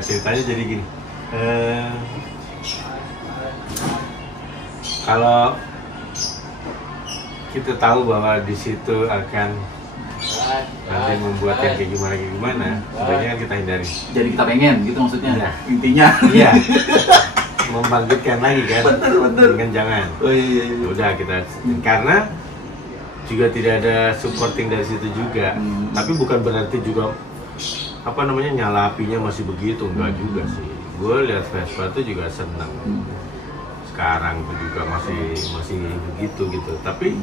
Ceritanya jadi gini. Kalau kita tahu bahwa di situ akan nanti membuat yang kayak gimana, sebenarnya kan kita hindari. Jadi kita pengen gitu maksudnya. Iya. Intinya. Iya. Membangkitkan lagi kan. Bener. Dengan jangan. Oh iya. Udah kita karena juga tidak ada supporting dari situ juga. Tapi bukan berarti juga nyala apinya masih begitu, enggak juga sih. Gue lihat Vespa tuh juga senang. Sekarang tuh juga masih begitu gitu. Tapi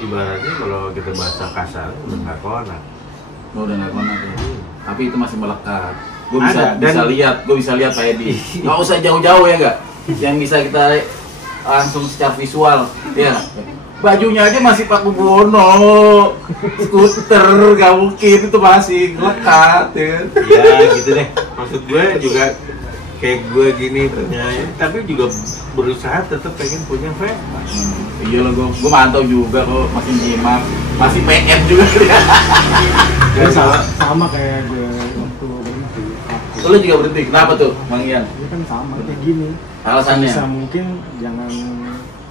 ibaratnya kalau kita bahasa kasar udah nggak konak. Oh, udah nggak konak ya. Tapi itu masih melekat. Gue bisa lihat Pak Edi. Nggak usah jauh-jauh ya nggak. Yang bisa kita langsung secara visual, ya. Bajunya aja masih Pak Bono, skuter, gak mungkin itu masih lekat ya. Ya gitu deh. Maksud gue juga kayak gue gini tapi juga berusaha tetap pengen punya Vespa. Iya lah, gue mantau juga kok, masih nyimak, masih PM juga. Ya, sama kayak gue waktu berhenti. Lo juga berhenti, kenapa tuh Bang Ian? Ini kan sama kayak gini. Alasannya? Bisa mungkin jangan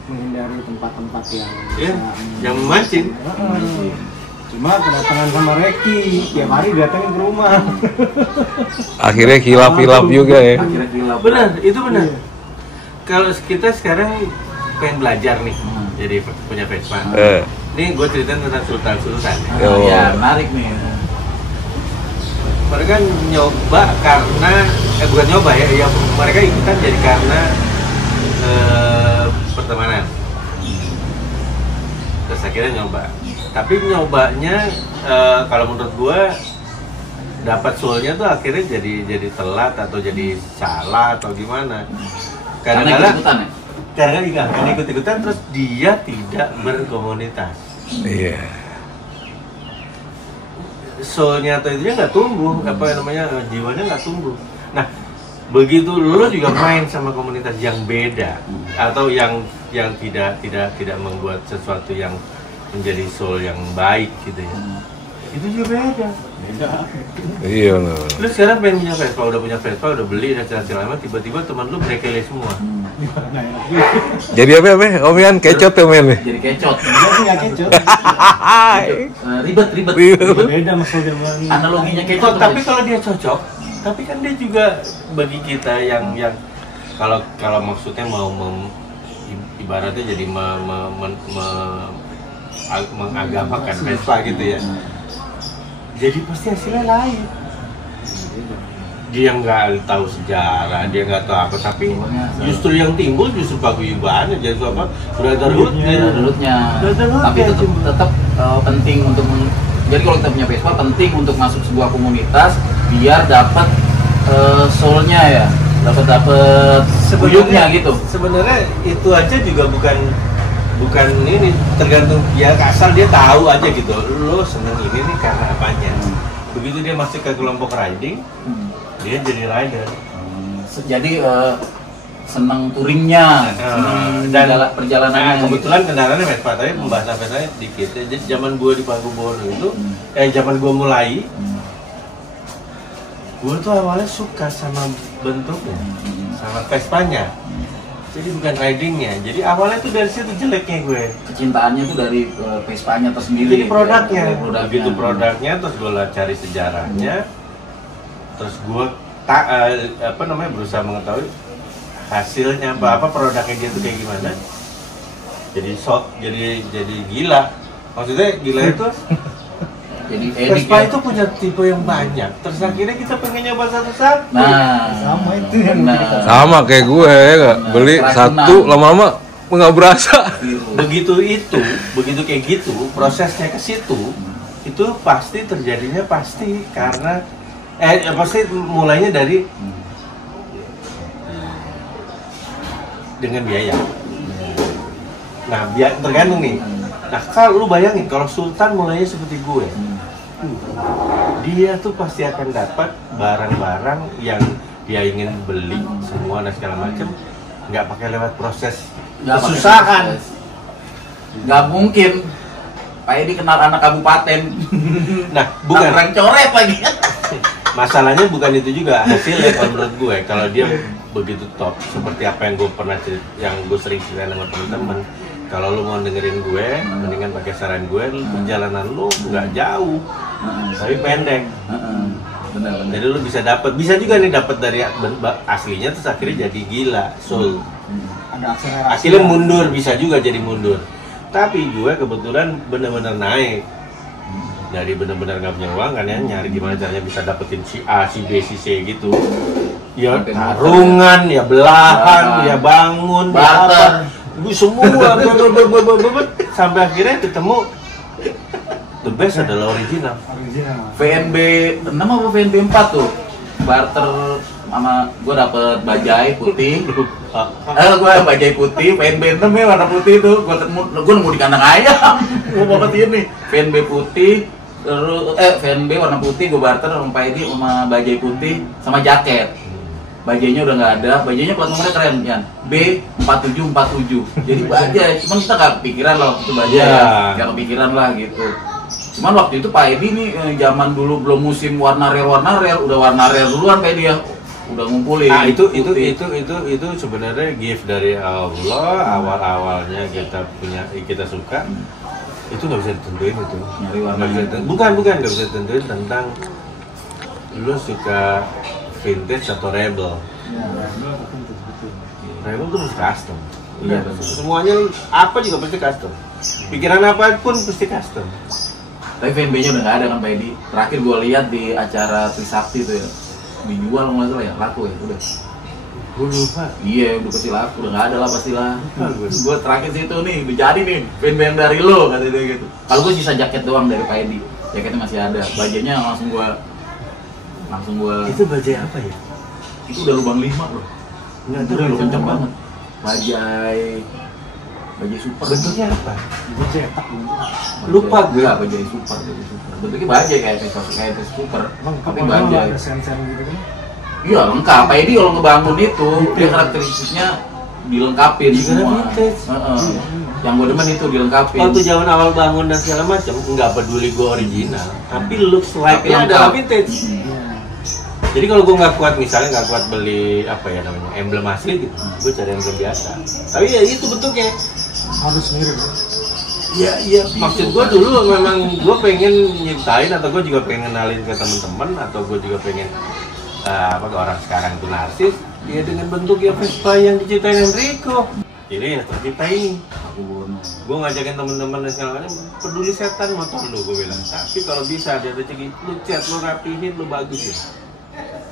menghindari tempat-tempat yang memancing. Cuma kedatangan sama Reki, tiap hari datangin ke rumah. Akhirnya hilap-hilap juga ya. Benar, itu benar. Kalau kita sekarang pengen belajar nih, jadi punya Vespa. Ini gue ceritain tentang Sultan. Ya, menarik nih. Mereka nyoba karena, bukan nyoba ya, mereka ikutan jadi karena pertemanan. Terus akhirnya nyoba. Tapi nyobanya kalau menurut gue dapat soulnya tuh akhirnya jadi telat atau jadi salah atau gimana. Karena ikut-ikutan terus dia tidak berkomunitas. Iya. Soulnya atau itunya nggak tumbuh, jiwanya nggak tumbuh. Nah, begitu lo juga main sama komunitas yang beda atau yang tidak membuat sesuatu yang menjadi soul yang baik gitu ya, itu juga beda. Iya benar. Lu sekarang pengen punya Vespa, udah beli dan lama, tiba-tiba teman lu brekelnya semua. Jadi apa? Om Ian kecot ya men? Jadi kecot. Nggak kecot. Ribet. Beda sama zaman. Analoginya kecot. Tapi kalau dia cocok, tapi kan dia juga bagi kita yang kalau maksudnya mau ibaratnya jadi mengagamakan Vespa gitu ya. Jadi pasti hasilnya lain. Dia nggak tahu sejarah, dia nggak tahu apa, tapi justru yang timbul justru paguyubannya, jadi apa? Brotherhoodnya. Tapi tetap penting untuk jadi kalau kita punya Vespa penting untuk masuk sebuah komunitas biar dapat soulnya ya, dapat sebuyuknya gitu. Sebenarnya itu aja juga bukan ini, tergantung ya, asal dia tahu aja gitu lo seneng ini nih karena apanya. Begitu dia masuk ke kelompok riding, dia jadi rider. Jadi senang touringnya, dan perjalanannya. Kebetulan kendaraannya Vespa, tapi pembahasan Vespanya dikit. Jadi zaman gua di Pakubono itu, zaman gua mulai, gua tuh awalnya suka sama bentuknya, sama Vespanya. Jadi bukan ridingnya. Jadi awalnya tuh dari situ jeleknya gue. Kecintaannya tuh dari Vespanya tersendiri. Jadi produknya. Begitu produknya, terus gue cari sejarahnya. Terus gue berusaha mengetahui hasilnya apa produknya dia tuh kayak gimana. Jadi gila. Maksudnya gila itu Vespa itu punya tipe yang banyak. Terus akhirnya kita pengen nyoba satu-satu. Nah, sama itu yang sama kayak gue ya nggak, beli satu lama-lama nggak berasa. Begitu kayak gitu, prosesnya ke situ, itu pasti terjadinya karena pasti mulainya dari dengan biaya. Nah, tergantung nih. Nah, kalau lu bayangin kalau Sultan mulainya seperti gue, dia tuh pasti akan dapat barang-barang yang dia ingin beli semua dan segala macam, nggak pakai lewat proses kesusahan. Nggak mungkin. Pak Edi kenal anak kabupaten. Nah, bukan orang coret lagi. masalahnya bukan itu juga hasilnya kalau menurut gue. Kalau dia begitu top seperti apa yang gue pernah yang gue sering ceritain sama temen-temen, kalau lu mau dengerin gue, mendingan pakai saran gue, perjalanan lu nggak jauh, tapi pendek. Benar. Jadi lu bisa dapat, bisa juga nih dapat dari aslinya terus akhirnya jadi gila, soul. Ada akselerasi. Akhirnya mundur, bisa juga jadi mundur. Tapi gue kebetulan bener-bener naik. Dari bener-bener nggak punya uang kan ya, nyari gimana caranya bisa dapetin si A, si B, si C gitu. Ya tarungan, ya belahan, ya bangun, ya apa. Gue semua sampai akhirnya ketemu the best adalah original. VNB 6 apa VNB 4 tuh? Barter sama gue dapet bajai putih. Gue bajai putih, VNB 6 ya warna putih tuh. Gue nemu di kandang ayam. Gue bawa ini VNB putih, terus VNB warna putih gue barter sama Pak Edi sama bajai putih sama jaket. Bajainya udah nggak ada, bajainya plat nomornya keren kan, B4747. Jadi bajai, cuman kita nggak kepikiran loh itu bajai, nggak kepikiran lah gitu. Cuman waktu itu Pak Edi nih zaman dulu belum musim warna rare, udah warna rare duluan Pak Edi ya, udah ngumpulin. Nah itu sebenarnya gift dari Allah. Awalnya kita suka, itu nggak bisa ditentuin itu. Nyari warna. Bukan nggak bisa ditentuin tentang lu suka vintage atau rebel. Rebel tuh mesti custom. Iya, semuanya apa juga pasti custom. Pikiran apapun pasti custom. Tapi VNB-nya udah nggak ada kan Pak Edi. Terakhir gue lihat di acara Trisakti tuh ya, dijual nggak salah ya, laku ya udah. Gue lupa. Iya, udah pasti laku, udah nggak ada lah pastilah. Gue terakhir situ nih, udah jadi nih VNB yang dari lo kata dia gitu. Kalau gue sisa jaket doang dari Pak Edi, jaketnya masih ada, bajanya langsung gua Itu bajai apa ya? itu udah lubang 5 loh. Nggak Itu udah tahu kenceng banget. Bajai super. Bentuknya apa? Gue cetak. Lupa gue. Bajai super. Bentuknya bajai kayak super. Tapi bajai. Ada sen-sen gitu kan? Iya lengkap. Pak Edi kalau ngebangun itu dia karakteristiknya dilengkapin semua. Yang gue demen itu dilengkapin. Waktu zaman awal bangun dan segala macam nggak peduli gue original, tapi looks like-nya Tapi adalah lengkap. vintage. Jadi kalau gue nggak kuat beli apa ya namanya emblem asli gitu, gue cari emblem biasa. Tapi ya itu bentuknya. Harus mirip. Iya. Maksud gue dulu memang gue pengen nyiptain atau gue juga pengen kenalin ke teman-teman atau gue juga pengen ke orang sekarang itu narsis. Ya dengan bentuk ya Vespa yang diciptain Enrico. Jadi ya tercipta ini. Gue ngajakin teman-teman dan segala macam, peduli setan motor lu, gue bilang. Tapi kalau bisa ada rezeki, lu cat, lu rapihin, lu bagus ya.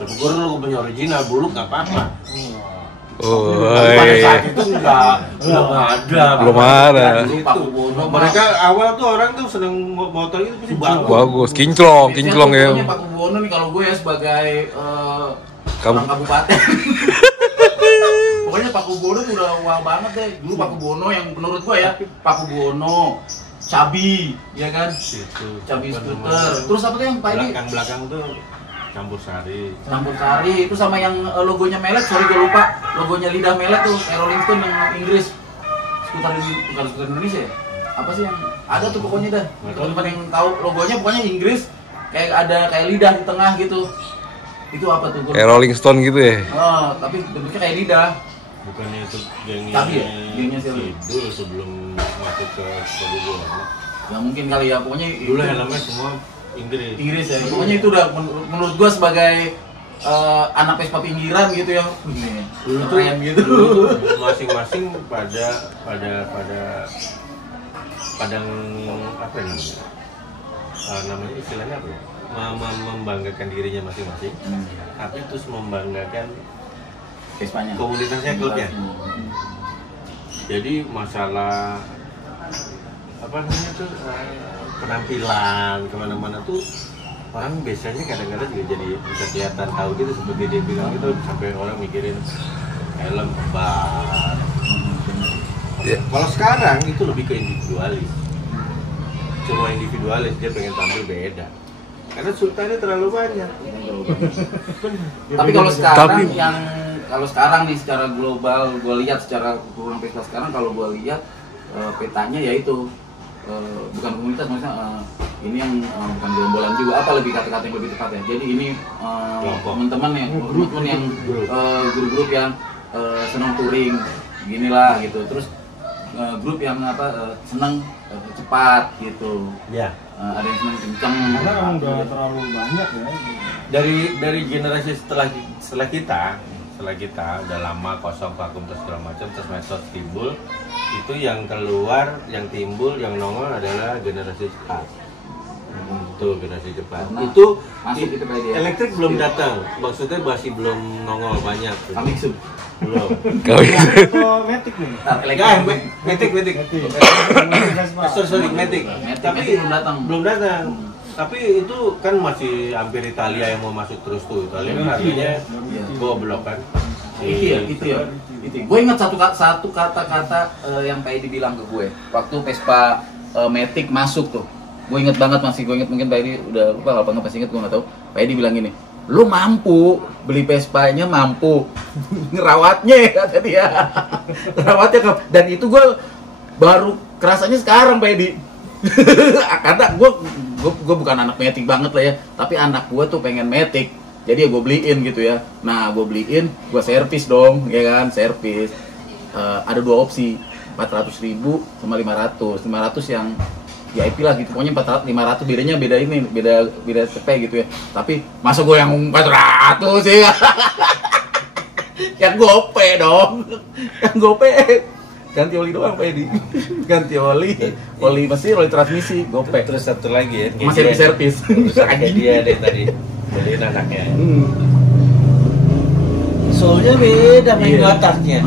Syukur lu punya original, buluk nggak apa-apa. Pada saat itu belum ada. Belum ada. Itu. Mereka awal tuh orang tuh seneng motor itu pasti bagus. Bagus, kinclong ya. Pokoknya Pak Kubono nih kalau gue ya sebagai Kamu- orang kabupaten. Pokoknya Pak Kubono tuh udah wah banget deh. Dulu Pak Kubono yang menurut gue ya, Pak Kubono, Cabi, ya kan? Cabi skuter. Terus apa tuh yang Pak Edi? Belakang tuh campur sari. Campur sari itu sama yang logonya Melet, sorry gue lupa. Logonya lidah Melet tuh, kayak Rolling Stone yang Inggris. Bukan skuter Indonesia ya? Apa sih yang ada tuh pokoknya dah. Teman-teman yang tahu logonya pokoknya Inggris, kayak ada kayak lidah di tengah gitu. Itu apa tuh? Kayak Rolling Stone gitu ya. Oh, tapi bentuknya kayak lidah. Bukannya itu Cabi ya? Gengnya si dulu sebelum masuk ke Pakubono. Ya mungkin kali ya, pokoknya Dulu itu helmnya semua Inggris ya. Pokoknya itu udah menurut gua sebagai anak Vespa pinggiran gitu ya. Dulu tuh Keren gitu. dulu tuh masing-masing pada apa ya namanya istilahnya apa ya? Membanggakan dirinya masing-masing, tapi terus membanggakan Vespanya. komunitasnya, klubnya. Jadi masalah apa namanya tuh penampilan kemana-mana tuh orang biasanya kadang-kadang juga jadi bisa kelihatan tahu gitu seperti dia bilang gitu, sampai orang mikirin helm bar. Kalau sekarang itu lebih ke individualis, semua individualis, dia pengen tampil beda karena sultannya terlalu banyak. Tapi kalau sekarang kalau sekarang nih secara global gue lihat secara kurang Vespa sekarang, kalau gue lihat petanya yaitu bukan komunitas, maksudnya ini yang bukan gerombolan juga, apa lebih kata-kata yang lebih tepat ya. Jadi ini teman-teman yang grup-grup yang senang touring, ginilah gitu. Terus grup yang senang cepat gitu. Ya. Ada yang senang kencang. Karena orang udah terlalu banyak ya. Dari generasi setelah kita udah lama kosong vakum terus segala macam, terus medsos timbul, itu yang keluar, yang timbul, yang nongol adalah generasi cepat. Tuh generasi cepat. Nah, itu masuk itu kayak dia. elektrik belum datang, maksudnya masih belum nongol banyak. Kami sub. Belum. Atau Matic nih. Matic. Sorry, Matic. Tapi belum datang. Tapi itu kan masih hampir Italia yang mau masuk terus tuh. Italia kan harganya goblok kan. Itu ya. Gue ingat satu kata-kata yang Pak Edi bilang ke gue waktu Vespa Matic masuk tuh. Gue inget banget, mungkin Pak Edi udah lupa apa nggak, pasti inget, gue nggak tahu. Pak Edi bilang gini, lu mampu beli Vespanya, mampu ngerawatnya, kata dia. Ngerawatnya, dan itu gue baru kerasanya sekarang, Pak Edi. Karena gue bukan anak Matic banget lah ya, tapi anak gue tuh pengen Matic, jadi ya gue beliin gitu ya. Nah gue beliin, gue servis dong, ya kan, servis. Ada dua opsi, 400.000 sama 500 yang VIP lah gitu, pokoknya 500, beda CP gitu ya. Tapi masa gue yang 400 sih ya. Yang gope dong, yang gope ganti oli doang, Pak Edi. Ganti oli mesin, oli transmisi, gope. Terus satu lagi ya, masih di servis. Kayak dia deh tadi beliin anaknya. Soalnya beda main otaknya.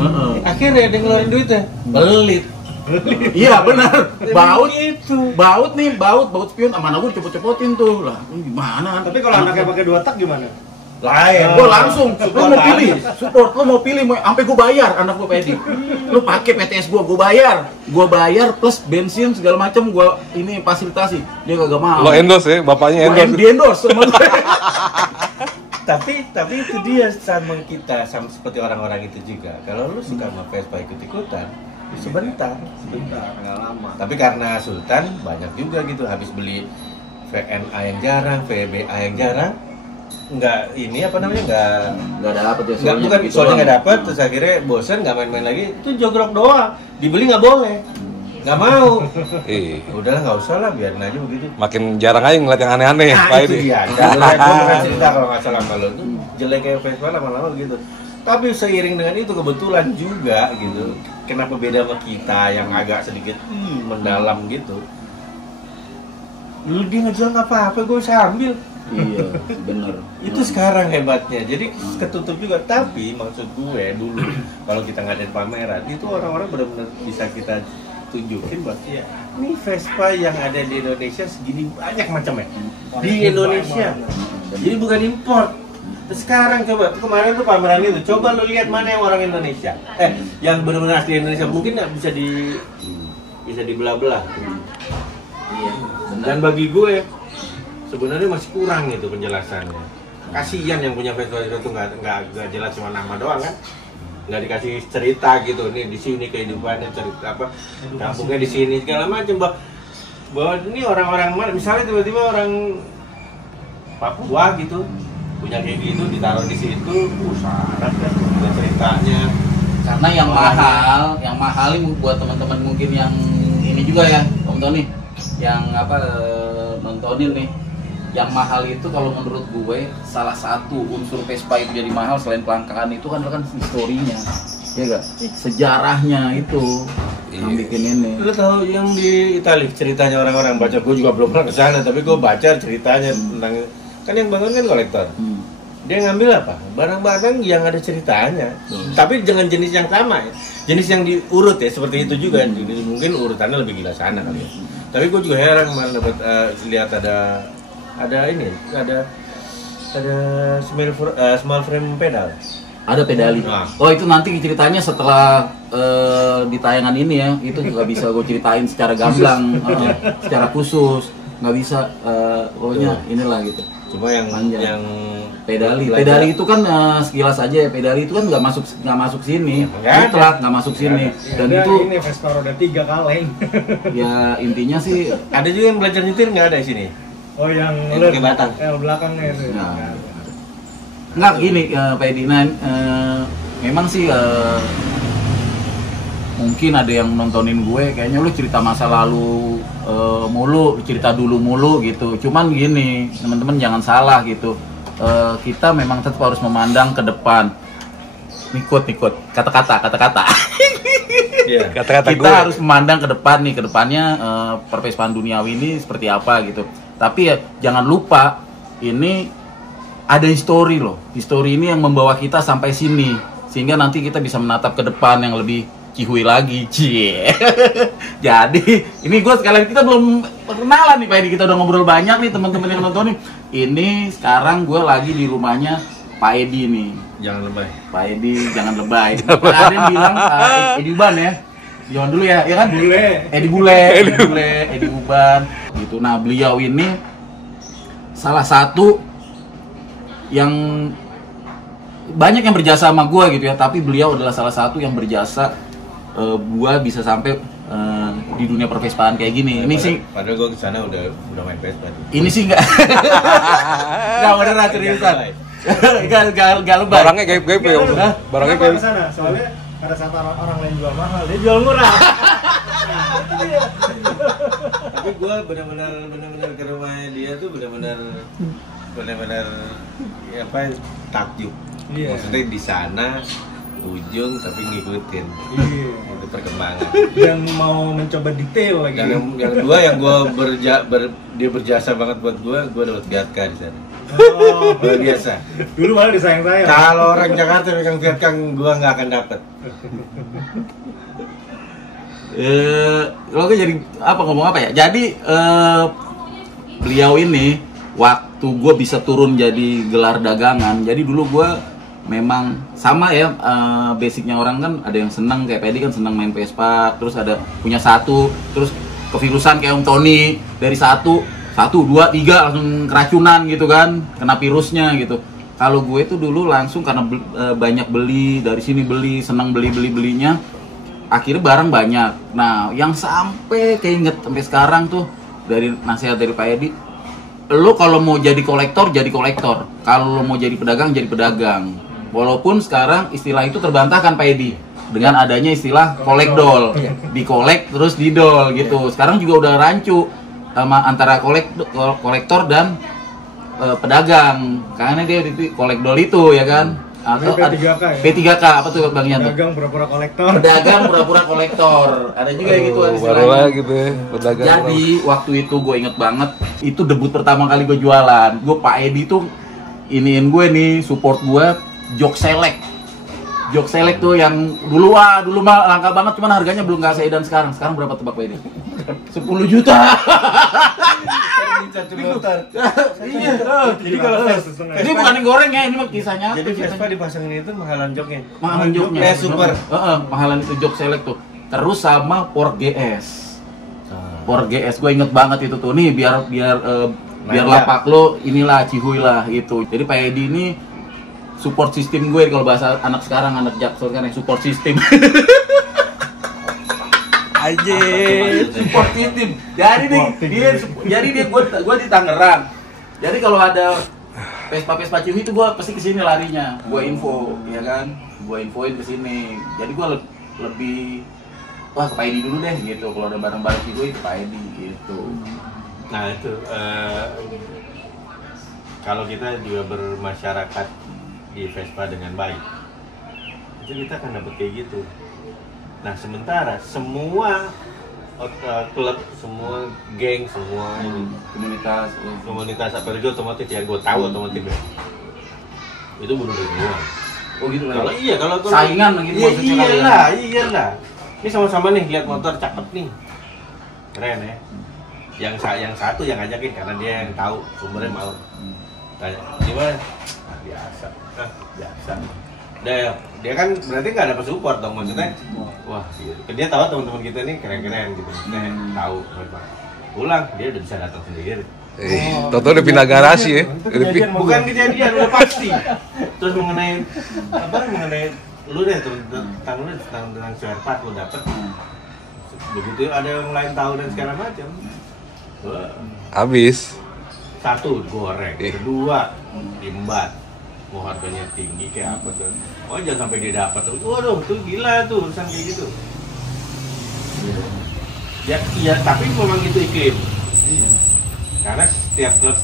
Akhirnya dia ngeluarin duitnya, Belit. iya benar, baut spion, mana gue cepet-cepetin tuh lah, gimana? Tapi kalau anaknya pakai 2 tak gimana? Lain, gue langsung, lo mau pilih, support, lo mau pilih, sampai gue bayar anak gue Pedi. Lo pakai PTS gue bayar plus bensin segala macam, gue ini fasilitasi, dia kagak mau. Lo endorse ya, bapaknya endorse. Di endorse sama gue. Tapi itu dia sama kita, sama seperti orang-orang itu juga. Kalau lu suka sama Vespa ikut-ikutan, sebentar, nggak lama. Tapi karena Sultan banyak juga gitu, habis beli VNA yang jarang, VBA yang jarang, nggak dapet ya, soalnya nggak dapet, terus akhirnya bosan nggak main-main lagi, itu jogrok doang, dibeli nggak boleh, nggak mau. Udahlah nggak usah lah, biarin aja begitu. Makin jarang aja ngeliat yang aneh-aneh ya, Pak Edi. Iya, gue cerita kalau nggak salah sama lo tuh jelek kayak Vespa lama-lama gitu. Tapi seiring dengan itu kebetulan juga gitu, kenapa beda sama kita yang agak sedikit mendalam gitu. Lu dia ngejual apa-apa, gue bisa ambil. Iya, bener. Itu sekarang hebatnya, jadi ketutup juga. Tapi maksud gue dulu, kalau kita ngadain pameran, itu orang-orang benar-benar bisa kita tunjukin bahwa ini Vespa yang ada di Indonesia segini banyak macamnya di Indonesia, jadi bukan impor. Sekarang coba, kemarin tuh pameran itu, coba lu lihat mana yang orang Indonesia, yang benar-benar asli Indonesia, mungkin nggak bisa dibelah-belah. Iya, benar. Dan bagi gue sebenarnya masih kurang gitu penjelasannya. Kasihan yang punya Vespa itu nggak jelas, cuma nama doang kan, nggak dikasih cerita gitu. Nih di sini kehidupannya, cerita apa, kampungnya di sini segala macam. Bahwa ini orang-orang mana, misalnya tiba-tiba orang Papua gitu punya kayak gitu, ditaruh di situ, syarat kan ada ceritanya. Karena yang mahal ini buat teman-teman mungkin yang ini juga ya, Om Tony, yang nontonin nih. Yang mahal itu kalau menurut gue salah satu unsur Vespa itu jadi mahal selain kelangkaan itu kan historinya, ya gak? Sejarahnya itu yang bikin ini. Lu tahu yang di Italia ceritanya orang-orang baca, gue juga belum pernah kesana, tapi gue baca ceritanya tentang, kan yang bangun kan kolektor. Dia ngambil apa? Barang-barang yang ada ceritanya, tapi dengan jenis yang sama ya. Jenis yang diurut ya, seperti itu juga. Mungkin urutannya lebih gila sana kali ya. Tapi gue juga heran kemarin dapat lihat ada small frame pedal. Ada pedali. Oh itu nanti ceritanya setelah di tayangan ini ya, itu nggak bisa gue ceritain secara gamblang, secara khusus. nggak bisa pokoknya inilah gitu. Cuma yang Panjang. yang Pedali belajar- itu kan sekilas aja ya, pedali itu kan nggak masuk sini, Nggak ada. mutlak nggak masuk sini, dan Ada itu ini Vespa roda 3 kaleng. ya intinya sih ada juga yang belajar nyetir nggak ada di sini. Oh yang Yang pakai batang. L belakangnya itu. Nah, nggak gini Pak Edi, memang sih mungkin ada yang nontonin gue kayaknya lu cerita masa lalu mulu, cerita dulu mulu gitu. Cuman gini, teman-teman jangan salah gitu. Kita memang tetap harus memandang ke depan. Ikut kata-kata. Iya. Kata-kata Kita gue. harus memandang ke depan nih, ke depannya perpespaan duniawi ini seperti apa gitu. Tapi ya jangan lupa ini ada histori loh. Histori ini yang membawa kita sampai sini sehingga nanti kita bisa menatap ke depan yang lebih cihuy lagi. Cie. Jadi ini gue sekalian, kita belum perkenalan nih Pak Edi, kita udah ngobrol banyak nih teman-teman yang nonton nih. Ini sekarang gue lagi di rumahnya Pak Edi nih. Jangan lebay. Pak Edi jangan lebay. Ada yang bilang Edi Uban ya. Jangan dulu ya kan? Bule. Edi Uban gitu. Nah, beliau ini salah satu yang banyak yang berjasa sama gua gitu ya, tapi beliau adalah salah satu yang berjasa gua bisa sampai di dunia pervespaan kayak gini. Ini sih Padahal gue kesana udah main Vespa. ini sih enggak beneran seriusan. Enggak lebay. Barangnya gaib-gaib ya, Om. Hah? Barangnya Kenapa gaib. ke sana? Soalnya pada saat orang lain jual mahal, dia jual murah. Tapi gue benar-benar ke rumahnya dia tuh benar-benar ya apa takjub. Iya. Maksudnya di sana ujung tapi ngikutin Iya. itu perkembangan. Dan mau mencoba detail lagi. Dan yang kedua yang dia berjasa banget buat gue dapat Fiatka di sana. Oh, Luar biasa. dulu malah disayang-sayang. Kalau orang Jakarta megang Fiatka gue nggak akan dapet. Lo jadi ngomong apa ya? Jadi beliau ini waktu gue bisa turun jadi gelar dagangan. Jadi dulu gue memang sama ya, basicnya orang kan ada yang seneng kayak Pedi kan seneng main Vespa, terus ada punya satu, terus kevirusan kayak Om Tony dari satu, dua, tiga langsung keracunan gitu kan, kena virusnya gitu. Kalau gue tuh dulu langsung karena banyak beli dari sini, seneng belinya, akhirnya barang banyak. Nah, yang sampai keinget sampai sekarang tuh dari nasihat dari Pak Edi, lo kalau mau jadi kolektor, kalau lo mau jadi pedagang. Walaupun sekarang istilah itu terbantahkan Pak Edi dengan adanya istilah kolekdol, dikolek terus didol gitu. Sekarang juga udah rancu sama antara kolektor dan pedagang, karena dia itu kolekdol itu ya kan. Atau P3K ya? P3K apa tuh Bang Yanto? Dagang pura-pura kolektor. Pedagang pura-pura kolektor. Ada juga yang gitu Baru istilahnya. lagi tuh ya, pedagang. Jadi waktu itu gue inget banget, itu debut pertama kali gue jualan. Gue Pak Edi tuh iniin gue nih, support gue Jok Select tuh yang dulu mah langka banget, cuman harganya belum nggak seedan sekarang. Sekarang berapa tebak Pak Edi? 10 juta. Iya. Jadi kalau Ini bukan yang goreng ya, ini mah kisahnya. Jadi Vespa dipasangin itu mahalan joknya. Mahalan joknya. Super. Mahalan itu Jok Select tuh. Terus sama Ford GS. Ford GS gue inget banget itu tuh. Nih biar Mantap. lapak lo inilah cihuy lah gitu. Jadi Pak Edi ini support system gue, kalau bahasa anak sekarang, anak Jaksel kan yang support system. Aja. Support system. Jadi dia gue di Tangerang. Jadi kalau ada Vespa cihuy itu gue pasti kesini larinya. Gue info, ya kan? Gue infoin kesini. Jadi gue lebih wah ke Pak Edi dulu deh gitu. Kalau ada barang-barang cihuy ke Pak Edi gitu. Nah itu kalau kita juga bermasyarakat di Vespa dengan baik, itu kita akan dapat kayak gitu. Nah sementara semua klub, semua geng, semua ini komunitas apalagi otomotif ya, gue tahu otomotif ya, itu bunuh diri semua. Oh gitu kan? Kalau Saingan gitu maksudnya kali ya? iyalah. Ini sama-sama nih lihat motor cakep nih, keren ya. Yang satu yang ngajakin karena dia yang tahu sumbernya mau. Tanya, gimana? Biasa. Dia kan berarti nggak dapat support dong, maksudnya. Wah, dia tahu teman-teman kita nih keren-keren gitu. Maksudnya tahu. pulang dia udah bisa datang sendiri. Toto udah pindah garasi ya. Itu Udah kejadian, Bang. Bukan kejadian, udah pasti. Terus mengenai lu deh tentang spare part lu dapet. Begitu ada yang lain tahu dan segala macam. Wah, habis. satu goreng, kedua imbat. Mau harganya tinggi kayak apa tuh? Oh jangan sampai dia dapat tuh. Waduh, tuh gila tuh urusan kayak gitu. Ya iya, tapi memang itu iklim. Karena setiap klub,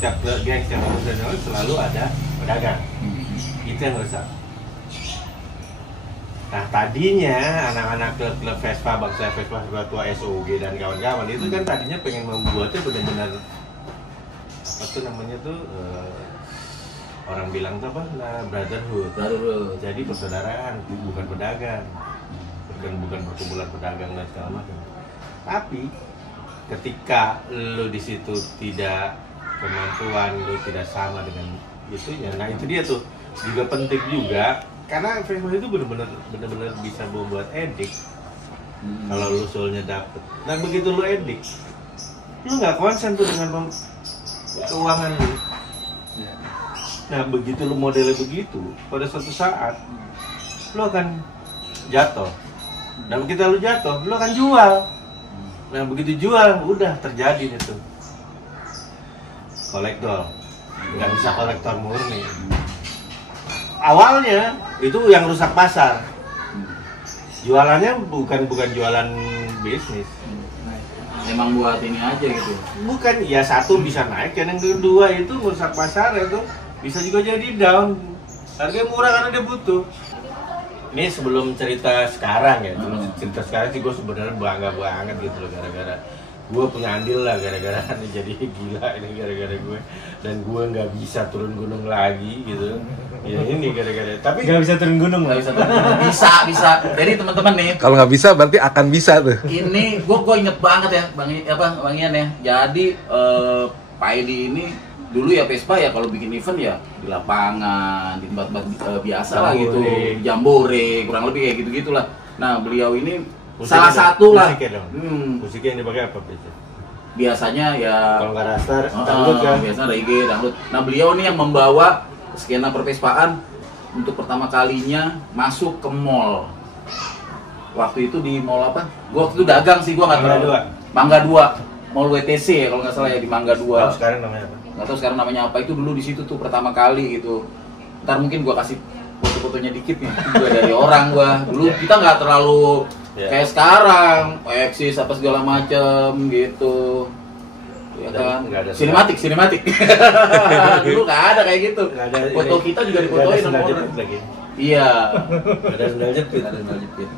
geng, setiap profesional selalu ada pedagang. Itu yang rusak. Nah tadinya anak-anak klub Vespa, bangsa Vespa tua SOG dan kawan-kawan itu kan tadinya pengen membuatnya benar-benar apa tuh namanya tuh orang bilang tuh apa? Nah, brotherhood. Jadi persaudaraan, bukan pedagang, bukan perkumpulan pedagang dan segala macam. Tapi ketika lo di situ tidak kemampuan lo tidak sama dengan itunya, nah itu dia tuh juga penting juga karena Facebook itu benar-benar bisa membuat edik. Kalau lo soalnya dapet, nah begitu lo edik, lo nggak konsen tuh dengan keuangan lo. Nah begitu lo modelnya begitu, pada suatu saat lo akan jatuh. Dan begitu lo jatuh, lo akan jual. Nah begitu jual, udah terjadi itu kolektor, nggak bisa kolektor murni. Awalnya itu yang rusak pasar. Jualannya bukan jualan bisnis. Emang buat ini aja gitu. Bukan, ya satu bisa naik, dan yang kedua itu merusak pasar itu bisa juga jadi down. Harganya murah karena dia butuh. Ini sebelum cerita sekarang ya, cerita sekarang sih gue sebenarnya bangga banget gitu loh, gara-gara gue punya andil lah, gara-gara ini jadi gila ini gara-gara gue, dan gue nggak bisa turun gunung lagi gitu. Ya ini gara-gara, tapi Nggak bisa turun gunung, Nggak bisa turun gunung. Bisa. Jadi teman-teman nih, Kalau nggak bisa berarti akan bisa tuh. ini gue inget banget ya Bang Ian ya. Jadi Pak Edi ini dulu ya Vespa ya kalau bikin event ya di lapangan, di tempat-tempat biasa lah gitu, jambore, kurang lebih kayak gitu-gitulah. Nah beliau ini salah satu lah. Musiknya dong. Musiknya yang dipakai apa biasanya? Biasanya ya Kalau nggak raster, dangdut kan? biasanya reggae, dangdut. Nah beliau ini yang membawa skena pervespaan untuk pertama kalinya masuk ke mall. Waktu itu di mall apa? Gua waktu itu dagang sih, gua nggak tahu. Mangga 2, mall WTC ya kalau nggak salah ya, di Mangga 2. Tahu sekarang namanya apa? Nggak tahu sekarang namanya apa. Itu dulu di situ tuh pertama kali gitu. Ntar mungkin gua kasih foto-fotonya dikit nih. Itu juga dari orang gua. Dulu kita nggak terlalu kayak sekarang, eksis apa segala macem gitu. Ya kan? Sinematik. Dulu nggak ada kayak gitu. Foto kita juga difotoin sama orang. Lagi. Iya. Ada sendal jepit. Ada sendal jepit.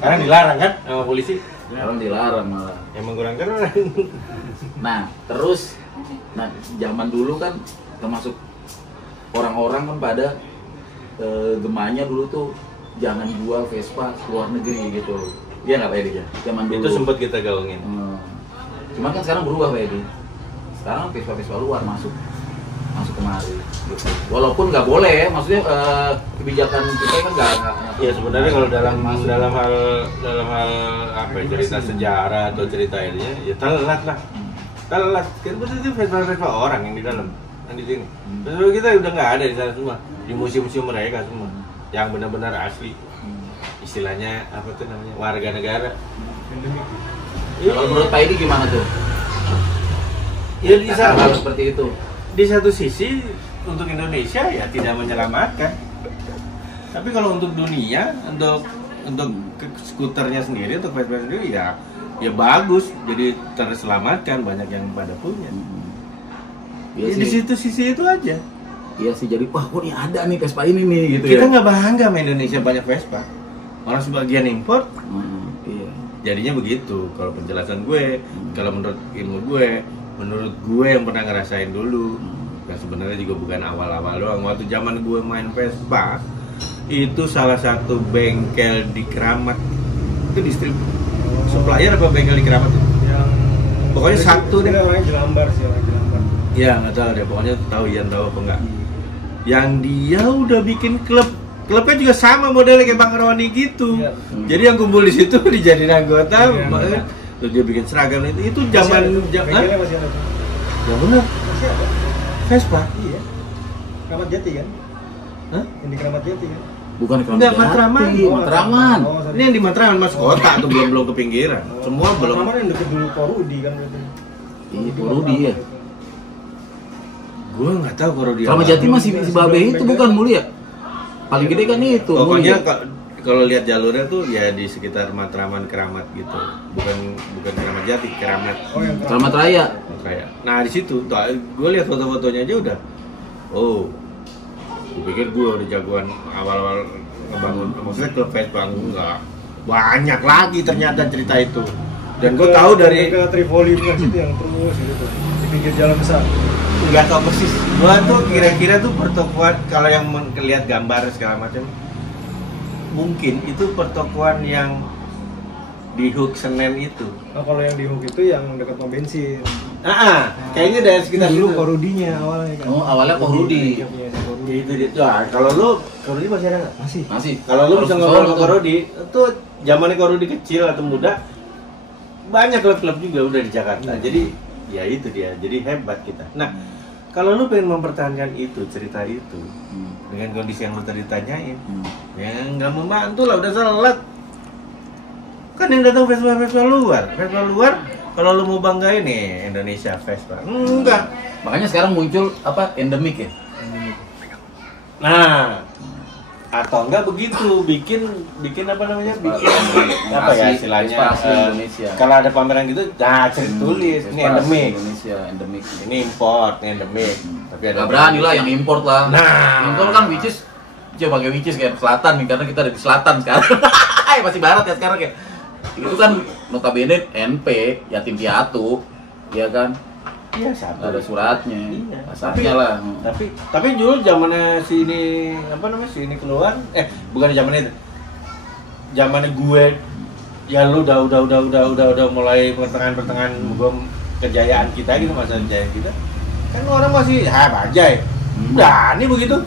Sekarang dilarang kan sama polisi? Sekarang dilarang malah. Emang kurang keren. Nah, terus zaman dulu kan termasuk orang-orang kan pada gemanya dulu tuh jangan jual Vespa ke luar negeri gitu. Iya nggak Pak Edi ya? Zaman dulu. Itu sempat kita gaungin. Cuman kan sekarang berubah Pak Edi. Sekarang Vespa luar masuk kemari gitu. Walaupun nggak boleh ya, maksudnya kebijakan kita kan nggak. Ya sebenarnya kalau dalam hal apa ya, cerita sejarah atau cerita ini ya telat lah. Telat. Kan itu Vespa orang yang di dalam, yang di sini. Vespa kita udah nggak ada di sana semua, di museum-museum mereka semua, yang benar-benar asli. Istilahnya apa tuh namanya, warga negara. Kalau menurut Pak Edi gimana tuh? Ya di Hal seperti itu. Di satu sisi untuk Indonesia ya tidak menyelamatkan, tapi kalau untuk dunia, untuk skuternya sendiri, untuk Vespa sendiri ya bagus, jadi terselamatkan, banyak yang pada punya. Iya Ya, di situ sisi itu aja. Iya sih, jadi wah kok ini ada nih Vespa ini nih gitu Kita ya. nggak bangga sama Indonesia banyak Vespa, orang sebagian impor. Iya. Jadinya begitu. Kalau penjelasan gue, kalau menurut ilmu gue, menurut gue yang pernah ngerasain dulu, yang sebenarnya juga bukan awal-awal doang. Waktu zaman gue main Vespa, itu salah satu bengkel di Keramat, itu supplier apa bengkel di Keramat tuh? Yang Pokoknya satu deh. Orangnya Jelambar sih, orang Jelambar. Ya nggak tahu deh, pokoknya tahu Ian tahu apa enggak. Yang dia udah bikin klubnya juga sama modelnya kayak Bang Roni gitu. Iya. Jadi yang kumpul di situ dijadiin anggota, Iya. Terus dia bikin seragam itu zaman Bengkelnya masih ada. yang benar Masih ada. Vespa. Iya. Keramat Jati kan? Hah? Yang di Keramat Jati kan? Bukan di Enggak, Matraman. Matraman. Oh, Ini yang di Matraman mas kota tuh belum ke pinggiran. Semua belum. Matraman yang deket dulu Korudi kan berarti. Iya, Rudi ya. Gue nggak tahu kalau dia. Keramat Jati masih si Babe itu bukan mulia. Paling gede kan itu. Pokoknya Mulia. kalau lihat jalurnya tuh ya di sekitar Matraman Keramat gitu. Bukan Keramat Jati, Keramat. Oh yang Keramat Raya. Kayak. Nah di situ, gue lihat foto-fotonya aja udah. Oh, gue pikir gue udah jagoan awal-awal ngebangun. Maksudnya klub Vespa enggak. Banyak lagi ternyata cerita itu. Dan gue tahu dari ke Trivoli bukan situ yang terus gitu di pinggir jalan besar. nggak tahu persis. Gue tuh kira-kira tuh pertokoan kalau yang lihat gambar segala macam. Mungkin itu pertokoan yang di Hook Senen itu. Nah, kalau yang di Hook itu yang dekat pom bensin. Kayaknya dari sekitar Dulu situ. Korudinya awalnya kan. Oh, awalnya Korudi. Iya, punya si Korudi. Ya, itu dia. Nah, kalau lu Korudi masih ada nggak? Masih. Masih. Kalau lu Harus bisa ke ngobrol Solo sama tuh. Korudi, itu zamannya Korudi kecil atau muda, banyak klub-klub juga udah di Jakarta. Jadi ya itu dia. Jadi hebat kita. Nah, kalau lu pengen mempertahankan itu cerita itu dengan kondisi yang lu tadi tanyain, ya nggak membantu lah, udah selat. Kan yang datang Vespa luar, kalau lu mau banggain nih Indonesia Vespa, enggak. Makanya sekarang muncul apa? Endemik ya. Nah, atau enggak begitu, bikin apa namanya? Bikin apa ya Asli- istilahnya? Vespa asli Indonesia. Kalau ada pameran gitu, nah tulis ini Vespa asli endemik, Indonesia, endemik. ini import, ini endemik. Tapi ada Gak berani lah yang import lah. Nah. Import kan which is coba pakai which is kayak selatan nih karena kita ada di selatan sekarang. Masih barat ya sekarang kayak. Itu kan notabene NP yatim piatu, ya kan? Iya Nggak satu. ada suratnya. Iya. Kasarnya lah. Tapi dulu zamannya si ini apa namanya si ini keluar, bukan zamannya itu. Zamannya gue, ya lu udah mulai pertengahan gue kejayaan kita gitu, masa kejayaan kita. Kan orang masih bajai. Berani begitu.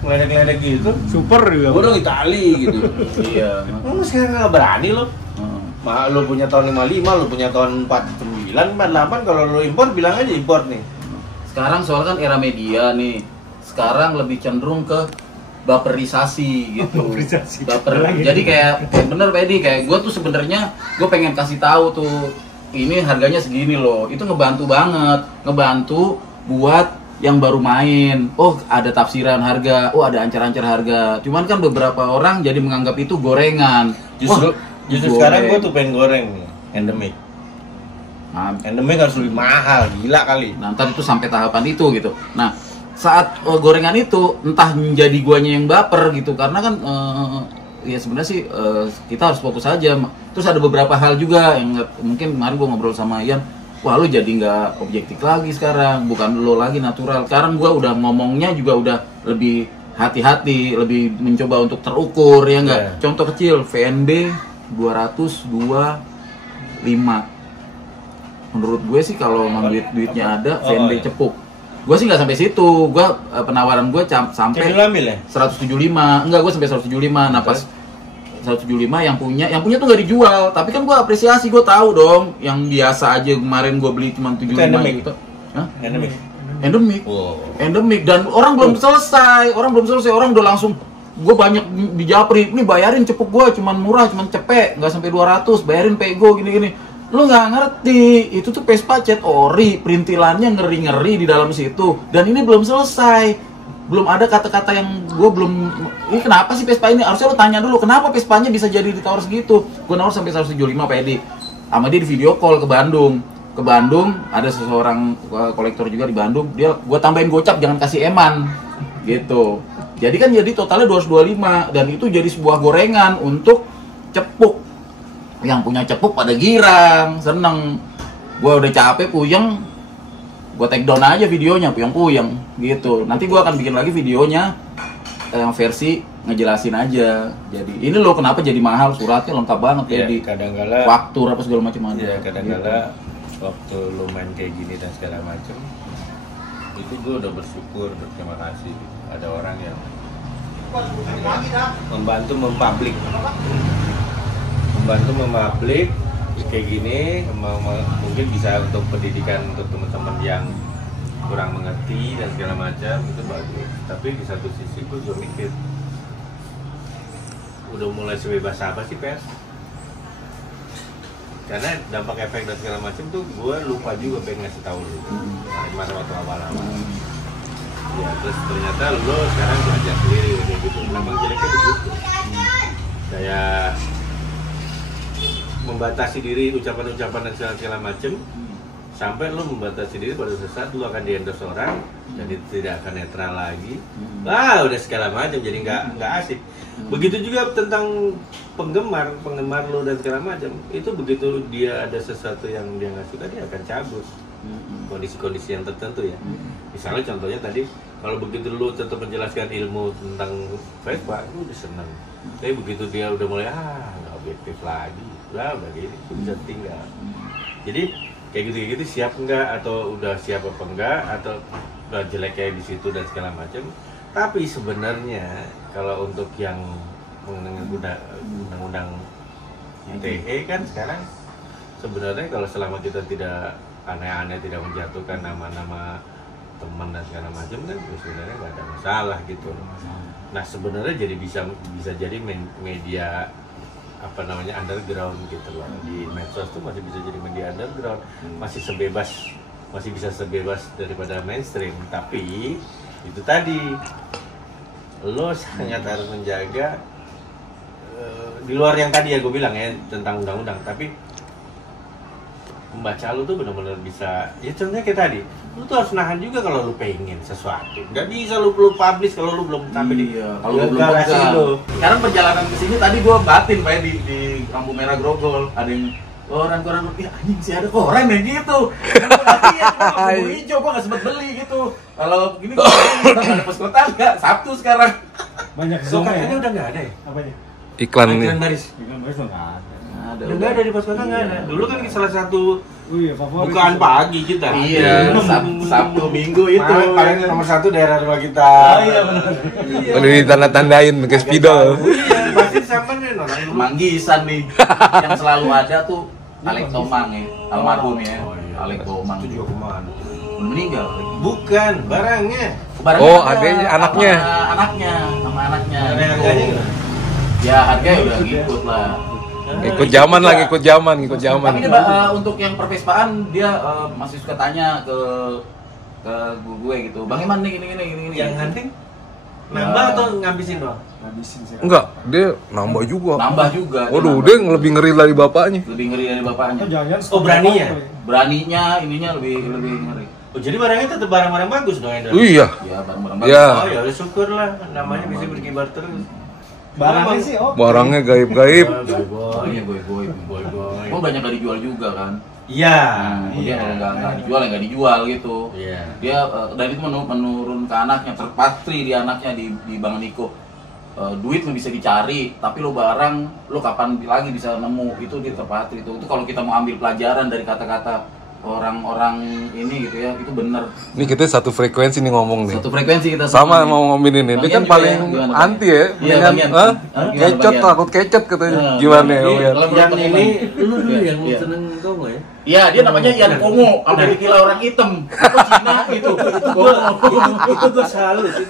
Ngeledek-ledek gitu. Super juga. Gue dong Itali gitu. Iya. Lu sekarang nggak berani lo. Heeh. Lu punya tahun 55, lu punya tahun 49, 48, kalau lu impor bilang aja impor nih. Sekarang soal kan era media nih. Sekarang lebih cenderung ke baperisasi gitu. Baperisasi. Jadi kayak bener Pedi kayak gue tuh sebenarnya gue pengen kasih tahu tuh ini harganya segini loh. Itu ngebantu banget, ngebantu buat yang baru main. Oh, ada tafsiran harga. Oh, ada ancar-ancar harga. Cuman kan beberapa orang jadi menganggap itu gorengan. Justru Goreng. sekarang gue tuh pengen goreng nih, endemik. Nah, Endemik harus lebih mahal, gila kali. Nah, ntar itu sampai tahapan itu gitu. Nah, saat gorengan itu entah menjadi guanya yang baper gitu karena kan ya sebenarnya sih kita harus fokus aja. Terus ada beberapa hal juga yang mungkin kemarin gue ngobrol sama Ian, wah lu jadi nggak objektif lagi sekarang, bukan lo lagi natural. Sekarang gue udah ngomongnya juga udah lebih hati-hati, lebih mencoba untuk terukur ya enggak. Yeah. Contoh kecil VNB 225. Menurut gue sih kalau memang duitnya ada, VNB iya. cepuk. Gue sih nggak sampai situ. Gue penawaran gue sampai Kayak ambil ya? 175. Enggak, gue sampai 175. Nah, pas 175 yang punya tuh nggak dijual. Tapi kan gue apresiasi, gue tahu dong. Yang biasa aja kemarin gue beli cuma 75 endemik? gitu. Hah? Endemik. Endemik. Wow. Endemik dan orang belum selesai. Orang udah langsung gue banyak di Japri. Nih bayarin cepuk gue cuman murah, cuman cepek, nggak sampai 200. Bayarin pego gini-gini. Lu nggak ngerti, itu tuh Vespa cat ori, perintilannya ngeri-ngeri di dalam situ. Dan ini belum selesai, belum ada kata-kata yang gue belum. Ini kenapa sih Vespa ini? Harusnya lu tanya dulu, kenapa Vespanya bisa jadi ditawar segitu? Gue nawar sampai 175 Pak Edi. Sama dia di video call ke Bandung. Ke Bandung ada seseorang kolektor juga di Bandung. Dia, gue tambahin gocap, jangan kasih eman, gitu. Jadi kan jadi totalnya 225 dan itu jadi sebuah gorengan untuk cepuk. Yang punya cepuk pada girang, seneng. Gue udah capek puyeng, gue take down aja videonya, puyeng-puyeng gitu. Nanti gue akan bikin lagi videonya yang versi ngejelasin aja. Jadi ini loh kenapa jadi mahal, suratnya lengkap banget ya, Iya, di kadang-kala faktur apa segala macam ada. Iya, kadang-kala waktu lu main kayak gini dan segala macam, itu gue udah bersyukur, berterima kasih. Ada orang yang membantu mempublik kayak gini mungkin bisa untuk pendidikan untuk teman-teman yang kurang mengerti dan segala macam itu bagus. Tapi di satu sisi gue juga mikir udah mulai sebebas apa sih pers? Karena dampak efek dan segala macam tuh gue lupa juga pengen ngasih tahu lu gimana waktu awal-awal. Ya terus ternyata lo sekarang belajar sendiri kayak gitu. Memang jeleknya begitu. Kayak membatasi diri ucapan-ucapan dan segala macam sampai lo membatasi diri pada saat lo akan di-endorse orang dan itu tidak akan netral lagi. Wah udah segala macam jadi nggak asik. Begitu juga tentang penggemar lo dan segala macam itu begitu dia ada sesuatu yang dia nggak suka dia akan cabut. Kondisi-kondisi yang tertentu ya. Misalnya contohnya tadi kalau begitu lu tetap menjelaskan ilmu tentang Vespa, lu udah seneng. Tapi begitu dia udah mulai nggak objektif lagi, udah gini, bisa tinggal. Jadi kayak gitu siap nggak atau udah siap apa enggak atau udah jelek kayak di situ dan segala macam. Tapi sebenarnya kalau untuk yang undang-undang ITE kan sekarang sebenarnya kalau selama kita tidak aneh-aneh tidak menjatuhkan nama-nama teman dan segala macam kan sebenarnya nggak ada masalah gitu. Nah sebenarnya jadi bisa jadi media apa namanya underground gitu loh. Di medsos tuh masih bisa jadi media underground, masih bisa sebebas daripada mainstream. Tapi itu tadi lo sangat harus menjaga di luar yang tadi ya gue bilang ya tentang undang-undang, tapi membaca lu tuh benar-benar bisa ya contohnya kayak tadi lu tuh harus nahan juga kalau lu pengen sesuatu nggak bisa lu publish kalau lu belum sampai di kalau lu belum pegang. Sekarang perjalanan ke sini tadi gua batin Pak di lampu merah Grogol ada yang koran ya anjing sih ada koran ya gitu. Lampu hijau gua nggak sempet beli gitu. Kalau gini gua ada pos kota nggak Sabtu sekarang. Banyak so zona katanya ya. udah nggak ada ya Apanya? Iklan nih. baris Iklan baris tuh nggak ada. udah nggak ada di pos kota nggak ada dulu kan salah satu Favorit. bukaan pagi kita Iya, Sabtu Minggu itu. paling nomor satu daerah rumah kita. Oh iya benar. Udah ditanda-tandain ke spidol. Iya, pasti sama nih orang dulu. Manggisan nih yang selalu ada tuh Alek Tomang ya, almarhum ya. Oh, iya. Alek Tomang. Itu juga kemana? Meninggal. Bukan, barangnya. Barangnya Oh, ada, adanya, anaknya. sama anaknya. Ada harganya nggak? Ya harganya udah ngikut lah. Ikut zaman lah, ikut zaman. Tapi dia untuk yang pervespaan dia masih suka tanya ke gue gitu. Bang Iman nih gini. Yang hunting? Nambah atau ngabisin doang? Ngabisin sih. Enggak, dia nambah juga. Nambah juga. Waduh, dia lebih ngeri dari bapaknya. lebih ngeri dari bapaknya. Jangan-jangan Oh, beraninya? Beraninya ininya lebih ngeri. Oh, jadi barangnya tetap barang-barang bagus dong Ender? Iya. Ya barang-barang Ya. Oh ya udah syukur lah, namanya bisa berkibar terus. barangnya sih Barangnya gaib-gaib. Oh iya boy. Oh banyak gak dijual juga kan? Iya. Dia kalau nggak dijual ya nggak dijual gitu. Iya. Dia dan itu menurun ke anaknya, terpatri di anaknya di Bang Niko. Duit lo bisa dicari, tapi lo barang lo kapan lagi bisa nemu itu di terpatri itu kalau kita mau ambil pelajaran dari kata-kata orang-orang ini gitu ya itu benar. Ini kita satu frekuensi nih ngomong nih. Satu frekuensi kita Sama mau ngomongin ini. Dia kan paling anti ya. Iya, Mendingan, kecot, takut kecot katanya. Gimana ya? Yang ini lu dulu yang Iya. seneng Kongo ya? Iya, dia namanya Ian Kongo, sampai dikira orang hitam. Itu Cina gitu. Itu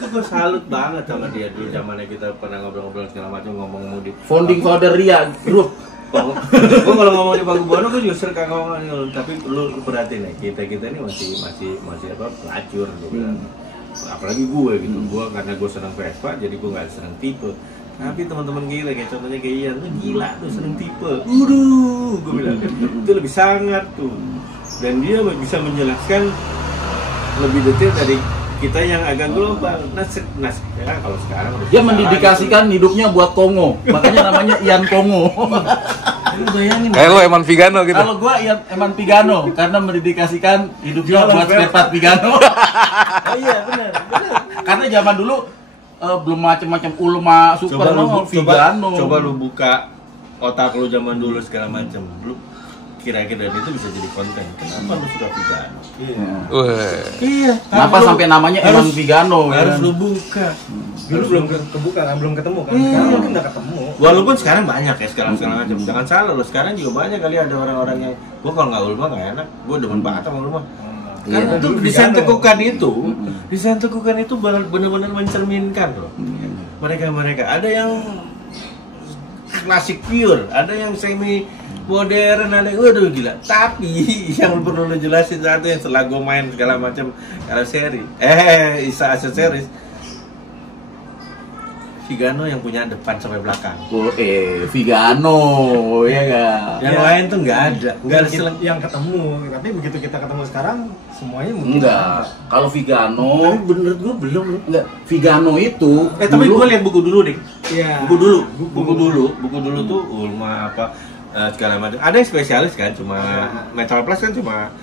gue salut banget sama dia dulu zamannya kita pernah ngobrol-ngobrol segala macam ngomong di Founding father Ria Group. Gue kalau ngomong di Pakubuwono gue juga sering ngomong, tapi lu perhatiin nih kita ini masih apa pelacur gue bilang. Apalagi gue gitu, karena gue senang Vespa jadi gue nggak senang tipe. Tapi teman-teman gila kayak contohnya kayak Ian tuh gila tuh seneng tipe. Gue bilang itu lebih sangat tuh. Dan dia bisa menjelaskan lebih detail dari kita yang agak global. Nah kalau sekarang Dia mendedikasikan hidupnya buat Kongo, makanya namanya Ian Kongo. Lu bayangin. Kayak lo Eman Vigano gitu. Kalau gua Ian Eman Pigano karena mendedikasikan hidupnya buat spare part Pigano. Oh iya benar. Karena zaman dulu belum macam-macam Ulma Super Vigano. Coba lu buka otak lu zaman dulu segala macam. kira-kira dan itu bisa jadi konten. Kenapa lu suka Vigano? Weh. Iya. Kenapa sampai namanya Eman Vigano? Harus lu buka. Dulu belum kebuka kan, belum ketemu kan. Sekarang mungkin udah ketemu. Walaupun sekarang banyak ya sekarang macam. Jangan salah lo, sekarang juga banyak kali ada orang-orang yang gua kalau nggak ulma nggak enak. Gua demen banget sama ulma. Karena itu desain tekukan itu, benar-benar mencerminkan loh. Mereka ada yang klasik pure, ada yang semi modern, ada yang waduh gila. Tapi yang perlu lo jelasin satu yang setelah gue main segala macam seri, Isa Aset series, Vigano yang punya depan sampai belakang. Vigano, ya gak? Yang lain tuh nggak ada, nggak ada yang ketemu. Tapi begitu kita ketemu sekarang, semuanya mungkin Enggak. Kalau Vigano, Tapi bener gue belum loh. enggak. Vigano itu. Tapi gue lihat buku dulu deh. Iya. Buku dulu tuh ulma apa segala macam. Ada yang spesialis kan, cuma metal plus kan cuma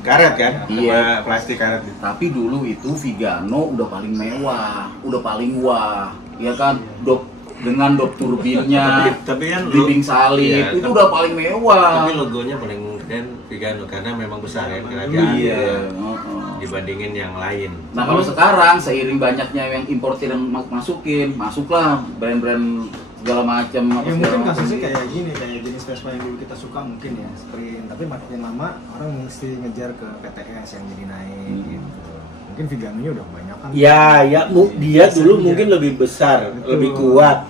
karet kan, Iya. cuma plastik karet gitu. Tapi dulu itu Vigano udah paling mewah, udah paling wah, ya kan? Dengan dop turbinnya, Tapi kan dinding salib, iya, itu udah paling mewah. Tapi logonya paling keren Vigano karena memang besar kan kerajaan Iya. dibandingin yang lain. Nah kalau sekarang seiring banyaknya yang importir yang masuklah brand-brand segala macam. Ya mungkin kasusnya kayak jenis Vespa yang dulu kita suka mungkin ya Sprint, tapi makin lama orang mesti ngejar ke PTS yang jadi naik gitu. Mungkin Vigano-nya udah kebanyakan. Ya, dia dulu mungkin lebih besar, lebih kuat,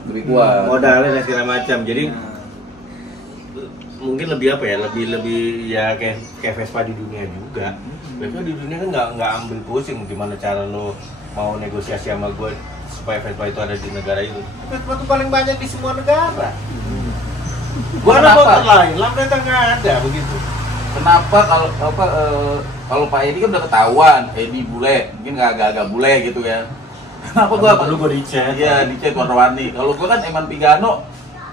modalnya dan segala macam. Jadi mungkin lebih apa ya, lebih ya kayak Vespa di dunia juga. Vespa di dunia kan nggak ambil pusing gimana cara lo mau negosiasi sama gue supaya Vespa itu ada di negara itu. Vespa itu paling banyak di semua negara. Gua ada motor lain, Lambretta nggak ada begitu. Kenapa kalau Pak Edi kan udah ketahuan, Edi bule, mungkin agak bule gitu ya. Kenapa gua dicet? Iya, dicet warna-warni. Kalau gua kan Eman Vigano,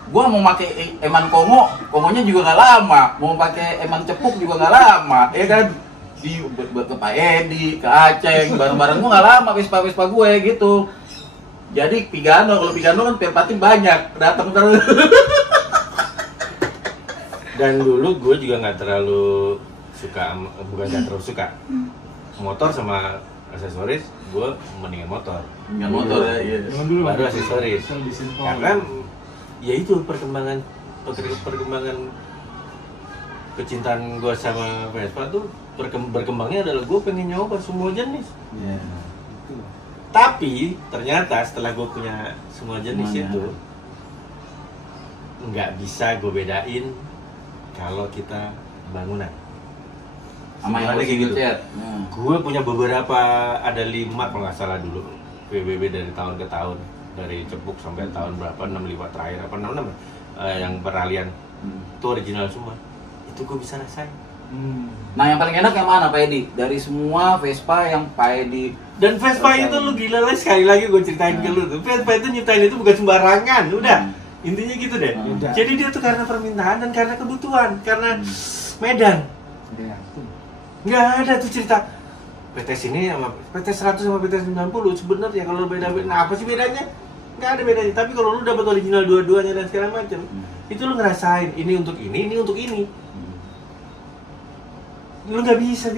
gua mau pakai Eman Kongonya juga nggak lama. Mau pakai Eman Cepuk juga nggak lama, ya kan? Buat ke Pak Edi, ke Aceh, bareng-bareng gua nggak lama Vespa gue gitu. Jadi kalau Vigano kan perpatin banyak, datang terus. Dan dulu gue juga nggak terlalu suka, bukan nggak terlalu suka motor sama aksesoris, gue mendingan motor. Nggak motor ya, iya. Baru aksesoris. Karena ya itu perkembangan kecintaan gue sama Vespa tuh berkembangnya adalah gue pengen nyoba semua jenis. Tapi ternyata setelah gue punya semua jenis itu nggak bisa gue bedain kalau kita bangunan Sama yang kayak gitu. Gue punya beberapa, ada 5 kalau nggak salah dulu PBB dari tahun ke tahun, dari Cepuk sampai tahun berapa, 65 terakhir apa 66 yang peralihan itu original semua. Itu gue bisa rasain. Nah yang paling enak yang mana Pak Edi? Dari semua Vespa yang Pak Edi. Dan Vespa itu lu gila lah, sekali lagi gue ceritain ke lu tuh, Vespa itu nyiptain itu bukan sembarangan, udah intinya gitu deh. Jadi dia tuh karena permintaan dan karena kebutuhan, karena medan. Nggak ada tuh cerita PTS ini sama PTS 100 sama PTS 90 sebenarnya kalau beda, nah apa sih bedanya? Nggak ada bedanya. Tapi kalau lu dapat original dua-duanya dan segala macam, itu lu ngerasain ini untuk ini untuk ini. Lu nggak bisa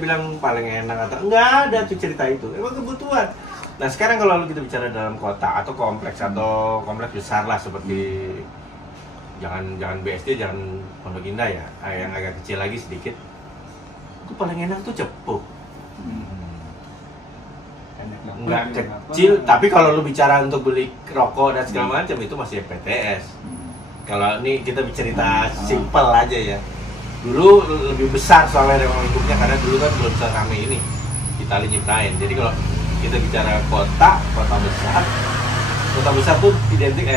bilang paling enak atau nggak ada tuh cerita itu, emang kebutuhan. Nah sekarang kalau kita bicara dalam kota atau kompleks besar lah, seperti jangan BSD, jangan Pondok Indah ya, yang agak kecil lagi sedikit, itu paling enak tuh Cepuk. Nggak kecil, tapi kalau lu bicara untuk beli rokok dan segala macam itu masih PTS. Kalau ini kita cerita simple aja ya. Dulu lebih besar soalnya bentuknya, karena dulu kan belum serame ini Itali nyiptain. Jadi kalau kita bicara kota besar tuh identik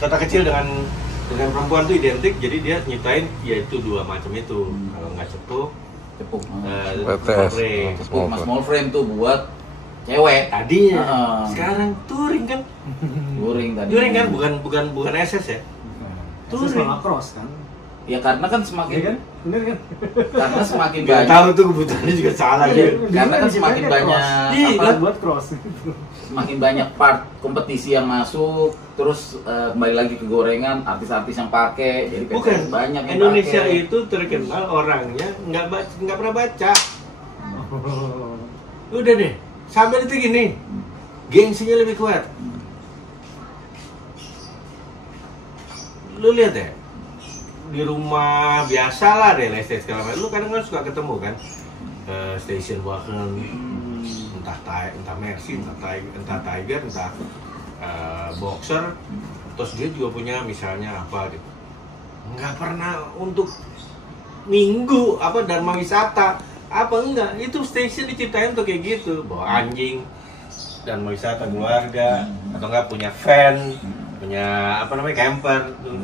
kota kecil dengan perempuan tuh identik. Jadi dia nyiptain yaitu dua macam itu. Kalau nggak Cepuk small frame tuh buat cewek tadinya. Sekarang touring kan? Touring tadi. Touring kan bukan SS ya? Touring sama cross kan? Ya karena kan semakin Iya kan? Bener kan? karena semakin Nggak banyak. tahu tuh kebutuhannya juga salah Iya, gitu. karena kan semakin banyak apa, buat cross gitu. semakin banyak part kompetisi yang masuk, terus kembali lagi ke gorengan, artis-artis yang pakai, jadi Bukan PTS banyak yang Indonesia pakai. itu terkenal orangnya nggak pernah baca. Udah deh, sampai detik gini, gengsinya lebih kuat. Lu lihat deh, di rumah biasa lah deh, estate segala macam. Lu kadang kan suka ketemu kan, station wagon, entah Mercy, entah Tiger, entah Boxer. Terus dia juga punya misalnya apa gitu. Nggak pernah untuk minggu apa Dharma Wisata apa enggak, itu station diciptain untuk kayak gitu, bawa anjing dan wisata keluarga atau enggak punya van, punya apa namanya camper tuh.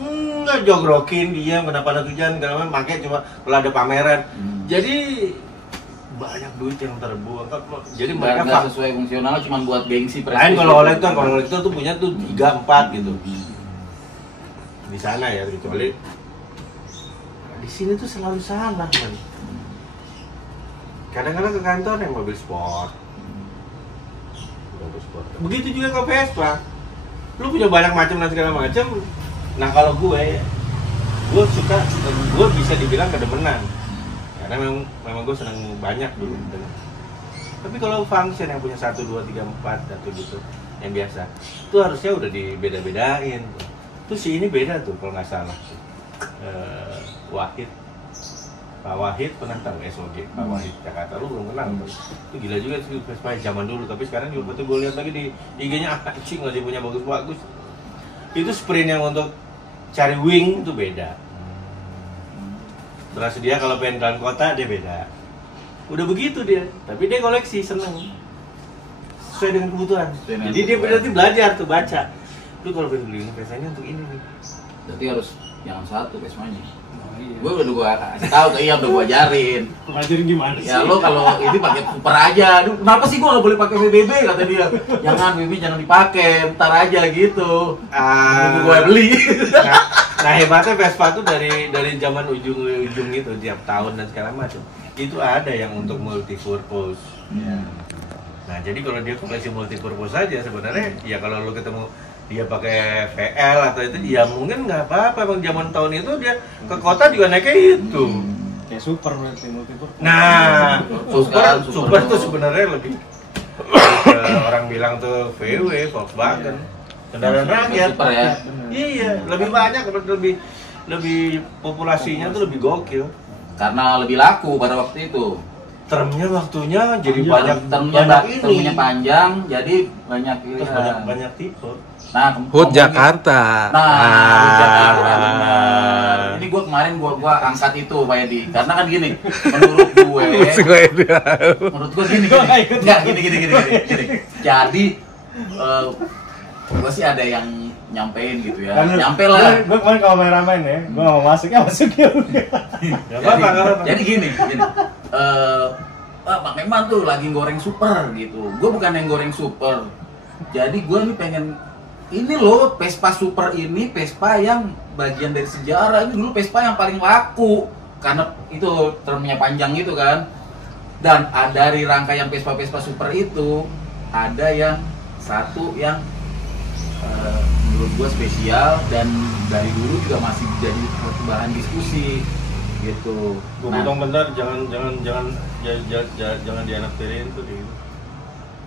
Enggak jogrokin dia kenapa ada tujuan kalau pakai cuma kalau ada pameran. Jadi banyak duit yang terbuang. Jadi mereka nggak sesuai fungsional, cuma buat gengsi lain prestis. kalau kolektor tuh punya tuh 3-4 gitu. Di sana ya, kecuali di sini tuh selalu salah man. Kadang-kadang ke kantor yang mobil sport. Begitu juga ke Vespa. Lu punya banyak macam dan segala macam. Nah kalau gue suka, gue bisa dibilang kedemenan. Karena memang gue senang banyak dulu. Tapi kalau function yang punya 1, 2, 3, 4 atau gitu, yang biasa, itu harusnya udah dibeda-bedain. Tuh si ini beda tuh kalau nggak salah. Wahid, Pak Wahid pernah tahu SOG, Pak Wahid Jakarta, lu belum kenal tuh. Itu gila juga sih Vespa zaman dulu, tapi sekarang juga betul gue lihat lagi di IG-nya anjing masih punya bagus-bagus. Itu sprint yang untuk cari wing itu beda. Terus dia kalau pengen jalan kota dia beda. Udah begitu dia, tapi dia koleksi seneng sesuai dengan kebutuhan. Jadi dia berarti belajar tuh baca. Lu kalau pengen beli ini biasanya untuk ini nih. Berarti harus yang satu Vespa-nya. Gue udah gua kasih tahu ke Iya, udah gua ajarin. Ngajarin gimana sih? Ya lo kalau ini pakai super aja. Aduh, kenapa sih gua nggak boleh pakai VBB kata dia. Jangan VBB jangan dipakai, ntar aja gitu. Nunggu gua beli. Nah hebatnya Vespa tuh dari zaman ujung itu tiap tahun dan segala macam. Itu ada yang untuk multi purpose. Nah jadi kalau dia koleksi multi purpose saja sebenarnya ya kalau lo ketemu dia pakai VL atau itu ya mungkin nggak apa-apa. Bang zaman tahun itu dia ke kota juga naiknya itu. Kayak super berarti multiple. Nah, Super super tuh sebenarnya lebih orang bilang tuh VW, Volkswagen, kendaraan rakyat. Super ya. Iya, lebih banyak, lebih populasinya tuh lebih gokil. Karena lebih laku pada waktu itu. Termnya waktunya jadi Termnya panjang, jadi banyak terus pilihan. banyak tipe. Nah, HUT Jakarta. HUT Jakarta benar. Ini gue kemarin gua angkat itu Pak Edi. Karena kan gini, menurut gue gini. Enggak, gini. Jadi gue sih ada yang nyampein gitu ya. Nyampe lah. Gue kemarin kalau main ramen ya, gue mau masuk ya udah. Gak apa-apa. Jadi gini. Pak Meman tuh lagi goreng super gitu. Gue bukan yang goreng super. Jadi gue nih pengen ini loh Vespa super ini Vespa yang bagian dari sejarah. Ini dulu Vespa yang paling laku karena itu termnya panjang gitu kan. Dan dari rangkaian Vespa super itu ada yang satu yang menurut gue spesial dan dari dulu juga masih jadi bahan diskusi gitu. Gue potong bentar, jangan dianaktirin tuh gitu.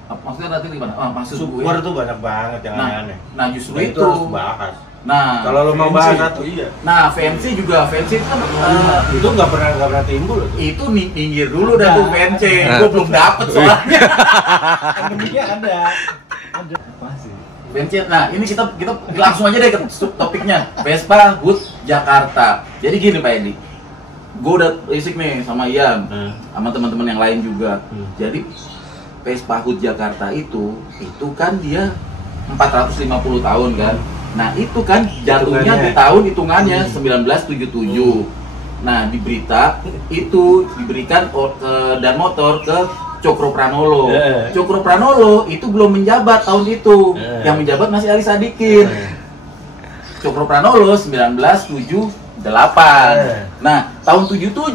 Maksudnya nanti gimana? Maksud Super gue tuh banyak banget yang aneh-aneh. nah justru Nah, itu harus bahas. nah Kalau lo mau bahas satu, iya. nah VNC itu kan Itu nggak pernah timbul tuh. itu minggir dulu dah tuh VNC, gue belum dapet soalnya. Endemiknya ada. Apa sih? VNC, nah ini kita langsung aja deh ke topiknya Vespa HUT Jakarta. Jadi gini Pak Edi, gue udah risik nih sama Ian, sama teman-teman yang lain juga. Jadi Vespa HUT Jakarta itu kan dia 450 tahun kan. Nah itu kan jatuhnya di tahun hitungannya 1977. Nah di berita itu diberikan dan motor ke Cokro Pranolo. Cokro Pranolo itu belum menjabat tahun itu. Yang menjabat masih Ali Sadikin. Cokro Pranolo 1978. Nah, tahun 77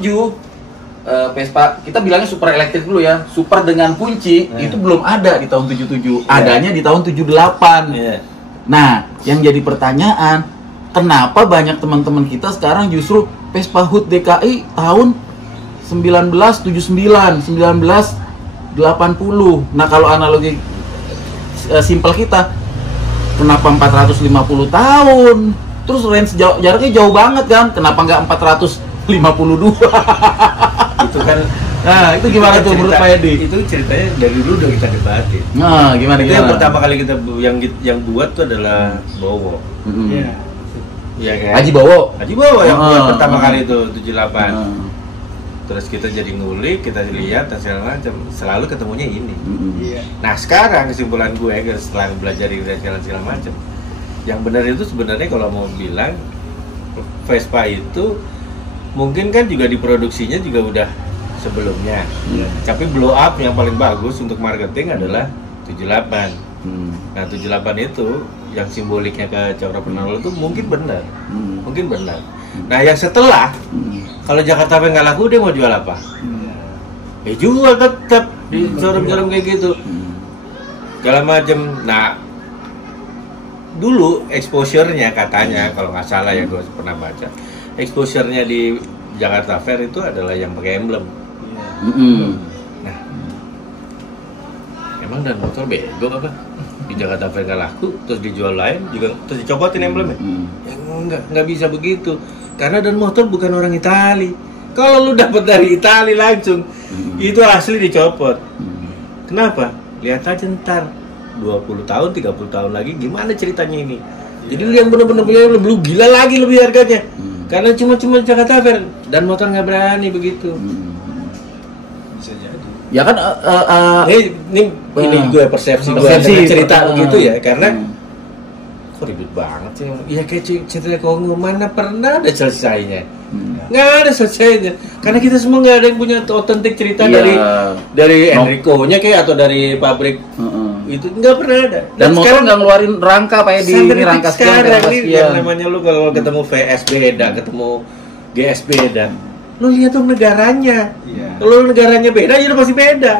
Vespa, kita bilangnya super elektrik dulu ya. Super dengan kunci itu belum ada di tahun 77. Adanya di tahun 78. Nah, yang jadi pertanyaan, kenapa banyak teman-teman kita sekarang justru Vespa HUD DKI tahun 1979, 1980. Nah, kalau analogi simpel kita, kenapa 450 tahun? Terus range jaraknya jauh banget kan? Kenapa nggak 452? Itu kan, Nah, itu gimana tuh menurut Pak Edi? Itu ceritanya dari dulu udah kita debatin. Nah, gimana Itu yang pertama kali kita yang buat tuh adalah Bowo. Iya. Iya kan? Haji Bowo. Haji Bowo yang buat pertama kali itu 78. Nah. Terus kita jadi ngulik, kita lihat dan segala macam. Selalu ketemunya ini. Iya. Nah sekarang kesimpulan gue setelah belajar dan segala macam, yang benar itu sebenarnya kalau mau bilang Vespa itu mungkin kan juga diproduksinya juga udah sebelumnya. Tapi blow up yang paling bagus untuk marketing adalah 78. Nah 78 itu yang simboliknya ke Cakra Purnama itu mungkin benar. Mungkin benar. Nah yang setelah kalau Jakarta Fair nggak laku dia mau jual apa? Jual tetap di showroom-showroom kayak gitu. Segala macam. Nah dulu exposure-nya katanya kalau nggak salah ya gue pernah baca, exposure-nya di Jakarta Fair itu adalah yang pakai emblem. Nah, emang dan motor bego apa? Di Jakarta Fair nggak laku, terus dijual lain juga, terus dicopotin emblemnya? Ya nggak bisa begitu, karena dan motor bukan orang Itali. Kalau lu dapat dari Itali langsung, itu asli dicopot. Kenapa? Lihat aja ntar 20 tahun, 30 tahun lagi gimana ceritanya ini. Jadi lu yang bener-bener punya lu gila lagi lebih harganya. Karena cuma Jakarta Fair dan motor nggak berani begitu. Bisa jadi. Ya kan Ini gue persepsi gue cerita begitu ya, karena kok ribet banget sih. Ya kayak cerita Kongo, mana pernah ada selesainya. Nggak ada selesainya. Karena kita semua nggak ada yang punya otentik cerita dari Enrico-nya kayak atau dari pabrik. Itu nggak pernah ada. Dan motor nggak ngeluarin rangka Pak Edi, ini rangka sekarang ini yang namanya lu kalau ketemu VS beda, ketemu GS beda. Lu lihat dong negaranya. Kalau negaranya beda, ya udah pasti beda.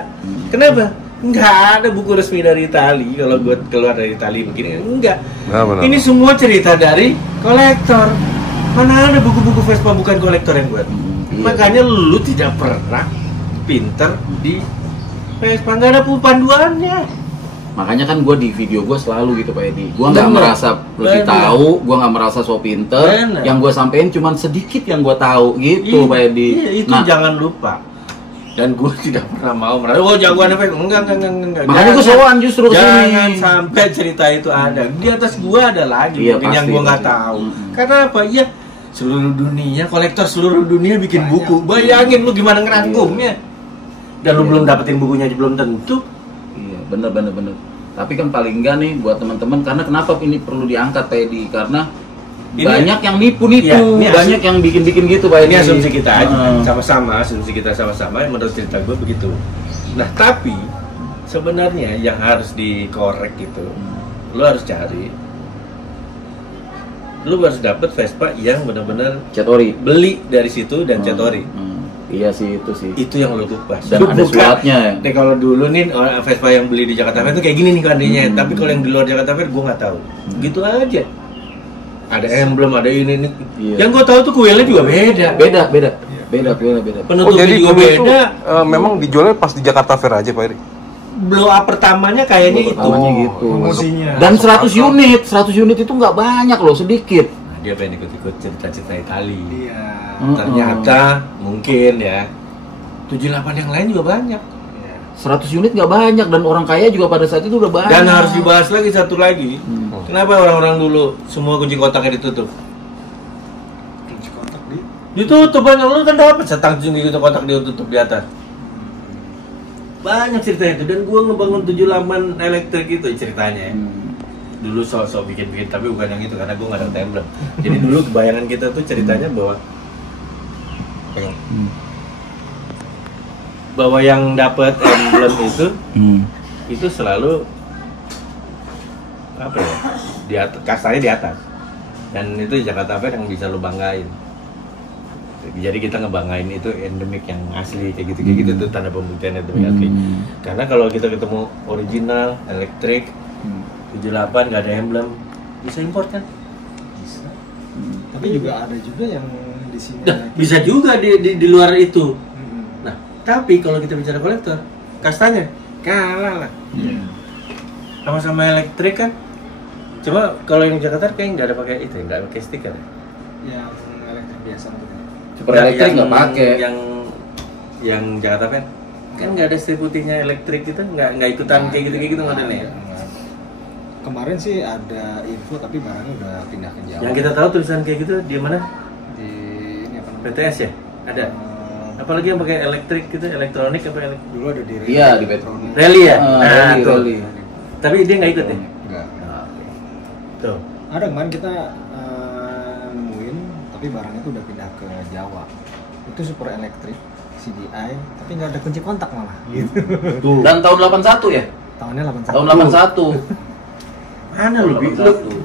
Kenapa? Nggak ada buku resmi dari Itali. Kalau gue keluar dari Itali begini, enggak. Ini semua cerita dari kolektor. Mana ada buku-buku Vespa bukan kolektor yang buat. Makanya lu tidak pernah pinter di Vespa, nggak ada panduannya. Makanya kan gue di video gue selalu gitu Pak Edi, gue nggak merasa lebih tahu, gue nggak merasa so pinter. Yang gue sampein cuma sedikit yang gue tahu gitu Pak Edi. Iya, itu jangan lupa. Dan gue tidak pernah mau merasa, oh jagoan apa? Enggak. Makanya gue sowan justru kesini. Jangan sampai cerita itu ada. Di atas gue ada lagi yang gue nggak tahu. Karena apa? Ya seluruh dunia, kolektor seluruh dunia bikin buku. Bayangin lu gimana ngerangkumnya. Dan lu belum dapetin bukunya aja belum tentu. Bener. Tapi kan paling enggak nih buat teman-teman, karena kenapa ini perlu diangkat Pak Edi? Karena banyak yang nipu banyak yang bikin gitu Pak Edi. Ini asumsi kita aja, asumsi kita sama-sama. Menurut cerita gue begitu. Nah tapi sebenarnya yang harus dikorek itu, lo harus cari, lo harus dapet Vespa yang benar-benar Cetori beli dari situ dan cetori. Iya sih itu sih. Itu yang lo lupa. Dan ada suratnya. Nih kalau dulu nih Vespa yang beli di Jakarta Fair itu kayak gini nih kondisinya. Tapi kalau yang di luar Jakarta Fair gue nggak tahu. Gitu aja. Ada emblem, ada ini nih. Iya. Yang gue tahu tuh kuilnya juga beda. Beda. Penutupnya jadi juga beda. Itu, memang dijualnya pas di Jakarta Fair aja Pak Edi. Blow up pertamanya kayaknya itu. Promosinya. Dan 100 unit itu nggak banyak loh, sedikit. Nah, dia pengen ikut-ikut cerita-cerita Itali. Iya. Ternyata mungkin ya 78 yang lain juga banyak. 100 unit nggak banyak dan orang kaya juga pada saat itu udah banyak. Dan harus dibahas lagi satu lagi. Kenapa orang-orang dulu semua kunci kotaknya ditutup? Kunci kotak ditutup banyak, lu kan dapat setang kunci kotak ditutup di atas. Banyak cerita itu, dan gua ngebangun 78 elektrik itu ceritanya. Dulu sok bikin-bikin, tapi bukan yang itu karena gua nggak ada emblem. Jadi dulu bayangan kita tuh ceritanya bahwa yang dapat emblem itu selalu apa ya, di atas, kastanya di atas, dan itu Jakarta Fair yang bisa lu banggain. Jadi kita ngebanggain itu endemik yang asli kayak gitu tuh tanda pembuktian endemik asli. Karena kalau kita ketemu original, elektrik, 78 nggak ada emblem, bisa import kan? Bisa. Tapi juga ada juga yang di sini. Nah, bisa juga di luar itu. Nah, tapi kalau kita bicara kolektor, kastanya kalah lah. Sama-sama elektrik kan. Coba kalau yang Jakarta kayak nggak ada pakai itu, nggak pakai stiker. Yang elektrik biasa gitu. Super elektrik nggak pakai. Yang Jakarta Kan nggak ada strip putihnya elektrik gitu, nggak ikutan kayak gitu modelnya. Kemarin sih ada info tapi barangnya udah pindah ke Jawa. Yang kita tahu tulisan kayak gitu di mana? Di ini apa namanya? PTS ya? Ada. Apalagi yang pakai elektrik gitu, elektronik apa elektrik? Dulu ada di Iya, di Petronik. Rally ya? Rally, tuh. rally. Tapi dia nggak ikut ya? Enggak. Tuh. Ada kemarin kita nemuin tapi barangnya itu udah pindah ke Jawa. Itu super elektrik CDI tapi nggak ada kunci kontak malah gitu. Dan tahun 81 ya? Tahunnya 81. Tahun 81. Mana lu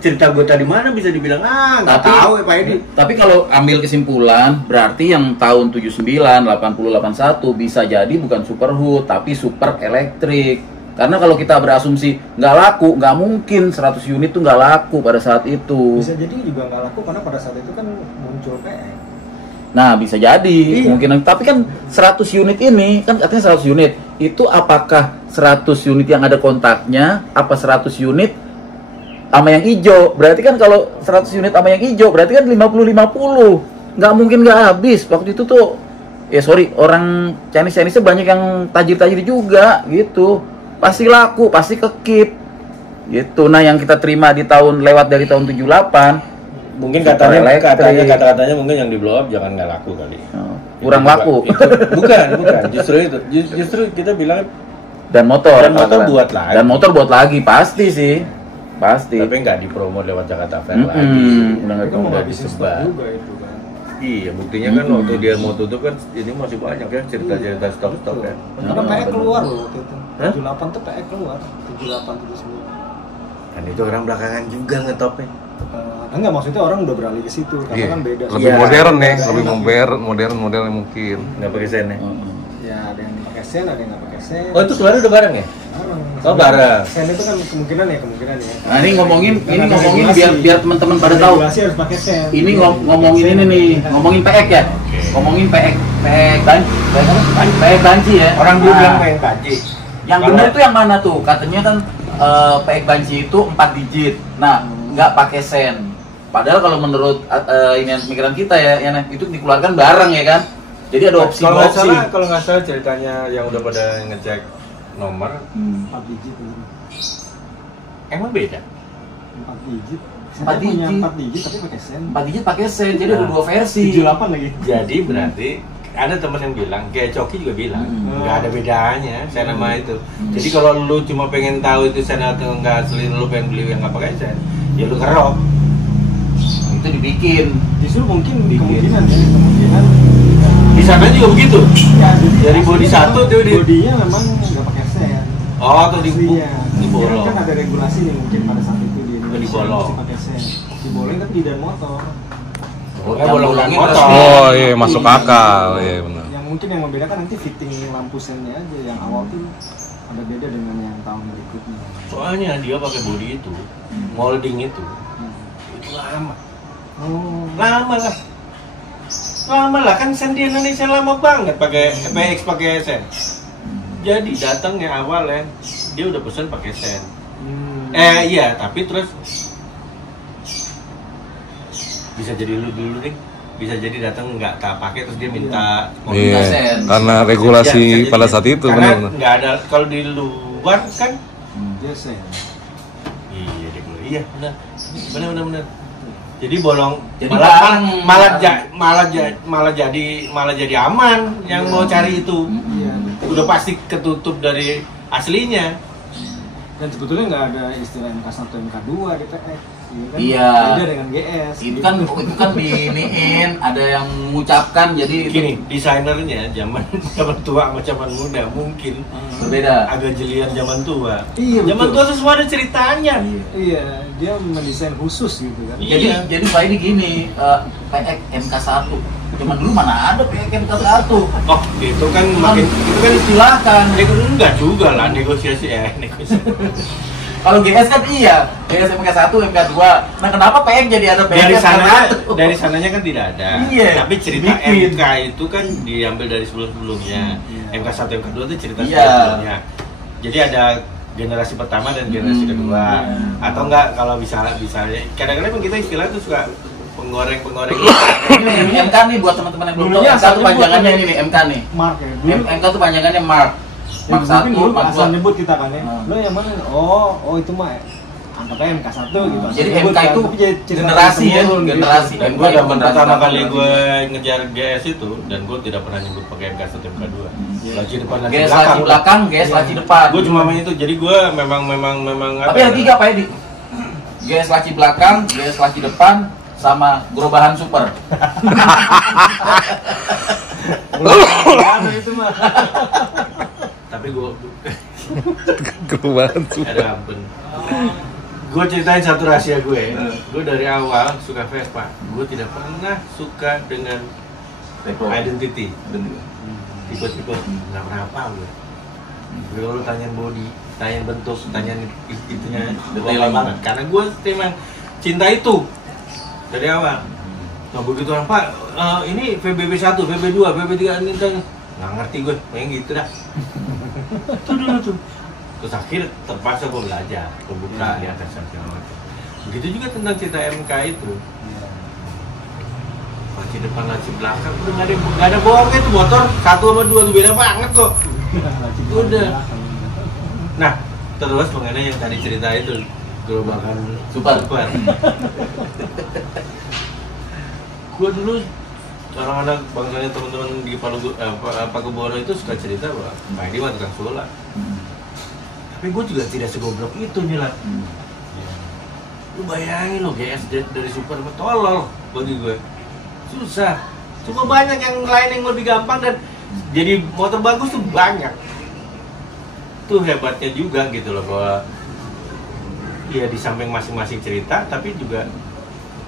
cerita gue tadi mana bisa dibilang nggak tahu ya Pak Edi. Tapi kalau ambil kesimpulan, berarti yang tahun 79, 80, 81 bisa jadi bukan super hood, tapi super elektrik. Karena kalau kita berasumsi nggak laku, nggak mungkin 100 unit tuh nggak laku pada saat itu. Bisa jadi juga nggak laku karena pada saat itu kan muncul PX. Nah, bisa jadi kemungkinan. Tapi kan 100 unit ini, kan katanya 100 unit. Itu apakah 100 unit yang ada kontaknya, apa 100 unit sama yang hijau? Berarti kan kalau 100 unit sama yang hijau, berarti kan 50-50. Nggak mungkin nggak habis. Waktu itu tuh, orang Chinese-nya banyak yang tajir-tajir juga, gitu. Pasti laku, pasti kekip. Gitu. Nah, yang kita terima di lewat dari tahun 78, mungkin super elektrik. kata-katanya mungkin yang di blow up jangan nggak laku kali. Kurang Itu laku. bukan, justru itu. Justru kita bilang Dan motor buat lagi. Dan motor buat lagi, pasti sih. Pasti. Tapi nggak dipromo lewat Jakarta Fair lagi. Udah nggak Itu mau udah habisin stok disebar. juga itu kan. Iya, buktinya kan waktu dia mau tutup kan ini masih banyak ya cerita-cerita stok-stok kan. Karena PX keluar loh waktu itu. Hah? 78 tuh PX keluar. 78 79. Kan itu orang belakangan juga ngetopnya. Enggak, maksudnya orang udah beralih ke situ karena Iya. kan beda. Lebih Iya. modern nih, Beda lebih enak. modern modelnya mungkin. Nggak pakai sen ya. Ya ada yang pakai sen, ada yang nggak pakai sen. Oh itu kemarin udah bareng ya? Bareng. Oh, bareng. Sen itu kan kemungkinan ya. Nah, ini ngomongin Karena ada ngomongin regulasi. biar teman-teman pada Ada tahu. regulasi harus pakai sen. Ini ngomongin ini nih, ngomongin PX ya. Ngomongin PX banci ya. Orang dulu Nah, bilang pengen kaji. yang benar itu yang mana tuh? Katanya kan PX banci itu 4 digit. Nah, nggak pakai sen. Padahal kalau menurut ini pemikiran kita ya, itu dikeluarkan bareng ya kan. Jadi ada opsi. Kalau nggak salah ceritanya yang udah pada ngecek nomor 4 digit. emang beda. 4 digit. Empat Saya punya digit. 4 digit tapi pakai sen. 4 digit pakai sen, jadi ada Nah. 2 versi. 78 lagi. Jadi berarti ada teman yang bilang, kayak Coki juga bilang, nggak ada bedanya sen sama itu. Jadi kalau lu cuma pengen tahu itu sen atau nggak asli, lu pengen beli yang nggak pakai sen, ya lu kerok. Itu dibikin. Justru mungkin kemungkinan Di sana juga begitu. ya, Dari body satu tuh di- bodinya memang nggak pakai sen. Oh, atau Aslinya. dibolong. Kan ada regulasi nih mungkin pada saat itu di Indonesia dibolong. masih pakai sen. Dibolong tapi di dan motor. Bolong-bolongin motor. Oh iya, masuk akal. Iya benar. Yang mungkin yang membedakan nanti fitting lampu sennya aja yang awal tuh ada beda dengan yang tahun berikutnya. Soalnya dia pakai body itu, molding itu lama. Oh. Lama lah kan sen di Indonesia lama banget pakai PX pakai sen. Jadi datangnya awal ya, dia udah pesen pakai sen. Iya, tapi terus bisa jadi lu dulu nih, bisa jadi datang nggak tak pakai terus dia minta Iya, sen. karena Ya, regulasi bisa jadi pada ya. saat itu karena benar. Hmm. nggak ada kalau di luar kan. Dia sen. Iya, dia bilang, iya benar. Jadi bolong, Jadi malah jadi aman yang mau cari itu. Iya. Udah pasti ketutup dari aslinya. Dan sebetulnya nggak ada istilah MK1 MK2 di PX. Iya. Beda dengan GS. Itu kan diiniin, ada yang mengucapkan jadi itu Gini, desainernya zaman tua sama zaman muda mungkin berbeda. agak jelian zaman tua. Iya, Zaman betul. tua tuh semua ada ceritanya. Iya, dia mendesain khusus gitu kan. Iya. Jadi Pak ini gini, PX MK1 Cuman dulu mana ada MK1. Oh, itu kan makin itu kan Silakan. enggak juga lah negosiasi negosiasi. Kalau GS kan iya, GS MK1, MK2. Nah kenapa PN jadi ada PN? Dari sananya kan tidak ada. Iya. Tapi cerita Bikin. MK itu kan diambil dari sebelum-sebelumnya. MK1, MK2 itu cerita Iya. sebelumnya. Jadi ada generasi pertama dan generasi kedua. Atau enggak kalau misalnya kadang-kadang kita istilah itu suka penggoreng. Ini MK nih buat teman-teman yang belum tahu. Dulunya MK tuh panjangannya ini nih, MK nih. Mark ya. Dulu MK tuh panjangannya Mark. Mark 1, dulu Mark asal 2. nyebut kita kan ya. Hmm. Lo yang mana? Oh itu mah anggapnya MK1 gitu. Jadi Nyebut MK kan, itu tapi jadi cerita generasi ya, turun gitu. generasi. Dan gue zaman pertama kali gue ngejar GS itu dan gue tidak pernah nyebut pakai MK1, MK2. Laci depan, laci GS laci belakang, GS laci depan. Gue cuma main itu. Jadi gue memang Tapi ada 3 Pak Edi. GS laci belakang, GS laci depan, sama gerobahan super. Itu mah. Tapi gue Kerubahan tuh. ada ampun. Gue ceritain satu rahasia gue. Gue dari awal suka Vespa. Gue tidak pernah suka dengan identity. Tipe-tipe nggak pernah apa gue. Gue lalu tanyain body, tanyain bentuk, tanyain itunya detail banget. Karena gue memang cinta itu dari awal. Nah begitu orang Pak, ini VBB 1, VB 2, VB 3 ini nggak ngerti gue, main gitu dah. Itu dulu tuh. Terus akhir terpaksa gue belajar, gue buka di atas segala macam. Begitu juga tentang cerita MK itu. Laci depan, laci belakang, udah nggak ada bohongnya itu motor 1 sama 2 tuh beda banget kok. Udah. Nah, terus mengenai yang tadi cerita itu gerobakan Super. Gue dulu anak-anak bangsanya teman-teman di Pakubono itu suka cerita bahwa Pak Edi mah tukang sulap. Tapi gue juga tidak segoblok itu nih lah. Lu bayangin lo GS dari Super tolol bagi gue. Susah. Cuma banyak yang lain yang lebih gampang dan jadi motor bagus tuh banyak. Tuh hebatnya juga gitu loh bahwa ya di samping masing-masing cerita tapi juga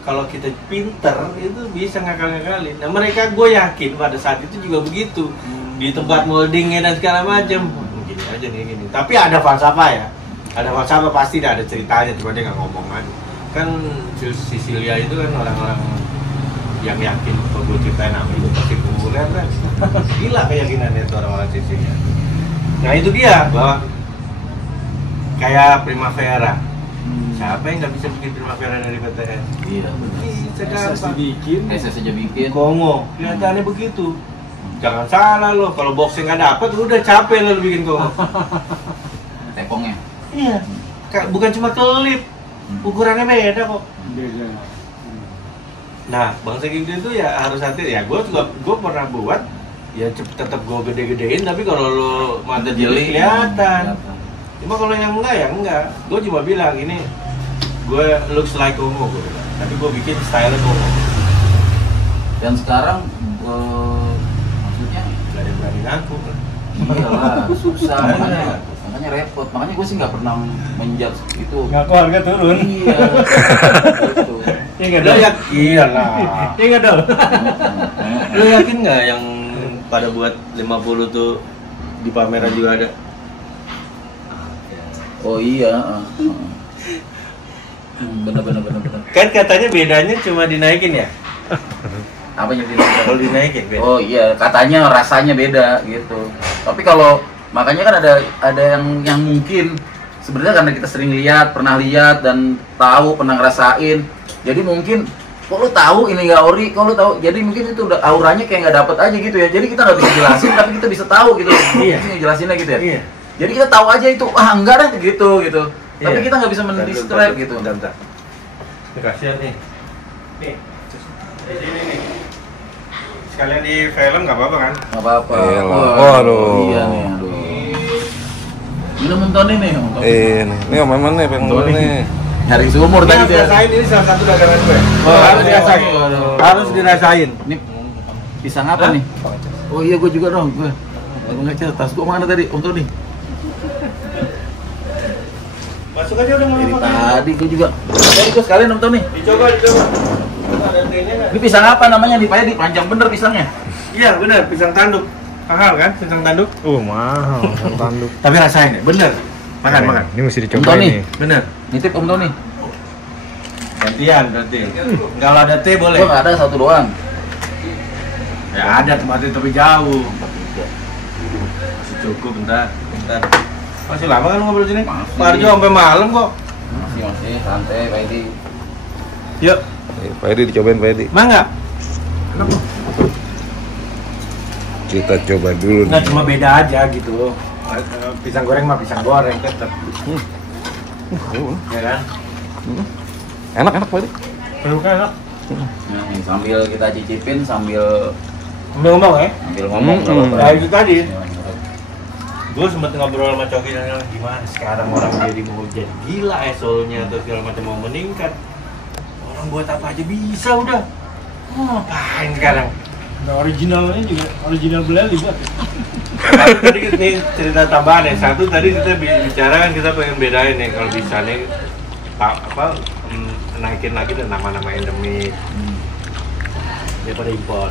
kalau kita pinter itu bisa ngakal-ngakalin. Nah mereka gue yakin pada saat itu juga begitu di tempat moldingnya dan segala macam. Gini aja nih gini. Tapi ada falsafah ya. Ada falsafah pasti ada ceritanya. Cuma dia nggak ngomong aja. Kan Sicilia itu kan orang-orang yang yakin kalau gue ceritain apa itu pasti populer kan. Gila keyakinannya itu orang-orang Sicilia. Nah itu dia bahwa kayak Primavera. Siapa yang nggak bisa bikin Primavera dari PTS? Iya, Bisa SS gampang. dibikin. SS aja bikin. Kongo, kelihatannya begitu. Jangan salah lo, kalau boxing nggak dapet, udah capek lo bikin Kongo. Tepongnya. Iya, bukan cuma kelip, ukurannya beda kok. Beda. Nah, bangsa gitu itu ya harus hati. Ya, gue pernah buat, ya tetap gue gede-gedein, tapi kalau lo mata jeli kelihatan. Cuma kalau yang enggak ya enggak. Gue cuma bilang ini gue looks like Kongo gue bilang. Tapi gue bikin style Kongo. Dan sekarang maksudnya Gak ada yang berani ngaku. iyalah susah makanya repot. Makanya gue sih nggak pernah menjudge itu. Ngaku harga turun. Iya. Gitu. Iya nggak Lo dong? iyalah. Iya nggak dong? Lo yakin nggak yang pada buat 50 tuh di pameran juga ada? Oh iya. Bener. Kan katanya bedanya cuma dinaikin ya? Apa yang Kalau dinaikin beda. Oh iya, katanya rasanya beda gitu. Tapi kalau makanya kan ada yang mungkin sebenarnya karena kita sering lihat, pernah lihat dan tahu, pernah ngerasain. Jadi mungkin kok lu tahu ini nggak ori, kok lu tahu. Jadi mungkin itu udah auranya kayak nggak dapet aja gitu ya. Jadi kita nggak bisa jelasin, tapi kita bisa tahu gitu. Iya. Ini jelasinnya gitu ya. Iya. Jadi kita tahu aja itu, ah enggak deh gitu. Tapi Iya. kita nggak bisa mendescribe gitu. Bentar. Ini kasihan nih. Nih, di sini nih. Sekalian di film nggak apa-apa kan? Nggak apa-apa. Waduh. Iya nih, aduh. Minum Tony nih. Ini om Eman nih, pengen gue nih. Nyari sumur Ini tadi harus dia. dirasain, ini salah satu dagangan gue. Oh, Harus dirasain. aduh. Harus dirasain. Ini pisang apa nih? Oh iya, gue juga dong. Gue ngecek tas gue mana tadi? Om Tony. Masuk aja udah mau Dari makan. tadi gue juga. Tadi gue sekalian Om Tony. Dicoba. Ada ada T-nya nggak? Ini pisang apa namanya nih Pak Edi? Panjang bener pisangnya. Iya benar, pisang tanduk. Mahal kan pisang tanduk? Mahal pisang tanduk. Tapi rasain ya, bener. Makan. Ini mesti Om dicobain Tony. nih. Bener. Nitip Om Tony. Gantian berarti. Kalau ada teh boleh. Gua nggak ada satu doang. Ya ada tempatnya tapi jauh. Masih cukup bentar. Masih lama kan ngobrol sini? Masih. Pak Arjo sampai malam kok. Masih santai Pak Edi. Yuk, Pak Edi dicobain Pak Edi. mangga. Kita coba dulu Nggak nih. cuma beda aja gitu. Pisang goreng mah pisang goreng tetap. Ya kan? Enak Pak Edi. Belum kan? Enak. Nah, nih, sambil kita cicipin sambil Ngomong ya. ngomong kalau Nah itu tadi. Ya, Gue sempet ngobrol sama Coki dan bilang, gimana sekarang orang jadi mau jadi gila esolnya atau segala macam mau meningkat. Orang buat apa aja bisa udah. Mau ngapain sekarang? Nah, originalnya juga original Belali buat. Tadi nih cerita tambahan ya. Satu tadi kita bicara kan kita pengen bedain nih kalau bisa nih naikin lagi dan nama-nama endemik daripada impor.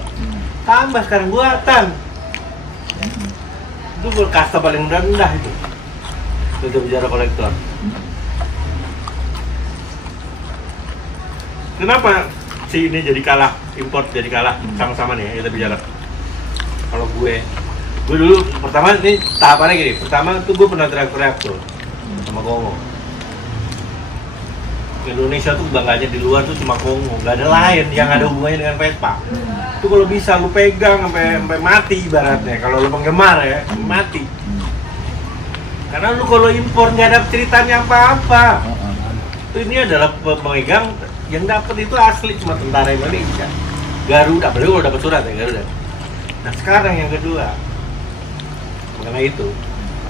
Tambah sekarang buatan. Itu kasta paling rendah itu. Kita bicara kolektor. Kenapa si ini jadi kalah, import jadi kalah sama-sama nih kita bicara. Kalau gue dulu pertama ini tahapannya gini. Pertama tuh gue pernah teriak-teriak tuh sama Kongo. Indonesia tuh bangganya di luar tuh cuma Kongo, nggak ada lain yang ada hubungannya dengan Vespa. Itu kalau bisa lu pegang sampai mati ibaratnya. Kalau lu penggemar ya mati. Karena lu kalau impor nggak ada ceritanya apa-apa. Ini adalah pemegang yang dapat itu asli cuma tentara Indonesia. Garuda, apalagi kalau dapat surat ya Garuda. Nah sekarang yang kedua mengenai itu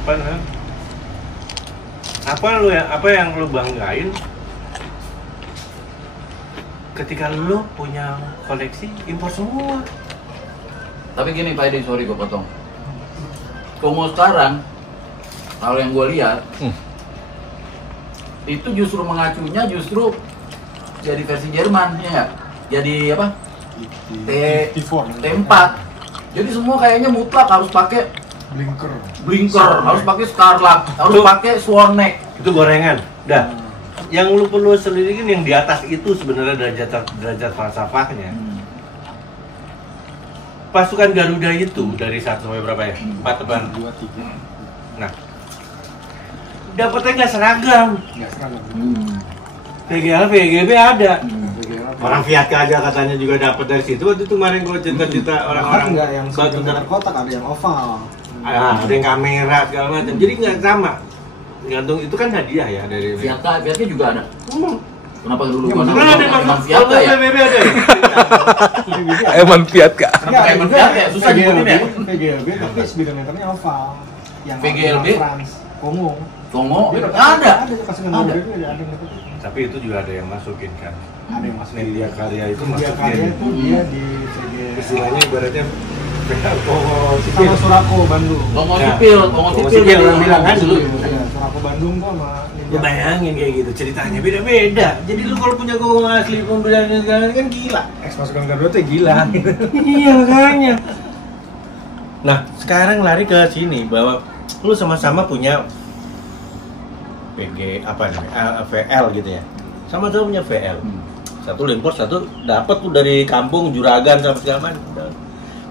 apa namanya? Apa yang lu banggain ketika lu punya koleksi impor semua? Tapi gini Pak Edi, sorry gue potong. Kongo sekarang, kalau yang gue lihat, itu justru mengacunya justru jadi versi Jerman, ya nggak? Jadi apa? T4. Jadi semua kayaknya mutlak harus pakai blinker, harus pakai Scarlett, harus pakai Swarneck. Itu gorengan. Dah. Yang lu perlu selidikin yang di atas itu sebenarnya derajat falsafahnya. Pasukan Garuda itu dari 1 sampai berapa ya? 4 teban. 2, 3. Nah, dapatnya nggak seragam. Nggak seragam. PGL, PGB ada. PGL. Orang Fiat aja katanya juga dapat dari situ. Waktu itu kemarin gua cerita-cerita orang-orang Nggak yang batu sebenarnya kotak, ada yang oval. ada yang kamera segala macam. Jadi nggak sama. Gantung itu kan hadiah ya dari Fiatnya juga ada. Kenapa dulu Ya, gua maksudnya nonton ada emang Fiatnya ya? PGB ada. Emang Fiat Kak. Kenapa emang Fiatnya? Susah nyebutin ya? PGLB tapi speedometernya oval. Yang PGLB? France, Kongo. Kongo Dia ada. Ada pasukan Ada. Garuda itu ada yang dapat. Tapi itu juga ada yang masukin kan. Ada yang masukin. Media karya itu Dia masukin. karya itu dia di PGL. Istilahnya ibaratnya Sama Surako Bandung. Kongo Ya. sipil, Kongo Kongo sipil sipil, orang orang bilang kan dulu. Iya, Surako Bandung tuh sama Lu bayangin kayak gitu, ceritanya beda-beda. Jadi lu kalau punya gowong asli pembeliannya sekarang kan gila. ex pasukan Garuda tuh gila. Iya makanya. Nah sekarang lari ke sini bahwa lu sama-sama punya PG apa namanya VL gitu ya. Sama-sama punya VL. Satu lu impor, satu dapat tuh dari kampung Juragan sama segala macam.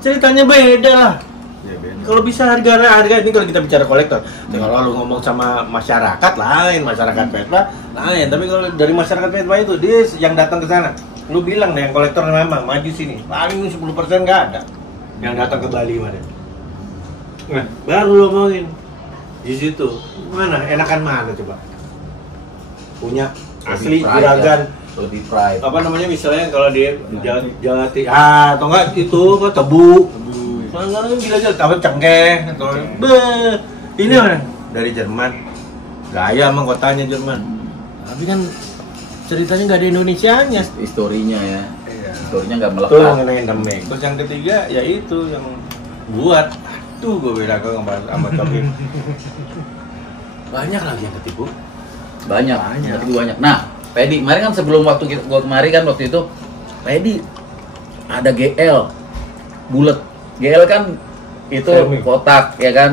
Ceritanya beda lah. Kalau bisa harga ini kalau kita bicara kolektor. Kalau lu ngomong sama masyarakat lain, masyarakat Vespa lain. Tapi kalau dari masyarakat Vespa itu dia yang datang ke sana. Lu bilang deh yang kolektor memang maju sini. Paling 10% nggak ada yang datang ke Bali mana. Nah, baru lu ngomongin di situ. Mana enakan mana coba? Punya asli juragan lebih pride. apa namanya misalnya kalau di Jati atau enggak itu apa tebu kan gila-gila apa cengkeh atau ini orang dari Jerman gaya emang kotanya Jerman tapi kan ceritanya nggak ada Indonesianya Historinya ya. Historinya nggak tuh melekat. mengenai endemik terus yang ketiga ya itu yang buat aduh gue beda sama Coki banyak lagi yang ketipu Banyak. Nah, Pedi, kemarin kan sebelum waktu gua kemarin kan waktu itu Pak Edi, ada GL bulat. GL kan itu Semi. kotak ya kan,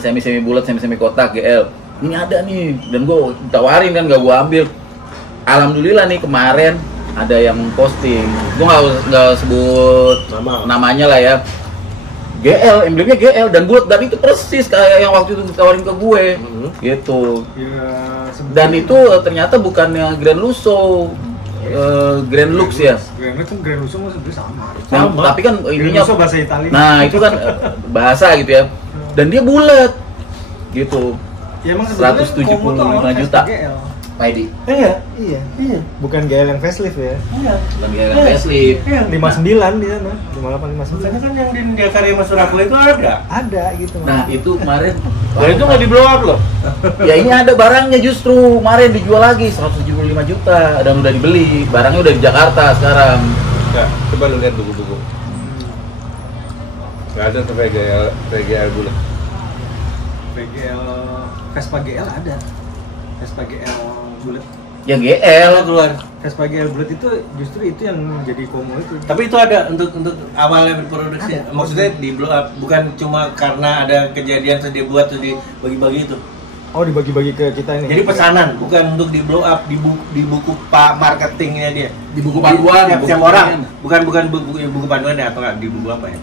semi bulat, semi kotak GL. Ini ada nih, dan gue tawarin kan, gak gue ambil. Alhamdulillah nih kemarin ada yang posting, gue nggak sebut namanya lah ya. GL, emblemnya GL dan bulat, dan itu persis kayak yang waktu itu ditawarin ke gue, gitu. Ya, Dan itu ternyata bukannya Grand Lusso, Grand Lux ya. Grand Lusso sebenarnya sama. Nah, tapi kan ininya, Grand Lusso bahasa Italia. nah itu kan bahasa gitu ya. Dan dia bulat, gitu. Ya emang sebenarnya 175 Komo tuh awalnya juta. GL. Pak Edi, Iya. Iya. Bukan GL yang facelift ya. Iya. bukan dia kan facelift. Iya. 59 di sana. 58 Makanya 59. kan yang di karya Mas Surako itu ada. Ada gitu. Nah itu kemarin, Dan itu nggak di blow up loh. ya ini ada barangnya justru kemarin dijual lagi 175 juta dan udah dibeli. Barangnya udah di Jakarta sekarang. Nggak, coba lu lihat buku-buku. Nggak ada tuh PGL bulat. PGL Vespa GL ada. Vespa GL bulat. Ya GL. Keluar. Vespa GL bulat itu justru itu yang jadi Komo itu. Tapi itu ada untuk awalnya produksi. Ada. Maksudnya di blow up, bukan cuma karena ada kejadian terus dia buat terus dibagi-bagi itu. Oh, dibagi-bagi ke kita ini. Jadi pesanan, bukan untuk di blow up di buku pak marketingnya dia. Di buku panduan. Tiap orang, bukan buku panduan ya, atau nggak di buku apa ya?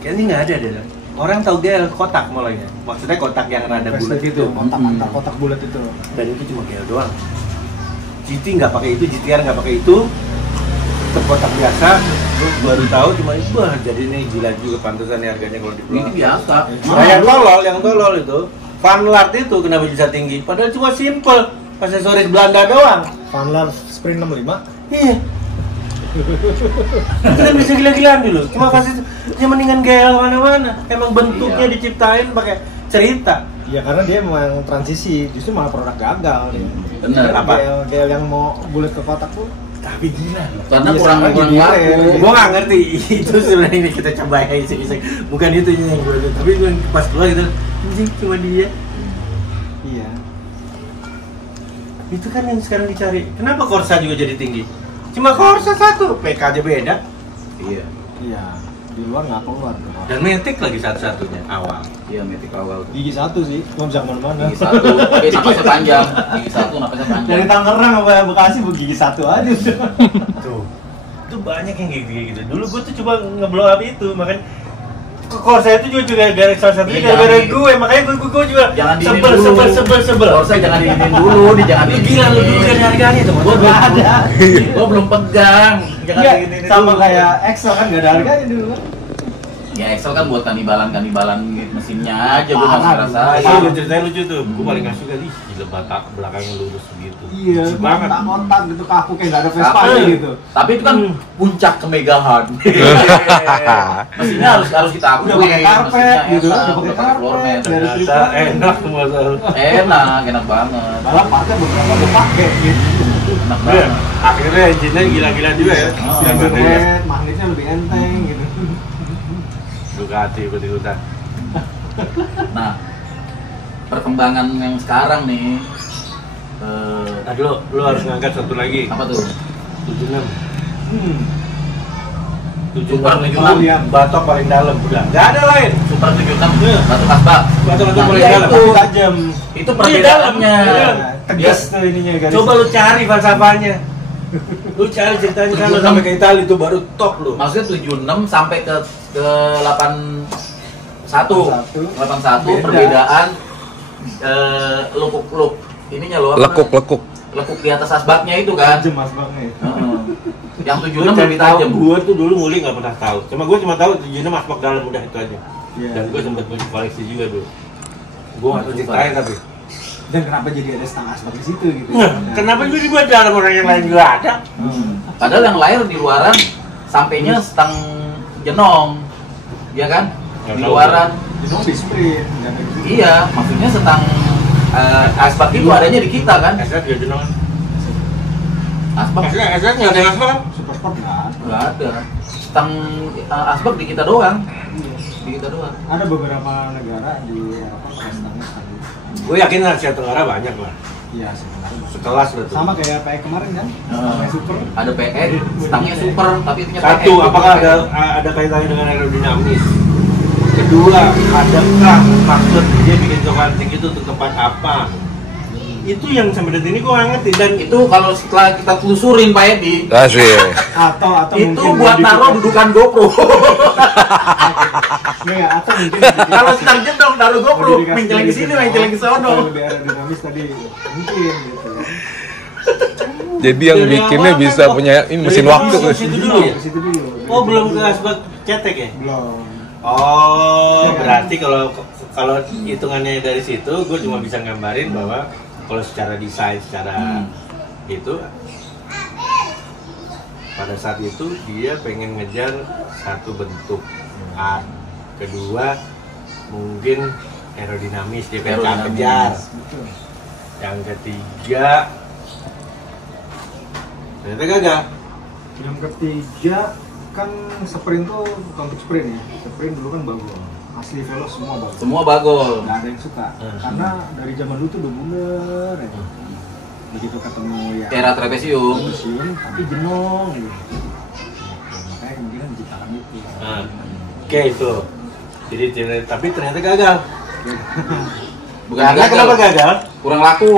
Kayaknya nggak ada deh. Orang tahu GL kotak mulainya. Maksudnya kotak yang rada bulat Vespa itu. kotak antar kotak bulat itu. Dan itu cuma GL doang. GT nggak pakai itu, GTR nggak pakai itu. Tetap kotak biasa. Gue baru tahu cuma itu, wah jadi ini gila juga pantesan harganya kalau di blow Ini up. biasa. Nah, yang tolol itu, Vanlart itu kenapa bisa tinggi? Padahal cuma simple, aksesoris Belanda doang. Vanlar Sprint 65. Iya. Itu kan bisa gila-gilaan dulu. Cuma pasti dia mendingan GL mana-mana. Emang bentuknya Iya. diciptain pakai cerita. Ya karena dia memang transisi, justru malah produk gagal nih. Bener. Apa? GL yang mau bulat ke kotak tuh. Tapi gila. Karena Iya, kurang sekarang kurang jadi laku. rare. Gua nggak ngerti itu sebenarnya ini kita coba ya iseng-iseng. Bukan itu yang gue lihat. Tapi gue pas keluar gitu, anjing cuma dia. Iya. Itu kan yang sekarang dicari. Kenapa Corsa juga jadi tinggi? Cuma Corsa satu, PK aja beda. Iya. Iya. Di luar nggak keluar. Dan Matic lagi satu-satunya awal. Iya, metik awal. Gigi satu sih, nggak bisa kemana-mana. Gigi satu, tapi napasnya panjang. Gigi satu, napasnya panjang. Dari Tangerang sama Bekasi gigi satu aja udah. Tuh. Itu banyak yang kayak gitu. Dulu gue tuh coba nge-blow up itu, makanya Corsa itu juga gara salah satunya Iya, gara-gara jangan. gue, makanya gue juga Jangan diinin sebel. Kalau saya jangan diinin dulu, jangan Lu gila lu dulu kan harganya tuh. Gua belum ada. Gua belum pegang. Jangan Enggak, diinin sama dulu. kayak Excel kan nggak ada harganya dulu kan. Ya Excel kan buat kanibalan mesinnya aja, gua masih Parah, ngerasain. Itu lu ceritain lucu tuh. Gue paling gak suka nih, gila batak belakangnya lurus begitu. Iya, Lucu banget. kontak gitu kaku kayak nggak ada Kaku. Vespa gitu. Tapi itu kan puncak kemegahan. Mesinnya harus kita akui. Udah pakai karpet gitu, enak, udah pakai floor karpet, mat. dari Ternyata enak semua soal. Enak banget. Malah partnya beberapa udah pakai gitu. Enak Iya. banget. Akhirnya engine-nya gila-gila juga ya. Oh, Yang Lebih bener. keren, magnetnya lebih enteng gitu. Ducati ikut-ikutan. Nah, perkembangan yang sekarang nih, Nah, lu harus ngangkat satu lagi. apa tuh? 76. Hmm. 76 Oh, iya. batok paling dalam udah. Enggak ada lain. Super 76 Iya. batu kasbah. Batok-batok Nah, paling iya dalam. itu. Tajam. Itu Iya, perbedaannya. dalam. Tegas tuh ininya garis. Coba lu cari falsafahnya. Lu cari ceritanya kalau 76. sampai ke Italia itu baru top lu. Maksudnya 76 sampai ke 81. 81 Beda. perbedaan lekuk ininya loh. apa Lekuk. namanya? Lekuk di atas asbaknya itu kan. Tajam asbaknya. Heeh. Yang Lu 76 cari lebih tahu, tajam. gua tuh dulu nguli nggak pernah tahu. Cuma cuma tahu 76 asbak dalam udah itu aja. Iya. Dan gua sempat punya koleksi juga dulu. Gua nggak tahu ceritain tapi. Dan kenapa jadi ada setengah asbak di situ gitu? Nah, kenapa juga dibuat dalam orang yang lain juga ada? Padahal yang lahir di luaran sampainya setang jenong. Iya kan? Nggak Di tahu. luaran. Jenong di sprint, nggak ada di situ. Iya, maksudnya setang asbak itu adanya di kita kan? Esat juga jenong. Asbak Esat nggak ada yang asbak kan? Super Sport nggak ada. nggak ada. Setang asbak di kita doang. Di kita doang. Ada beberapa negara di apa stangnya tadi. Gue yakin Asia Tenggara banyak lah. Iya sebenarnya. Sekelas lah tuh. Sama kayak PE kemarin kan? PE Super. Ada PE, stangnya super, tapi itunya Satu, PE. apakah ada kaitannya dengan aerodinamis? Kedua, adakah maksud dia bikin coklat itu untuk tempat apa? Itu yang sampai detik ini gue nggak ngerti. Dan Itu kalau setelah kita telusurin Pak Edi, Kasih. Atau itu mungkin buat naruh dudukan GoPro. Enggak, atau mungkin Kalau sedang jendong naruh GoPro, modifikasi menceleng ke sini, gitu. menceleng ke sono. Supaya lebih aerodinamis tadi mungkin gitu. Jadi yang Dari bikinnya awal bisa kan, punya ini mesin dari waktu. dulu, situ dulu ya? Ke situ dulu. Oh, belum ke asbak cetek ya? Belum. Oh, Ya. berarti kalau hitungannya dari situ, gue cuma bisa gambarin bahwa kalau secara desain, secara itu pada saat itu dia pengen ngejar satu bentuk A, kedua mungkin aerodinamis dia pengen Aerodinamis. kejar, Betul. yang ketiga ternyata gagal. Yang ketiga kan sprint tuh bukan untuk sprint ya. Sprint dulu kan bagus. Asli velo semua bagus. Semua bagus. Nggak ada yang suka. Karena dari zaman dulu tuh udah bener ya. Begitu ketemu ya Era trapesium. museum tapi jenong gitu. Makanya kemudian diciptakan itu. Oke itu. Jadi tapi ternyata gagal. Bukan Karena gagal. kenapa gagal? Kurang laku.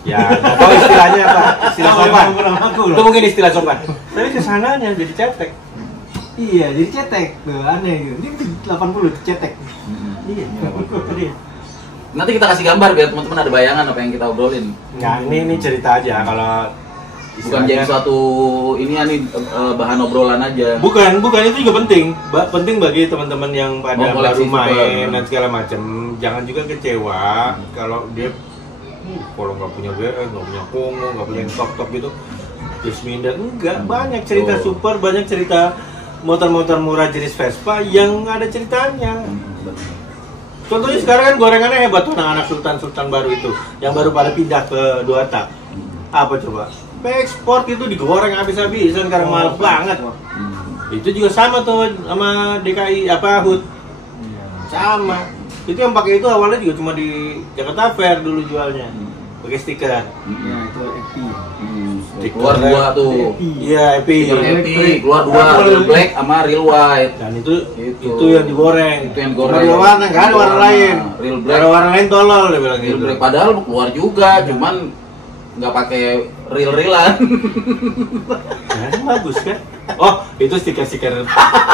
Ya, nggak tahu istilahnya apa? Istilah Oh, sopan. emang kurang laku loh. Itu mungkin istilah sopan. Tapi kesananya jadi cetek. Iya, jadi cetek. Tuh aneh gitu. Ini 80 cetek. Iya. Jadi, Nanti kita kasih gambar biar teman-teman ada bayangan apa yang kita obrolin. nggak ini cerita aja kalau Bukan jadi suatu ini ya nih bahan obrolan aja. Bukan itu juga penting. Penting bagi teman-teman yang pada Mau koleksi baru main super. dan segala macam. Jangan juga kecewa kalau dia kalau nggak punya WR, nggak punya Kongo, nggak punya top gitu. Desminder enggak, banyak cerita Oh. super, banyak cerita motor-motor murah jenis Vespa yang ada ceritanya. Contohnya sekarang kan gorengannya hebat tuh anak-anak sultan baru itu, yang baru pada pindah ke 2 tak. Apa coba? Ekspor itu digoreng habis-habisan sekarang mahal banget. Itu juga sama tuh sama DKI apa HUT. Iya. Sama. Itu yang pakai itu awalnya juga cuma di Jakarta Fair dulu jualnya. Pakai stiker. Ya itu EPI. Keluar dua tuh. Iya, Epi. Stiker happy, keluar dua, real black sama real white. Dan itu Itu. yang digoreng. Itu yang Cuma digoreng. dua warna, nggak ada warna Warna. lain. Real black. Ada warna lain tolol dia bilang Real gitu. black padahal keluar juga, cuman nggak pakai real-realan. Nah, itu bagus kan? Oh, itu stiker-stiker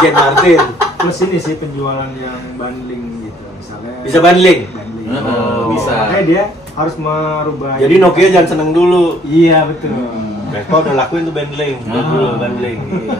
Gen Martin. Plus ini sih penjualan yang bundling gitu. Misalnya Bisa bundling. bundling. Oh, bisa. Makanya dia harus merubah. Jadi Nokia jangan seneng dulu. Iya betul. Vespa udah lakuin tuh bundling. Dulu bundling. Iya.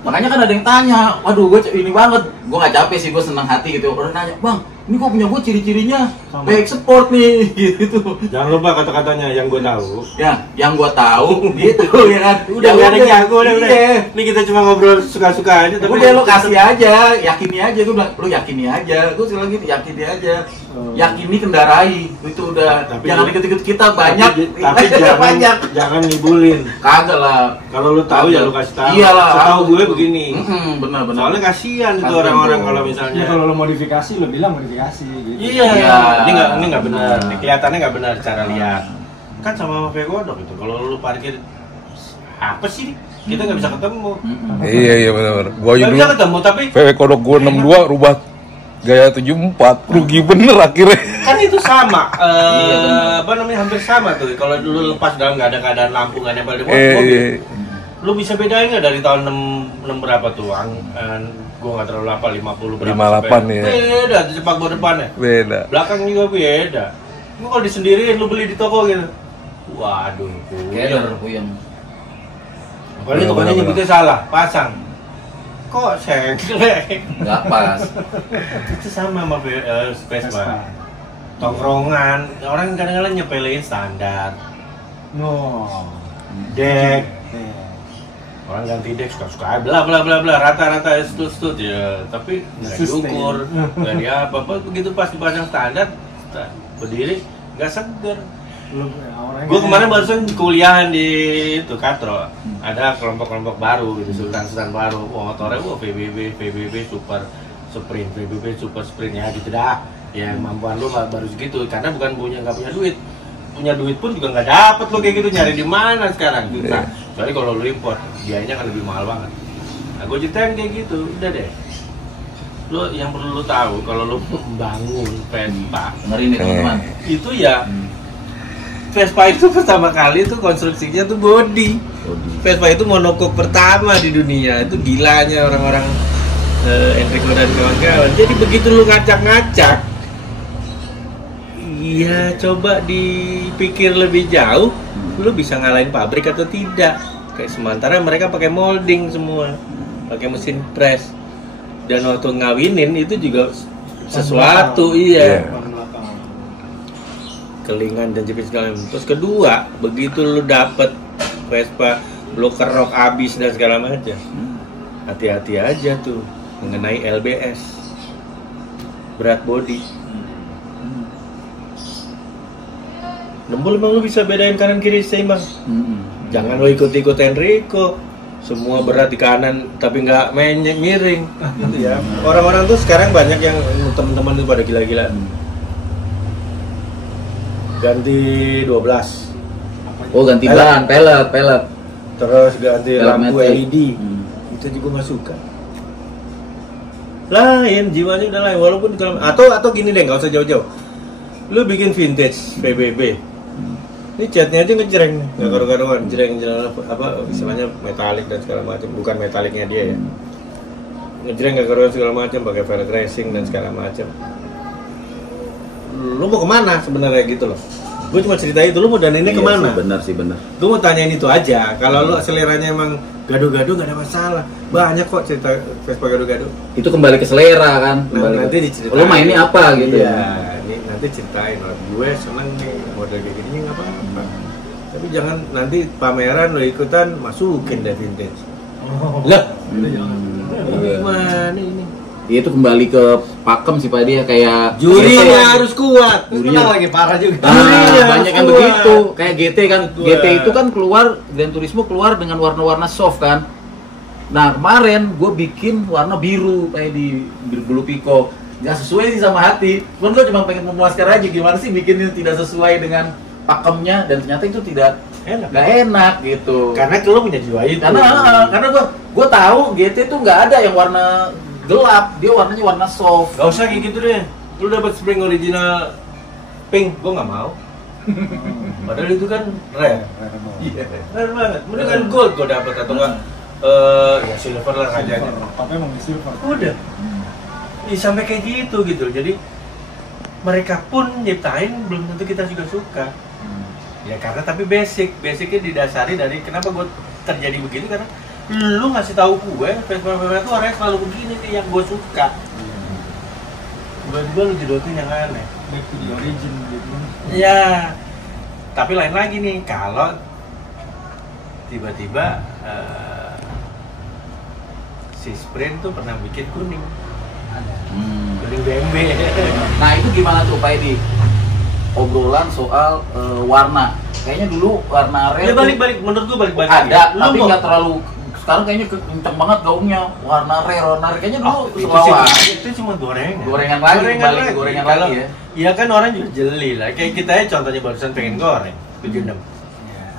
Makanya kan ada yang tanya, waduh gue ini banget, gue nggak capek sih, gue senang hati gitu. Orang nanya, bang, ini kok punya gue ciri-cirinya Sama. baik sport nih, gitu. Jangan lupa kata-katanya yang gue tahu. Ya, yang gue tahu gitu ya kan. Udah nggak ada jago udah. Iya. Ini kita cuma ngobrol suka-suka aja tapi Udah lo kasih aja, yakini aja, gue bilang, lo yakini aja, gue sekali lagi yakini aja, Oh. yakini kendarai, itu udah, Tapi- jangan ikut-ikut kita banyak, tapi jangan banyak, jangan ngibulin. kagak lah. Kalau lu tahu ya lu kasih tahu. Iyalah. Setahu gue begini. Benar-benar. Soalnya kasihan itu Kasihan orang-orang dong. kalau Ya misalnya. kalau lo modifikasi lo bilang modifikasi gitu. Iya, Iya. ini nggak benar. Ini kelihatannya nggak benar cara lihat. Kan sama kayak godok itu. Kalau lu parkir apa sih? Kita nggak bisa ketemu. Iya benar. Gua aja Nggak dulu bisa ketemu tapi VW kodok gua 62 rubah gaya 74, rugi bener akhirnya. kan itu sama. Iya, benar. Apa namanya hampir sama tuh. Kalau dulu lepas dalam nggak ada keadaan lampu nggak ada mobil. Iya. Lu bisa bedain nggak dari tahun 6 berapa tuh? Gua nggak terlalu hafal 50 berapa. 58 ya. Beda tuh sepak bola depannya. Beda. Belakang juga beda. Lu kalau disendiriin lu beli di toko gitu. Waduh, Keder, puyeng. Apalagi tokonya Benar-benar. nyebutnya salah, pasang. Kok seglek? Nggak pas. Itu sama sama Vespa. Vespa. Tongkrongan, orang kadang-kadang nyepelein standar. No. Dek, Iya. orang ganti dek suka-suka bla bla bla bla rata-rata stut ya, tapi nggak Sustain. diukur, nggak di apa begitu pas dipasang standar berdiri nggak seger. Belum orangnya. Gue kemarin barusan kuliahan di itu Katro, ada kelompok-kelompok baru gitu, sultan baru, motornya PBB super sprint, PBB super sprint ya gitu dah. Ya kemampuan lu baru segitu, karena bukan nggak punya duit. punya duit pun juga nggak dapet lo kayak gitu, nyari di mana sekarang susah. Soalnya kalau lo import biayanya kan lebih mahal banget. Nah gue ceritain kayak gitu, udah deh. Lo yang perlu lo tahu kalau lo membangun Vespa, Dengerin nih teman-teman. itu ya Vespa itu pertama kali tuh konstruksinya tuh body. Vespa itu monokok pertama di dunia, itu gilanya orang-orang Enrico dan kawan-kawan. Jadi begitu lu ngacak-ngacak, iya coba dipikir lebih jauh, lu bisa ngalahin pabrik atau tidak. Kayak sementara mereka pakai molding semua, pakai mesin press. Dan waktu ngawinin itu juga sesuatu, iya. Kelingan dan jepit segala macam. Terus kedua, begitu lu dapet Vespa bloker rok abis dan segala macam, hati-hati aja tuh mengenai LBS, berat body. Nembul emang lu bisa bedain kanan kiri seimbang. Jangan lu ikut-ikut Enrico, semua berat di kanan tapi nggak miring. Gitu ya. Orang-orang tuh sekarang banyak yang teman-teman tuh pada gila-gila. Ganti 12. Oh ganti bahan, pellet. Terus ganti Pellet lampu matic. LED. Itu juga masuk kan. Lain, jiwanya udah lain. Walaupun kalau atau gini deh, nggak usah jauh-jauh. Lu bikin vintage PBB. Ini catnya aja ngejreng, nggak karu-karuan, jreng apa istilahnya metalik dan segala macam. Bukan metaliknya dia ya. Ngejreng nggak karuan segala macam, pakai velg racing dan segala macam. Lu mau kemana sebenarnya gitu loh? Gue cuma cerita itu, lu mau danainnya kemana? Sih, benar. Gue mau tanyain itu aja. Kalau lu seleranya emang gado-gado nggak ada masalah. Banyak kok cerita Vespa gado-gado. Itu kembali ke selera kan. Nanti diceritain. Lu mainnya apa gitu? Iya, ini nanti ceritain. Gue seneng nih model kayak gini nggak apa-apa. Tapi jangan nanti pameran lo ikutan masukin deh vintage. Lah, gimana ini? Itu kembali ke pakem sih Pak dia kayak Jurinya harus kuat. Jurinya lagi parah juga. Banyak yang kuat. begitu. Kayak GT kan, Betul. GT itu kan keluar, Gran Turismo keluar dengan warna-warna soft kan. Nah kemarin gue bikin warna biru kayak di bulu Pico. Nggak sesuai sih sama hati. Cuman gue cuma pengen memuaskan aja gimana sih bikinnya tidak sesuai dengan pakemnya dan ternyata itu tidak nggak enak gitu. Karena lo punya jiwa itu. Karena gue tahu GT tuh nggak ada yang warna gelap, dia warnanya warna soft. Gak usah kayak gitu deh. Lu dapat spring original pink, gue nggak mau. Padahal itu kan rare. Iya, rare banget. Mending kan gold gue dapat atau enggak ya silver lah kajanya. Tapi emang di silver. Udah. Sampai kayak gitu. Jadi mereka pun nyiptain belum tentu kita juga suka. Ya karena tapi basicnya didasari dari kenapa gue terjadi begini karena lu ngasih tahu gue Vespa itu warnanya selalu begini nih yang gue suka. Tiba-tiba lu jodohin yang aneh. Back to the origin gitu. Ya, tapi lain lagi nih kalau tiba-tiba si Sprint tuh pernah bikin kuning BMW. Nah itu gimana tuh Pak Edi? Obrolan soal warna. Kayaknya dulu warna rare Ya balik-balik, menurut gua balik-balik. ada, Lu tapi mau- nggak terlalu. Sekarang kayaknya kenceng banget gaungnya warna rare. Kayaknya dulu itu selawan. itu cuma gorengan. Gorengan lagi, balik ke gorengan Kalau- lagi ya. Iya kan orang juga jeli lah. Kayak kita ya contohnya barusan pengen goreng 76.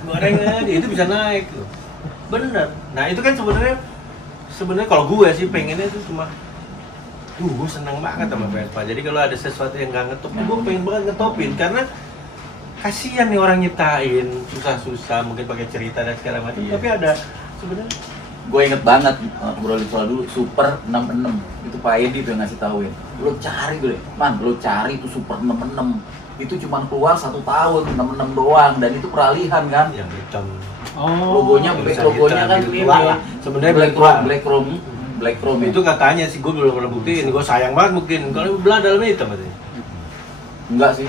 Goreng aja itu bisa naik loh. Bener. Nah itu kan sebenarnya kalau gue sih pengennya itu cuma gue seneng banget sama Vespa. Jadi kalau ada sesuatu yang nggak ngetop, gue pengen banget ngetopin karena kasihan nih orang nyiptain susah-susah mungkin pakai cerita dan segala macam. Tapi ada sebenarnya Gue inget banget ngobrolin soal dulu Super 66 itu Pak Edi tuh yang ngasih tauin. Lo cari gue, lo cari tuh Super 66 itu cuma keluar 1 tahun 66 doang dan itu peralihan kan. yang hitam. Logonya kan ini Sebenarnya Black Chrome itu katanya sih gue belum pernah buktiin. Gue sayang banget mungkin kalau belah dalamnya hitam katanya. enggak sih,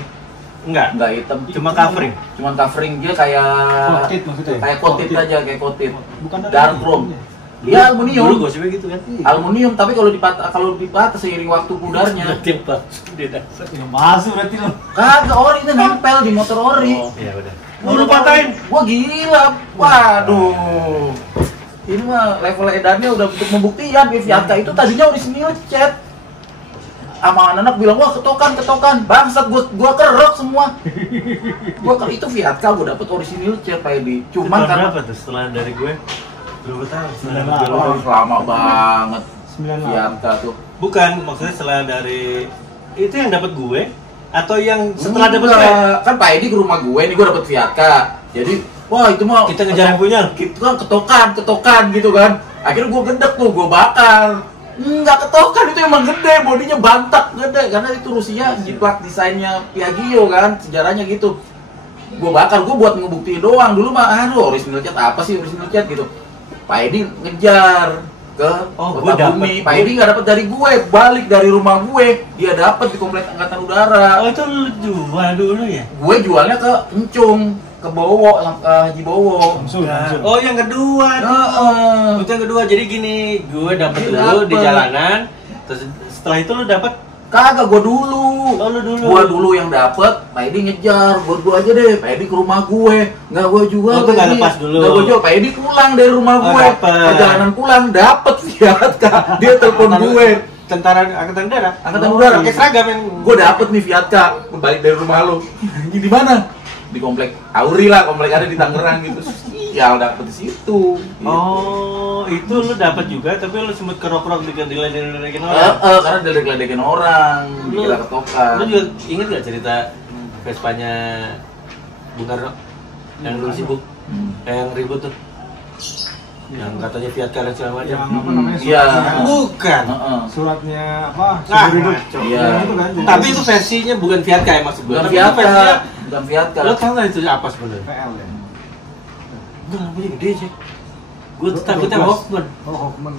Enggak. enggak hitam, Cuma covering. cuman covering dia kayak Coated maksudnya? kayak coated aja, kayak coated Bukan dark chrome. Dia aluminium. Dulu gosipnya gitu kan. Aluminium, tapi kalau dipatah seiring waktu pudarnya. Tiap palsu dia dasar. Ya masuk berarti lo. Kagak, ori itu nempel di motor ori. Iya udah. Lu patahin. Gua gila. Waduh. Ini mah level edannya udah untuk membuktikan Vivianka itu tadinya orisinil cat. sama anak bilang wah ketokan bangsat gua kerok semua. Itu Fiat gua dapet original cat Pak Edi. Cuman Tahun karena berapa tuh setelah dari gue? Berapa tahun? Setelah 98. dari gue. lama banget 98. Fiat tuh. Bukan, maksudnya setelah dari itu yang dapat gue atau yang setelah dapat gue? Enggak, kan Pak Edi ke rumah gue nih, gue dapet Fiat Jadi wah itu mah Kita ngejar yang punya. Itu kan ketokan gitu kan. Akhirnya gue gedek tuh, gue bakar. Enggak ketokan, itu emang gede, bodinya bantak gede karena itu Rusia jiplak desainnya Piaggio kan, sejarahnya gitu. Gue bakar, gue buat ngebuktiin doang. Dulu mah aduh original cat apa sih original cat gitu. Pak Edi ngejar ke Kota Bumi. Pak Edi nggak dapet dari gue, balik dari rumah gue, dia dapet di komplek Angkatan Udara. Oh itu lu jual dulu ya? Gue jualnya ke Encung, ke Bowo, Haji Bowo. Langsung. Oh yang kedua tuh. Itu yang kedua, jadi gini, gue dapet Dia dulu di dapet. jalanan. Terus setelah itu lu dapet. Kagak, gue dulu. Oh lu dulu. Gue dulu yang dapet, Pak Edi ngejar, buat gue aja deh, Pak Edi ke rumah gue, nggak gue jual. Oh, itu nggak lepas dulu. Nggak gue jual, Pak Edi pulang dari rumah Oh, gue, dapet. perjalanan pulang, dapet Fiat Kak, dia telepon gue, Tentara Angkatan Udara. Angkatan Udara. Pakai seragam yang gue dapet nih Fiat Kak, balik dari rumah lo, ini di mana? Di komplek Auri lah, komplek ada di Tangerang gitu. Iya, dapet di situ. Gitu. Oh, itu lu dapat juga, tapi lu sempet kerok-kerok diledekin orang. Karena diledek-ledekin orang, Lu- dikira ketokan. Lu juga inget gak cerita Vespanya Bung Karno yang dulu sibuk, yang ribut tuh, yang katanya Fiat Car dan segala macam. Yang apa namanya? Iya. Bukan. Suratnya, Suratnya apa? Nah, Seumur hidup. iya. Itu kan. jadi Tapi itu versinya bukan Fiat Car maksud gue. bukan Tapi Fiat itu versinya. Kak, bukan Fiat Kak. Lo tau gak itu apa sebenarnya? PL ya. Gue lampunya gede sih. Gue takutnya 12. Hoffman. Oh, Hoffman.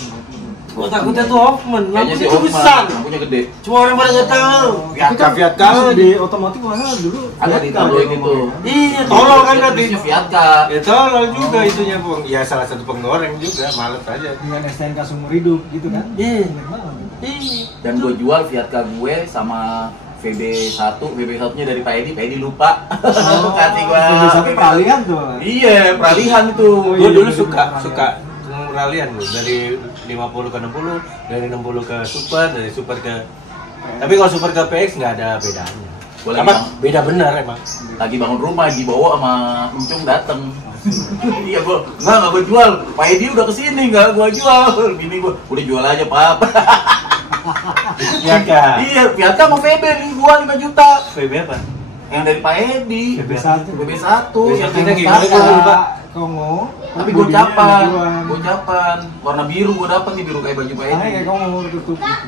Gue takutnya tuh Hoffman. Kayaknya Lampunya sih tuh Hoffman, besar. lampunya gede. Cuma orang pada nggak tahu. Tapi kan Fiat Car. di otomotif mana dulu? Ada di tabloid itu. Iya, tolol kan berarti. Tulisnya Fiat Kak. Ya tolol juga itunya, Bang. Ya salah satu penggoreng juga, males aja. Dengan STNK seumur hidup gitu kan? Iya. Bener banget. Iya. Dan gue jual Fiat Kak gue sama VB1 nya dari Pak Edi lupa. Kasih gua. Jadi satu peralihan tuh. Iya, peralihan itu. Oh, Gue iya, dulu iya, suka iya. peralihan loh, dari 50 ke 60, dari 60 ke Super, dari Super ke. Tapi kalau Super ke PX nggak ada bedanya. Gua lagi Apa? bang- Beda benar emang. Lagi bangun rumah dibawa sama Encung dateng. Iya gua nggak gua jual. Pak Edi udah kesini nggak gua jual. Bini gua udah jual aja Pak. Iya kan? Iya, Fiat Kak mau VB nih gua 5 juta. VB apa? Yang dari Pak Edi. VB1. VB1. VB1 Yang nya gimana? Kakak, Gua lupa. Kongo. Tapi bodinya gocapan, biruan. gocapan, warna biru gua dapet nih, biru kayak baju Pak Tangannya Edi. kayak Kongo tutup gitu.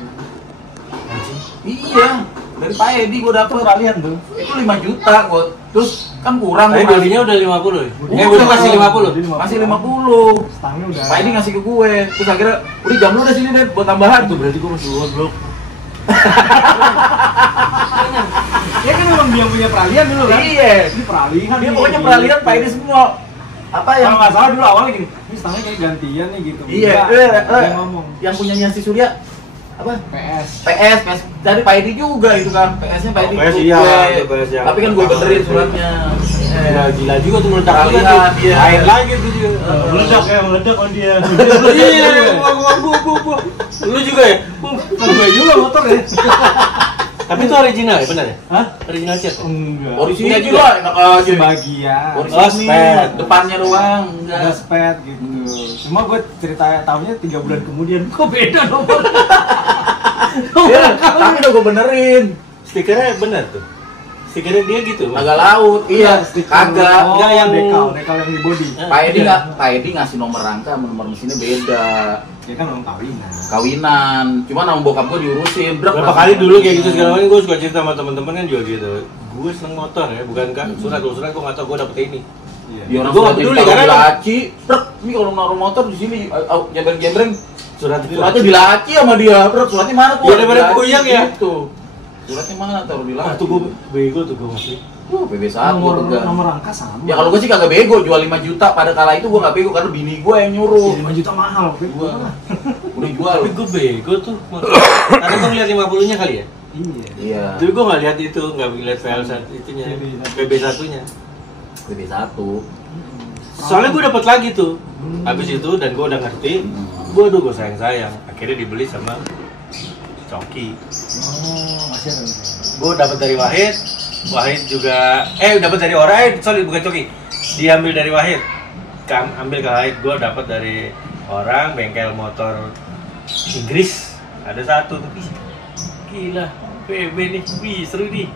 Iya, dari Pak Edi gua Itu dapet. peralihan tuh. Itu 5 juta gua. Terus kan kurang Tapi gua bodinya udah 50 ya? Udah. Udah masih 50? Jadi masih 50. Stangnya udah. Pak Edi ngasih ke gue. Terus akhirnya udah jam lu udah sini deh buat tambahan. Itu berarti gue masih goblok. Ya kan memang dia punya peralihan dulu kan? Iya. Ini peralihan. Dia nih, pokoknya gitu. peralihan Pak Edi semua. Apa Kalau yang nggak salah dulu awalnya gini, ini stangnya kayak gantian nih gitu. Iya, Enggak, dia ngomong yang punyanya si Surya apa? PS. PS dari Pak Edi juga itu kan. PS-nya Pak Edi. PS ke iya, gue. itu PS yang Tapi kan gue benerin suratnya. Gila juga tuh meledak juga Peralihan, tuh. iya. Air lagi tuh dia. Meledak on dia. Iya, bu. Lu juga ya? Gue juga motor ya. Tapi itu original ya, benar ya? Hah? Original cat. Enggak. Orisinil Iya juga juga. enak aja. Sebagian. Orisinil, Oh, spare. depannya doang. Ada Enggak. spet gitu. Cuma gue cerita tahunnya 3 bulan kemudian kok beda nomor. Iya, tapi udah gue benerin. Stikernya benar tuh. Stikernya dia gitu. Agak laut. Iya, Stiker. kagak. Oh, Nggak yang- dekal yang di body. Pak Edi Iya. nggak, Pak Edi ngasih nomor rangka sama nomor mesinnya beda. Dia kan orang kawinan. Kawinan, cuma nama bokap gue diurusin. Berapa kali dulu kayak gitu segala macam gue suka cerita sama teman-teman kan juga gitu. Gue seneng motor ya, bukan kan surat gue nggak tahu gue dapet ini. Iya. Dia orang Gua nggak suratnya peduli, ditaruh karena di emang- laci. Brek, ini kalau naruh motor di sini, jembreng-jembreng. Suratnya di lah. laci sama dia. Brek, suratnya mana tuh? Iya, daripada Di laci, puyeng ya. Gitu. Suratnya mana taruh di laci? Ah tuh gue bego tuh gue ngasih. PB1 Nomor pegang. nomor rangka sama. Ya kalau gue sih kagak bego, jual 5 juta pada kala itu gue nggak bego karena bini gue yang nyuruh. 5 juta mahal. Gua udah jual. Tapi gue bego tuh. Karena gue ngeliat 50-nya kali ya. Iya. Iya. Tapi gue nggak lihat itu, nggak lihat file itunya, PB1-nya. PB1. Soalnya gue dapet lagi tuh. Habis itu dan gue udah ngerti. Gue sayang. Akhirnya dibeli sama Coki. Oh, masih ada. Gue dapat dari Wahid juga dapat dari orang, sorry bukan Coki, diambil dari Wahid, ambil ke Wahid. Gue dapat dari orang bengkel motor Inggris, ada satu tapi gila PB nih, wih seru nih.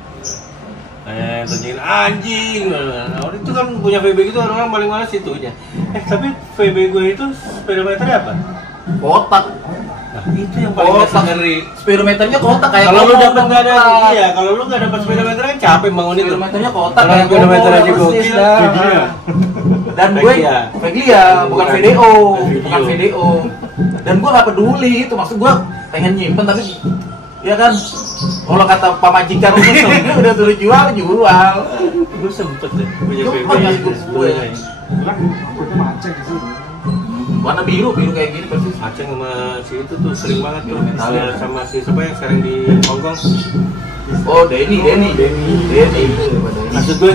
Tanyain anjing, orang itu kan punya VB gitu orang paling males itunya. Tapi VB gue itu speedometernya apa? Kotak. Nah itu yang paling Kotak. ngeri. Speedometernya kotak kayak Kalau lu kotak. dapat nggak ada, iya kalau lu nggak dapat speedometer kan capek bangun itu. Speedometernya kotak Kalau kayak speedometer kotak, aja persis gokil, dah. Veglia. Dan gue Veglia. Veglia, bukan Bukan. VDO, Video. bukan VDO. Dan gue gak peduli itu, maksud gue pengen nyimpen tapi ya kan, kalau kata pamajikan udah suruh jual. Gue sempet deh punya Lu VB pernah ikut gue. Bilang rambutnya macet di sini. Warna biru kayak gini persis. Aceng sama si itu tuh sering banget tuh Italia. sama si siapa yang sekarang di Hongkong. Oh, Denny. Maksud gue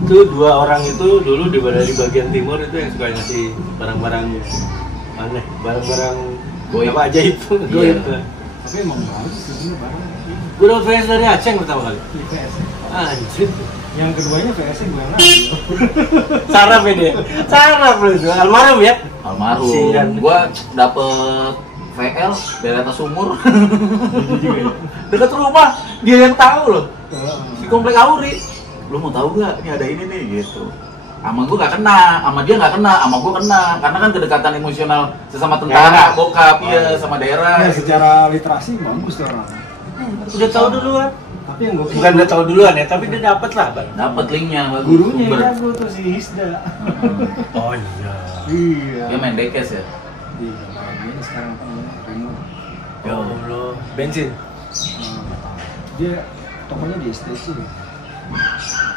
itu dua orang itu dulu dari bagian timur itu yang suka ngasih barang-barang aneh, barang-barang Goib. apa aja itu. Iya. Goib. Tapi emang bagus sebenarnya barang. Gue dapat VS dari Aceng pertama kali. Di VS. Anjir. Yang keduanya VS gue yang ngambil. Sarap ya dia. Sarap lu itu. Almarhum ya. Almarhum. Sian. Gue dapet VL dari atas sumur. Dekat rumah, dia yang tahu loh. Di komplek Auri. Lu mau tahu gak? Ini ada ini nih gitu. Sama gue gak kena, sama dia gak kena, sama gue kena. Karena kan kedekatan emosional sesama tentara, Daerah. bokap, iya sama daerah. Ya, secara literasi bagus tuh orang. Udah tahu duluan. Tapi yang gue Bukan udah tahu duluan ya, tapi dia dapat lah, Bang. Dapat linknya, bagus. gurunya Sumber. yang jago tuh si Hisda. Oh iya. Iya. Dia main dekes ya. Iya, dia sekarang remote. Ya Allah. Bensin. Dia tokonya di STC.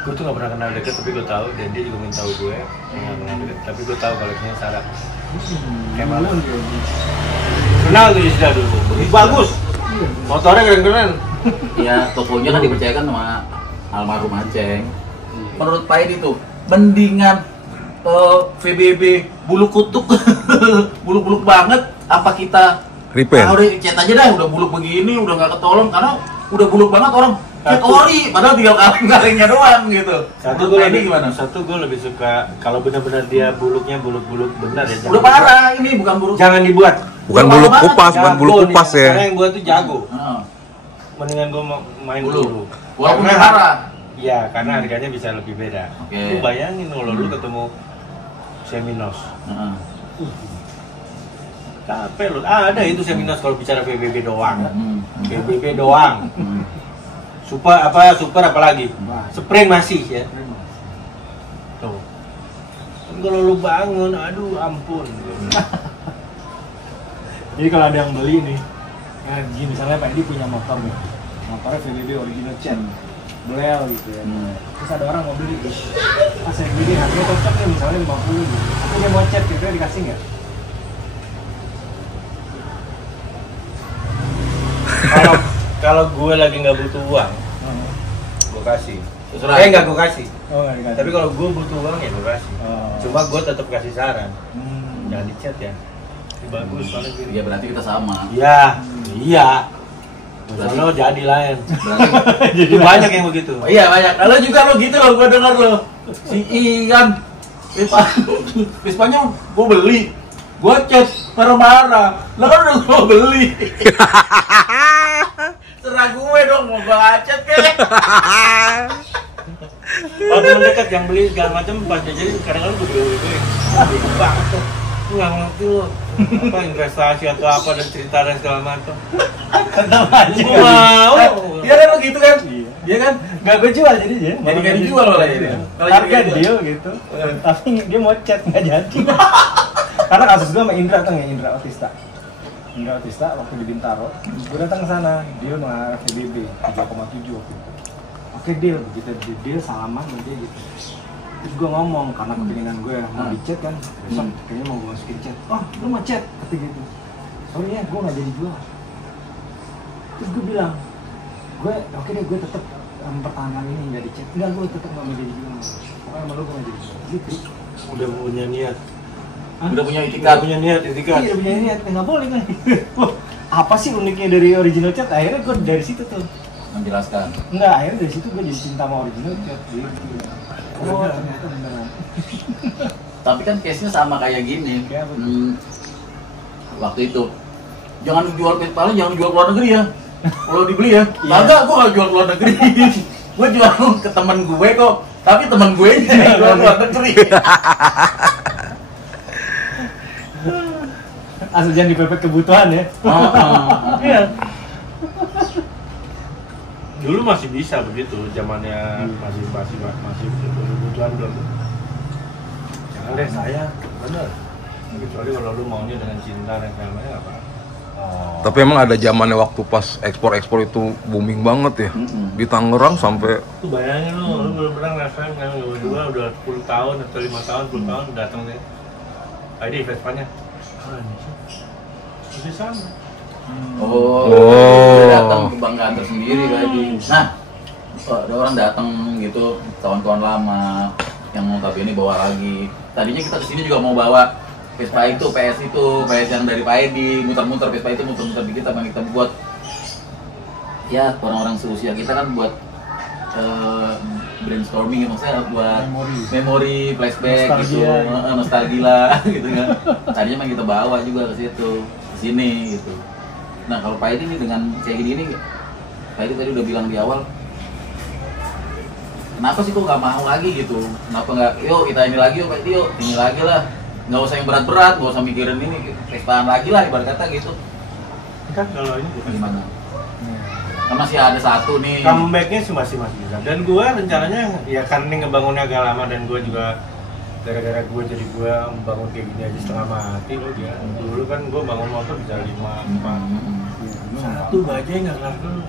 Gue tuh gak pernah kenal deket tapi gue tahu dan dia juga minta tahu gue nggak kenal deket tapi gue tahu koleksinya sarap. Kayak malu. dia. Kenal tuh Isda dulu. Bagus. Motornya keren-keren. Ya, tokonya kan dipercayakan sama almarhum Aceng. Menurut Pak Edi tuh, mendingan VBB bulu kutuk, buluk-buluk banget, apa kita Repair. udah cat aja dah, udah buluk begini, udah nggak ketolong karena udah buluk banget orang cat ori, padahal tinggal kaleng-kalengnya doang gitu. Satu Menurut gue Pak Edi lebih gimana? Satu gue lebih suka kalau benar-benar dia buluknya buluk-buluk benar ya. Udah parah ini bukan buluk. Jangan dibuat. Bukan Udah bulu lama kupas, Jago bukan bulu nih, kupas ya. Karena yang buat tuh jago. Heeh. Mendingan gue main Bulu. bulu. Walaupun Karena- parah. Iya, karena harganya bisa lebih beda. Oke. Lu bayangin kalau lu ketemu Seminos. Heeh. Capek lu. Ada itu Seminos kalau bicara PBB doang. Hmm. PBB doang. Hmm. Super apalagi? Sprint masih ya. Tuh. Kan kalau lu bangun, aduh ampun. Jadi kalau ada yang beli nih, ya gini misalnya Pak Edi punya motor nih, motornya VBB original chain, belel gitu ya. Terus ada orang mau beli, saya beli harganya cocok nih misalnya 50 gitu. Tapi dia mau chat, kira-kira dikasih nggak? Kalau gue lagi nggak butuh uang, gue kasih. Terserah. Nggak gue kasih. Oh nggak dikasih. Tapi kalau gue butuh uang ya gue kasih. Oh. Cuma gue tetap kasih saran, Hmm. jangan dicat ya. Ini bagus soalnya gini. Ya berarti kita sama. Iya, iya. Soalnya jadi lain. Berarti Jadi banyak yang begitu. oh, iya banyak. Kalau juga lo gitu lo, gua dengar lo. Si Ian, Vespanya gua beli, gua chat marah-marah. Lo kan udah gua beli. Serah gue dong mau gua chat kek. Kalau teman dekat yang beli segala macam pas dia jadi kadang-kadang gue beli bingung banget tuh. Gue nggak ngerti lo apa investasi atau apa dan cerita dan segala macam. Tetap aja. Gue mau. Iya kan lo gitu kan? Iya. Iya kan? Nggak gue jual jadi dia. Jadi nggak dijual malah ini. Kalau Harga jadi nggak deal gitu. Tapi dia mau chat nggak jadi. Karena kasus gue sama Indra tuh nggak Indra Otista. Indra Otista waktu di Bintaro, gue datang ke sana, dia mengarah PBB 3,7 waktu itu. Oke deal, begitu di deal salaman sama dia gitu. Terus gue ngomong karena kepinginan gue mau di chat kan, besok kayaknya mau gue masukin chat. Oh, lu mau chat? Kata gitu. Sorry ya, gue nggak jadi jual. Terus gue bilang, oke deh, gue tetap mempertahankan ini nggak di chat. Enggak, gue tetap nggak mau jadi jual. Pokoknya sama lu gue nggak jadi jual. Gitu. Udah punya niat. udah punya Udah itikat. punya niat, etikat. Iya, udah punya niat, nggak boleh kan? apa sih uniknya dari original cat? Akhirnya gue dari situ tuh menjelaskan. enggak, akhirnya dari situ gue jadi cinta sama original cat gitu. Oh, ternyata beneran. Tapi kan case-nya sama kayak gini. Kayak apa? Waktu itu jangan jual Vespa, jangan jual ke luar negeri ya. Kalau dibeli ya. Kagak, gua enggak jual ke luar negeri. Gua jual ke teman gue kok. Tapi teman gue jual ke luar negeri. Asal jangan dipepet kebutuhan ya. Iya. Dulu masih bisa begitu, zamannya masih kebutuhan belum. Jangan deh saya, bener. Kecuali kalau lu maunya dengan cinta dan segala macam apa. Tapi emang ada zamannya waktu pas ekspor itu booming banget ya. Di Tangerang sampai Tuh bayangin lu belum pernah ngerasain kan, dua udah 10 tahun atau 5 tahun, 10 tahun datang deh. ID Vespanya. Ah, ini sih. Masih sama. Oh. Datang kebanggaan tersendiri tadi. Nah, ada orang datang gitu, kawan-kawan lama yang notabene bawa lagi. Tadinya kita kesini juga mau bawa Vespa itu, PS yang dari Pak Edi, muter-muter Vespa itu, muter-muter di kita buat ya orang-orang seusia kita kan buat brainstorming ya, maksudnya buat memori flashback gitu, nostalgia gitu kan. Tadinya emang kita bawa juga ke situ, ke sini gitu. Nah kalau Pak Edi ini dengan kayak gini, Pak Edi tadi udah bilang di awal, kenapa sih kok nggak mau lagi gitu? Kenapa nggak? Yuk kita ini lagi, yuk Pak Edi, yuk ini lagi lah. Nggak usah yang berat-berat, nggak usah mikirin ini, Vespaan lagi lah ibarat kata gitu. Kan kalau ini bukan Gimana? Kan masih ada satu nih. comebacknya sih masih bisa. Dan gua rencananya ya karena ini ngebangunnya agak lama dan gua juga gara-gara gua jadi gua membangun kayak gini aja setengah mati loh dia. Dulu kan gua bangun motor bisa 5, 4. Satu aja nggak dulu.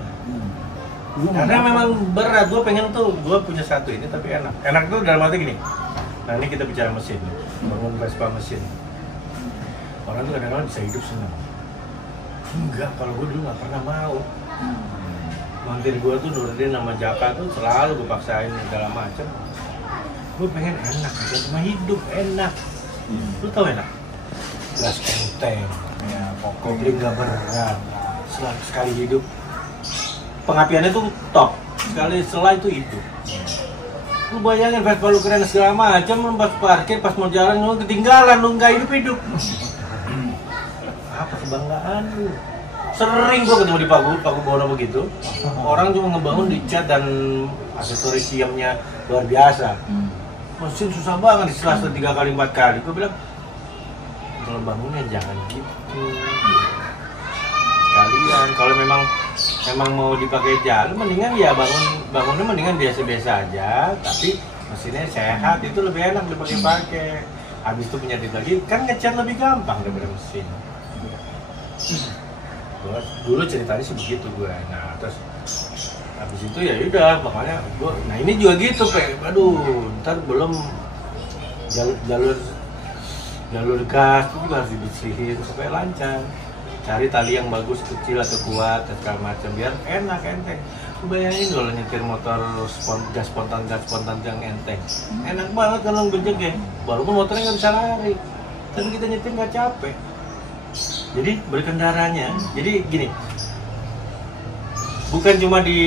Karena memang berat, gua pengen tuh, gua punya satu ini tapi enak. Enak tuh dalam arti gini. Nah ini kita bicara mesin, bangun Vespa mesin. Orang tuh kadang-kadang bisa hidup senang. Enggak, kalau gue dulu nggak pernah mau. Mantir gue tuh Nurdin sama Jaka tuh selalu gue paksain segala macam. Gue pengen enak, bukan cuma hidup enak. Lu tau enak? Gas enteng, ya pokoknya nggak berat. Sekali hidup, pengapiannya tuh top. Sekali setelah itu hidup. Lu bayangin Vespa lu keren segala macam, lu pas parkir, pas mau jalan lu ketinggalan, lu nggak hidup. Apa kebanggaan lu? Sering gua ketemu di Paku Bono begitu. Orang cuma ngebangun di cat dan aksesorisiumnya luar biasa. Mesin susah banget, di Selasa 3 kali 4 kali. Gua bilang, kalau bangunnya jangan gitu. Kalian kalau memang mau dipakai jalan, mendingan ya bangunnya mendingan biasa-biasa aja, tapi mesinnya sehat, itu lebih enak dipakai. Habis itu punya lagi, kan ngecat lebih gampang daripada mesin. Gua dulu ceritanya sih begitu gue. Nah terus habis itu ya udah, makanya gue. Nah ini juga gitu, aduh, ntar belum jalur gas itu juga harus dibersihin supaya lancar. Cari tali yang bagus, kecil atau kuat, segala macam biar enak, enteng. Lu bayangin kalau nyetir motor gas spontan yang enteng. Enak banget kalau ngejek ya. Walaupun motornya nggak bisa lari, tapi kita nyetir nggak capek. Jadi berkendaranya, jadi gini. Bukan cuma di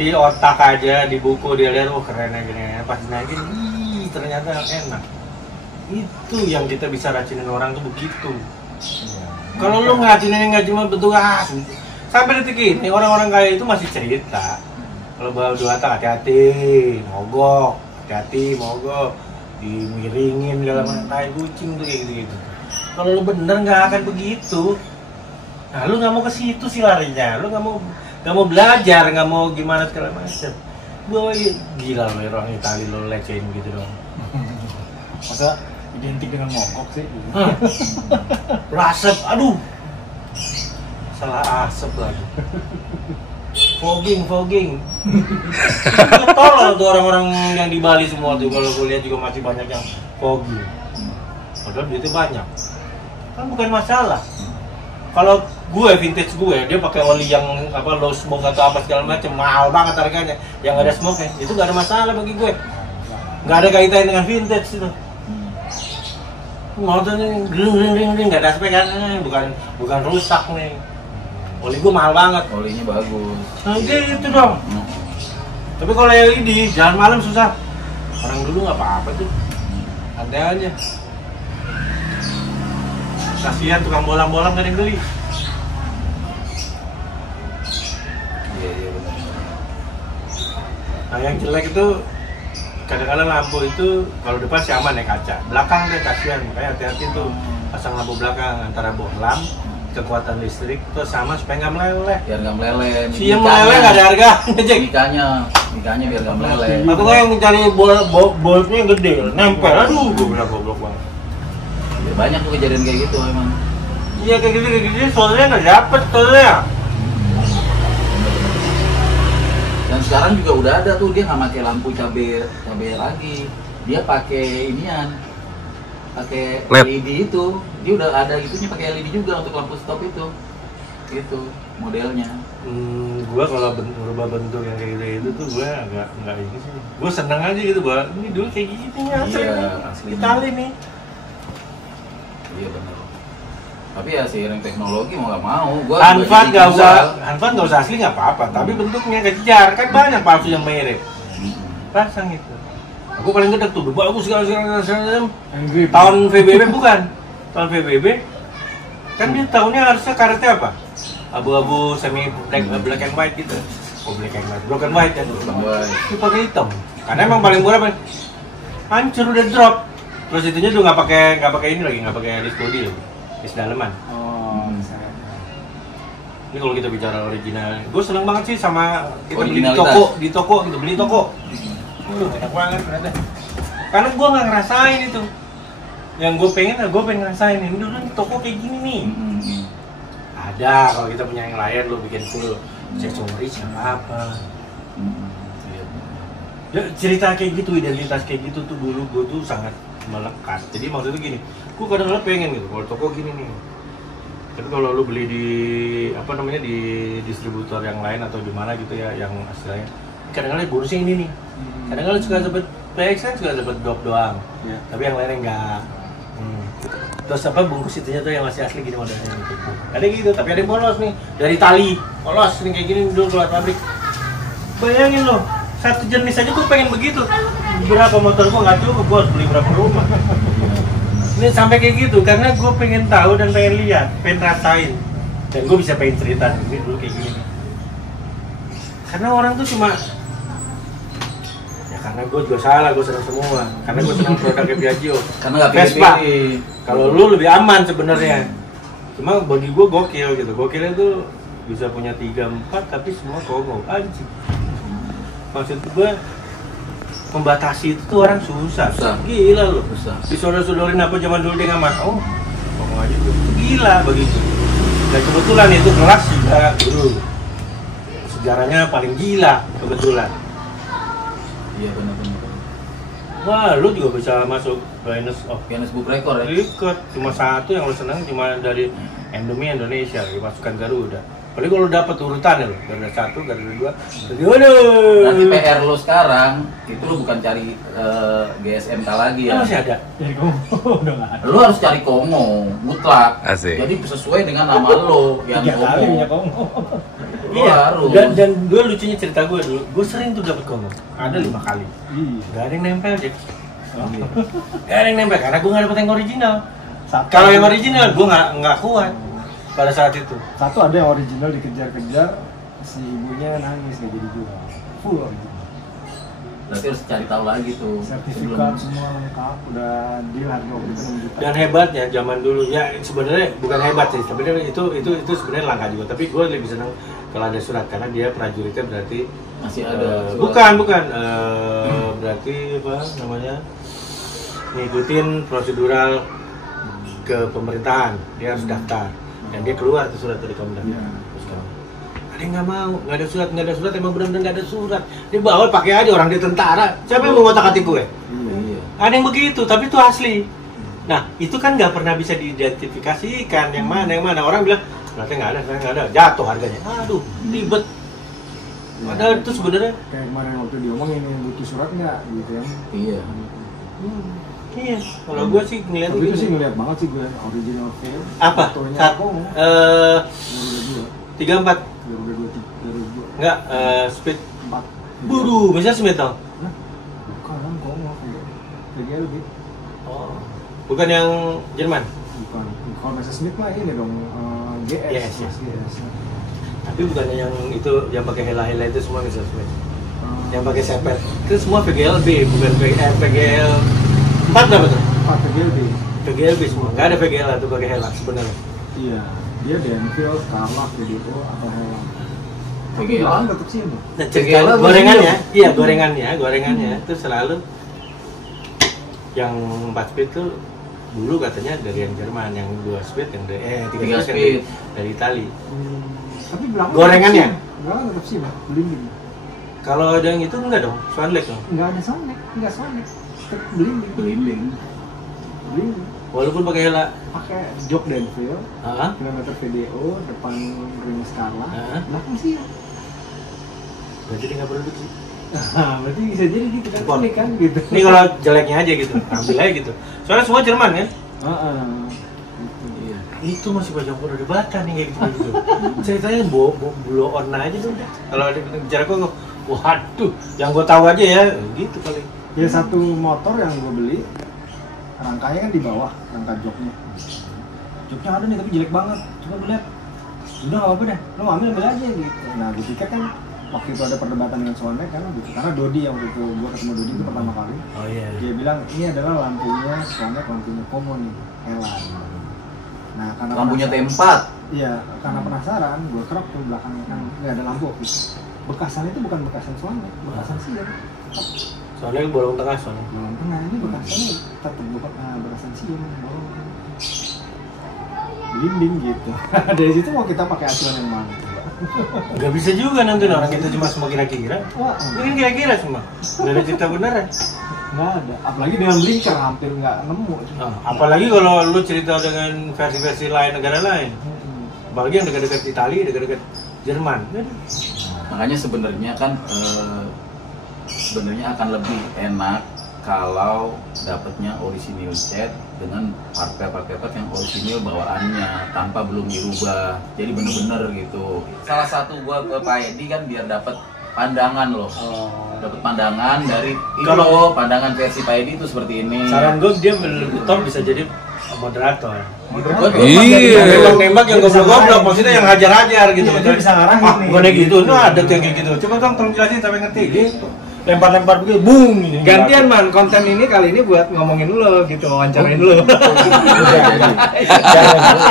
di otak aja, di buku dia lihat, oh keren ya gini. Pas naikin, ternyata enak. Itu yang kita bisa racinin orang tuh begitu. Kalau lu ngacinin nggak cuma bentuk sampai detik ini orang-orang kaya itu masih cerita. Kalau bawa dua tak hati-hati, mogok, dimiringin segala macam, kayak kucing tuh kayak gitu. Kalau lu bener nggak akan begitu. Nah lu nggak mau ke situ sih larinya, lu nggak mau belajar, nggak mau gimana segala macam. Gue gila lu orang Itali lu lecehin gitu dong. Masa identik dengan mogok sih? Asap, aduh, salah asap lagi. Fogging. Tolol tuh orang-orang yang di Bali semua tuh, kalau gue lihat juga masih banyak yang fogging. Padahal duitnya banyak. Kan bukan masalah. Kalau vintage gue, dia pakai oli yang low smoke atau apa segala macam, mahal banget harganya. Yang ada smoke itu gak ada masalah bagi gue. Gak ada kaitannya dengan vintage itu. motor nih gering nggak ada spek kan, bukan rusak nih. Oli gua mahal banget. Olinya bagus. Nah gitu dong. Tapi kalau LED jalan malam susah. Orang dulu nggak apa-apa tuh, santai aja. Kasihan tukang bolam-bolam nggak ada yang beli. Iya benar. Nah yang jelek itu kadang-kadang lampu itu kalau depan sih aman ya kaca, belakang deh kasihan, makanya hati-hati tuh pasang lampu belakang antara bohlam, kekuatan listrik itu sama supaya nggak meleleh. Biar nggak meleleh. Si yang meleleh nggak ada harga, Jack. Mikanya biar nggak meleleh. Atau nggak yang mencari boltnya gede, nempel, aduh gue bilang goblok banget. Ya, banyak tuh kejadian kayak gitu emang. Iya kayak gitu, soalnya nggak dapet soalnya. Dan sekarang juga udah ada tuh, dia nggak pakai lampu cabai lagi, dia pakai inian, pakai LED. LED itu, dia udah ada itunya pakai LED juga untuk lampu stop itu modelnya. Gua kalau berubah bentuk yang kayak gitu tuh gua nggak ini sih. Gua seneng aja gitu, gua ini dulu kayak gini asli Iya, nih, aslinya. Itali nih. Iya benar. Tapi ya seiring teknologi mau nggak mau, gua Hanfat nggak usah asli nggak apa-apa, tapi bentuknya kejar kan banyak palsu yang mirip. Pasang itu. Aku paling gede tuh, bagus segala. Tahun VBB bukan? Tahun VBB kan dia tahunnya harusnya karetnya apa? Abu-abu semi black and white gitu. Oh black and white, broken white kan? Itu pakai hitam. Karena emang paling murah kan? Hancur udah drop. Terus itunya tuh nggak pakai ini lagi, nggak pakai disk body lagi, disk daleman. Oh, Ini kalau kita bicara original, gue seneng banget sih sama kita beli Originalitas. di toko, gitu beli di toko. Enak banget ternyata. Karena gue nggak ngerasain itu. Yang gue pengen ngerasain ini dulu di toko kayak gini nih. Ada kalau kita punya yang lain lo bikin full aksesoris nggak apa. Ya, cerita kayak gitu, identitas kayak gitu tuh dulu gue tuh sangat melekat. Jadi maksudnya gini, gue kadang-kadang pengen gitu kalau toko gini nih. Tapi kalau lu beli di apa namanya di distributor yang lain atau di mana gitu ya, yang istilahnya kadang-kadang bonusnya ini nih. Kadang-kadang suka dapat PX kan suka dapat drop doang. Iya. Tapi yang lainnya enggak. Terus apa bungkus itunya tuh yang masih asli gini modelnya gitu. Ada gitu, tapi ada yang bolos nih dari tali. Bolos nih kayak gini dulu keluar pabrik. Bayangin loh, satu jenis aja gue pengen begitu. Berapa motor gue nggak cukup, gue harus beli berapa rumah. Ini sampai kayak gitu karena gue pengen tahu dan pengen lihat, pengen rasain, dan gue bisa pengen cerita ini dulu kayak gini. Karena orang tuh cuma ya karena gue juga salah, gue senang semua. Karena gue senang produknya Piaggio. Karena nggak Vespa. pilih-pilih. Kalau lu lebih aman sebenarnya. Cuma bagi gue gokil gitu. Gokilnya tuh bisa punya 3-4 tapi semua kongko. Anjing. Maksud gue membatasi itu tuh orang susah. Gila lu. Susah. Disodor-sodorin apa zaman dulu dia nggak mau. Ngomong aja tuh. Gila begitu. Dan kebetulan itu kelas juga guru. Sejarahnya paling gila kebetulan. Iya benar-benar. Wah, lu juga bisa masuk Guinness Book Record ya. Ikut. Cuma satu yang lu senang cuma dari Indomie Indonesia dimasukkan Garuda. Apalagi kalau dapat urutan ya lo, Garuda 1, Garuda 2. Jadi waduh. Nanti PR lo sekarang itu lo bukan cari GSMK lagi ya. Masih ada. Jadi kamu udah nggak ada. Lo harus cari Kongo, mutlak. Asik. Jadi sesuai dengan nama lo yang 3 kali punya Kongo. kamu. Lo harus. Dan gue lucunya cerita gue dulu, gue sering tuh dapat Kongo. Ada 5 kali. Iya. Gak ada yang nempel aja. Gak ada yang nempel karena gue nggak dapet yang original. Satu. Kalau yang original gue nggak kuat pada saat itu. Satu ada yang original dikejar-kejar, si ibunya nangis nggak jadi jual. Full original. Berarti harus cari tahu lagi tuh. Sertifikat semua lengkap, udah deal harga waktu itu 6 juta. Dan hebatnya zaman dulu ya sebenarnya bukan hebat sih, sebenarnya itu sebenarnya langka juga. Tapi gue lebih senang kalau ada surat karena dia prajuritnya berarti Masih ada surat. bukan berarti apa namanya ngikutin prosedural ke pemerintahan, dia harus daftar dan dia keluar tuh surat dari Komda. Terus kalau ada yang nggak mau, nggak ada surat emang benar-benar nggak ada surat, dia bawa pakai aja orang dia tentara, siapa yang mau ngotak-atik gue? Iya. Ada yang begitu, tapi itu asli. Nah, itu kan nggak pernah bisa diidentifikasikan yang mana. Orang bilang, berarti nggak ada, saya nggak ada. Jatuh harganya. Aduh, ribet. Padahal itu sebenarnya Kayak kemarin waktu diomongin yang butuh surat nggak gitu ya. Iya. Iya, kalau gue sih ngeliat Tapi itu gitu. sih ngeliat banget sih gue original film. Apa? Fotonya Saat, aku 34 2002. enggak speed 4. buru, bisa Smith dong. Hah? Bukan kan kok mau VGLB. Oh. Bukan yang Jerman. Bukan. Kalau Mesa Smith mah ini dong GS. Yes, yes. GS. Tapi bukannya yang itu yang pakai hela-hela itu semua bisa Smith. Oh. Yang pakai sepet. Itu semua VGLB, bukan VGL 4 berapa tuh? 4 VGLB. VGLB semua. Enggak ada VGL tuh pakai hela sebenarnya. Iya. Dia Denfield, Carlac, gitu atau Hela. Tapi VGL. kan tetap sih itu. Nah, VGL apa gorengannya, sih? iya gorengannya itu selalu yang 4 speed tuh dulu katanya dari yang Jerman, yang 2 speed, yang 3 3 speed speed. dari Itali. Tapi belakang Gorengannya? Belakang tetap sih, Pak. Belimbing. Kalau ada yang itu enggak dong, Swanlake dong. Enggak ada Sonic, enggak Sonic. Tetap belimbing. Belimbing. Belimbing. Walaupun pakai hela. Pakai jok Denfield, Heeh. kilometer VDO, depan ring Carlac, Hah? belakang sih. Berarti dia nggak produksi. Nah, berarti bisa jadi gitu kan Impor. unik kan gitu. Ini kalau jeleknya aja gitu, ambil aja gitu. Soalnya semua Jerman kan. Heeh. Iya. Itu masih banyak perdebatan nih kayak gitu. Ceritanya blow on aja tuh udah. Kalau ada bicara kok, waduh, yang gue tahu aja ya, gitu kali. Ya satu motor yang gue beli, rangkanya kan di bawah, rangka joknya. Joknya ada nih tapi jelek banget. Coba gue lihat, udah nggak apa-apa deh, lo ambil aja gitu. Nah gue pikir kan waktu itu ada perdebatan dengan Sonic kan gitu. Karena Dodi yang waktu itu gue ketemu Dodi itu pertama kali, Oh iya. dia bilang ini adalah lampunya Sonic, lampunya Komo nih, Hela. Nah karena Lampunya penasaran- T4. Iya, karena penasaran, gue kerok tuh belakangnya kan nggak ada lampu. Gitu. Bekasan itu bukan bekasan Sonic, bekasan sih ya. Soalnya bolong tengah soalnya. Belum pernah ini bekasannya tetap bukan bekasan sih bolong. Belimbing gitu. Dari situ mau kita pakai acuan yang mana? Gak bisa juga nanti orang kita cuma semua kira-kira. Wah, Mungkin kira-kira semua. Gak ada cerita beneran. nggak ada. Apalagi dengan blinker hampir nggak nemu. Nah, apalagi kalau lu cerita dengan versi-versi lain negara lain. Apalagi yang dekat-dekat Italia, dekat-dekat Jerman. Makanya sebenarnya kan sebenarnya akan lebih enak kalau dapatnya orisinil cat dengan part-part yang orisinil bawaannya tanpa belum dirubah. Jadi bener-bener gitu. Salah satu gua ke Pak Edi kan biar dapat pandangan loh. Dapat pandangan dari ini Kalau- loh, pandangan versi Pak Edi itu seperti ini. Saran gue dia betul bisa jadi moderator. Iya. Nembak yang goblok-goblok, maksudnya yang hajar-hajar gitu. Iya, dia bisa ngarahin Ah, nih. bukannya gitu, nah ada tuh yang kayak gitu. Coba dong tolong jelasin sampai ngerti gitu. Lempar-lempar begitu, boom. Ini Gantian man, konten ini kali ini buat ngomongin lo gitu, wawancarain lo.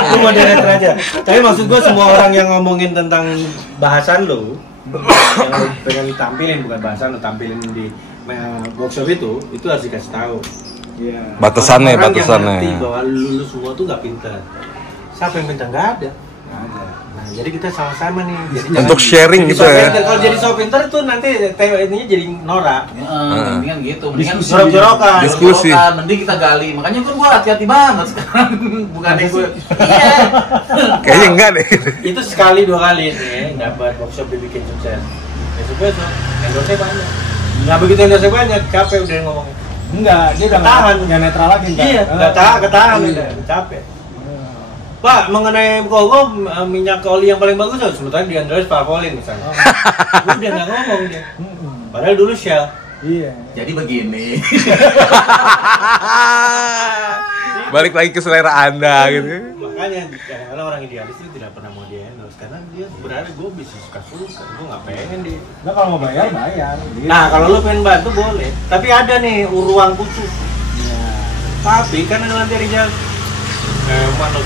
Lu moderator aja. Tapi maksud gue semua orang yang ngomongin tentang bahasan lo, yang lo pengen tampilin bukan bahasan lo tampilin di workshop itu harus dikasih tahu. Iya. Batasannya, Orang yang batasannya. ngerti bahwa lu semua tuh nggak pintar. Siapa yang pintar? Nggak ada. Nggak ada. Nah, jadi kita sama-sama nih. Jadi Untuk jangan- sharing jadi gitu so ya. pintar. Kalau jadi so pintar itu nanti ininya jadi norak. Mendingan gitu, mendingan Jorok-jorokan. Diskusi. jorok-jorokan, mending kita gali. Makanya kan gua hati-hati banget sekarang. Bukannya gue iya. Kayaknya enggak deh. Itu sekali dua kali nih dapat workshop dibikin sukses. Besok-besok endorse banyak. Nggak begitu endorse banyak, capek udah ngomongnya. Enggak, dia udah Ketahan. nggak netral lagi. nggak? Iya, nggak tahan, ketahan Iya. udah capek. Pak, mengenai Kogo, minyak oli yang paling bagus tuh sebetulnya di endorse Pavolin misalnya. Udah nggak ngomong dia. Padahal dulu Shell. Iya. Jadi begini. Balik lagi ke selera Anda gitu. Makanya kadang-kadang orang idealis itu tidak pernah mau di endorse karena dia sebenarnya gue bisa suka-suka, gue nggak pengen di. Nah kalau mau bayar bayar. Gitu. Nah kalau lu pengen bantu boleh, tapi ada nih ruang khusus. Iya. Tapi kan nanti Rizal, mana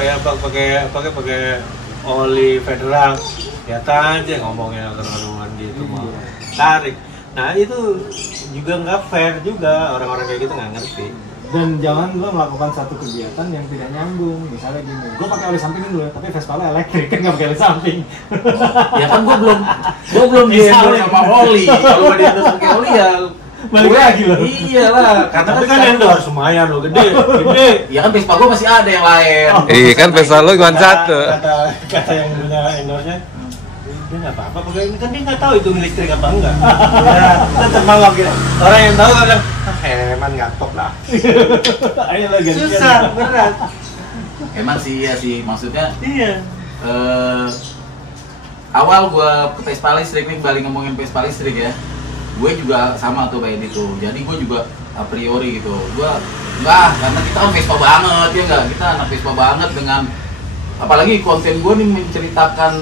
ya pakai oli federal, lihat aja ngomongnya keruan gitu mau tarik. Nah itu juga nggak fair juga orang-orang kayak gitu nggak ngerti. Dan jangan lo melakukan satu kegiatan yang tidak nyambung. Misalnya gini, gue pakai oli samping dulu, tapi Vespa lo elektrik kan nggak pakai oli samping. Ya kan gua belum di endorse sama oli. Kalau di endorse pakai oli ya Balik gue- lagi lo. Iyalah, karena Tapi kan endorse lumayan lo gede, gede. Ya kan Vespa gua masih ada yang lain. Iya kan Vespa lo cuma satu. Kata yang punya endorse-nya, dia nggak apa-apa pakai ini kan dia nggak tahu itu listrik apa enggak. Ya, tetap mangap gitu. Orang yang tahu kadang Heman ngantok lah. Ayo lah gantian. Susah, berat. Emang sih iya sih, maksudnya Iya. awal gua ke Vespa listrik nih, balik ngomongin Vespa listrik ya. Gue juga sama tuh kayak gitu. Jadi gue juga a priori gitu. Gua enggak, karena kita kan Vespa banget ya enggak. Kita anak Vespa banget dengan apalagi konten gue nih menceritakan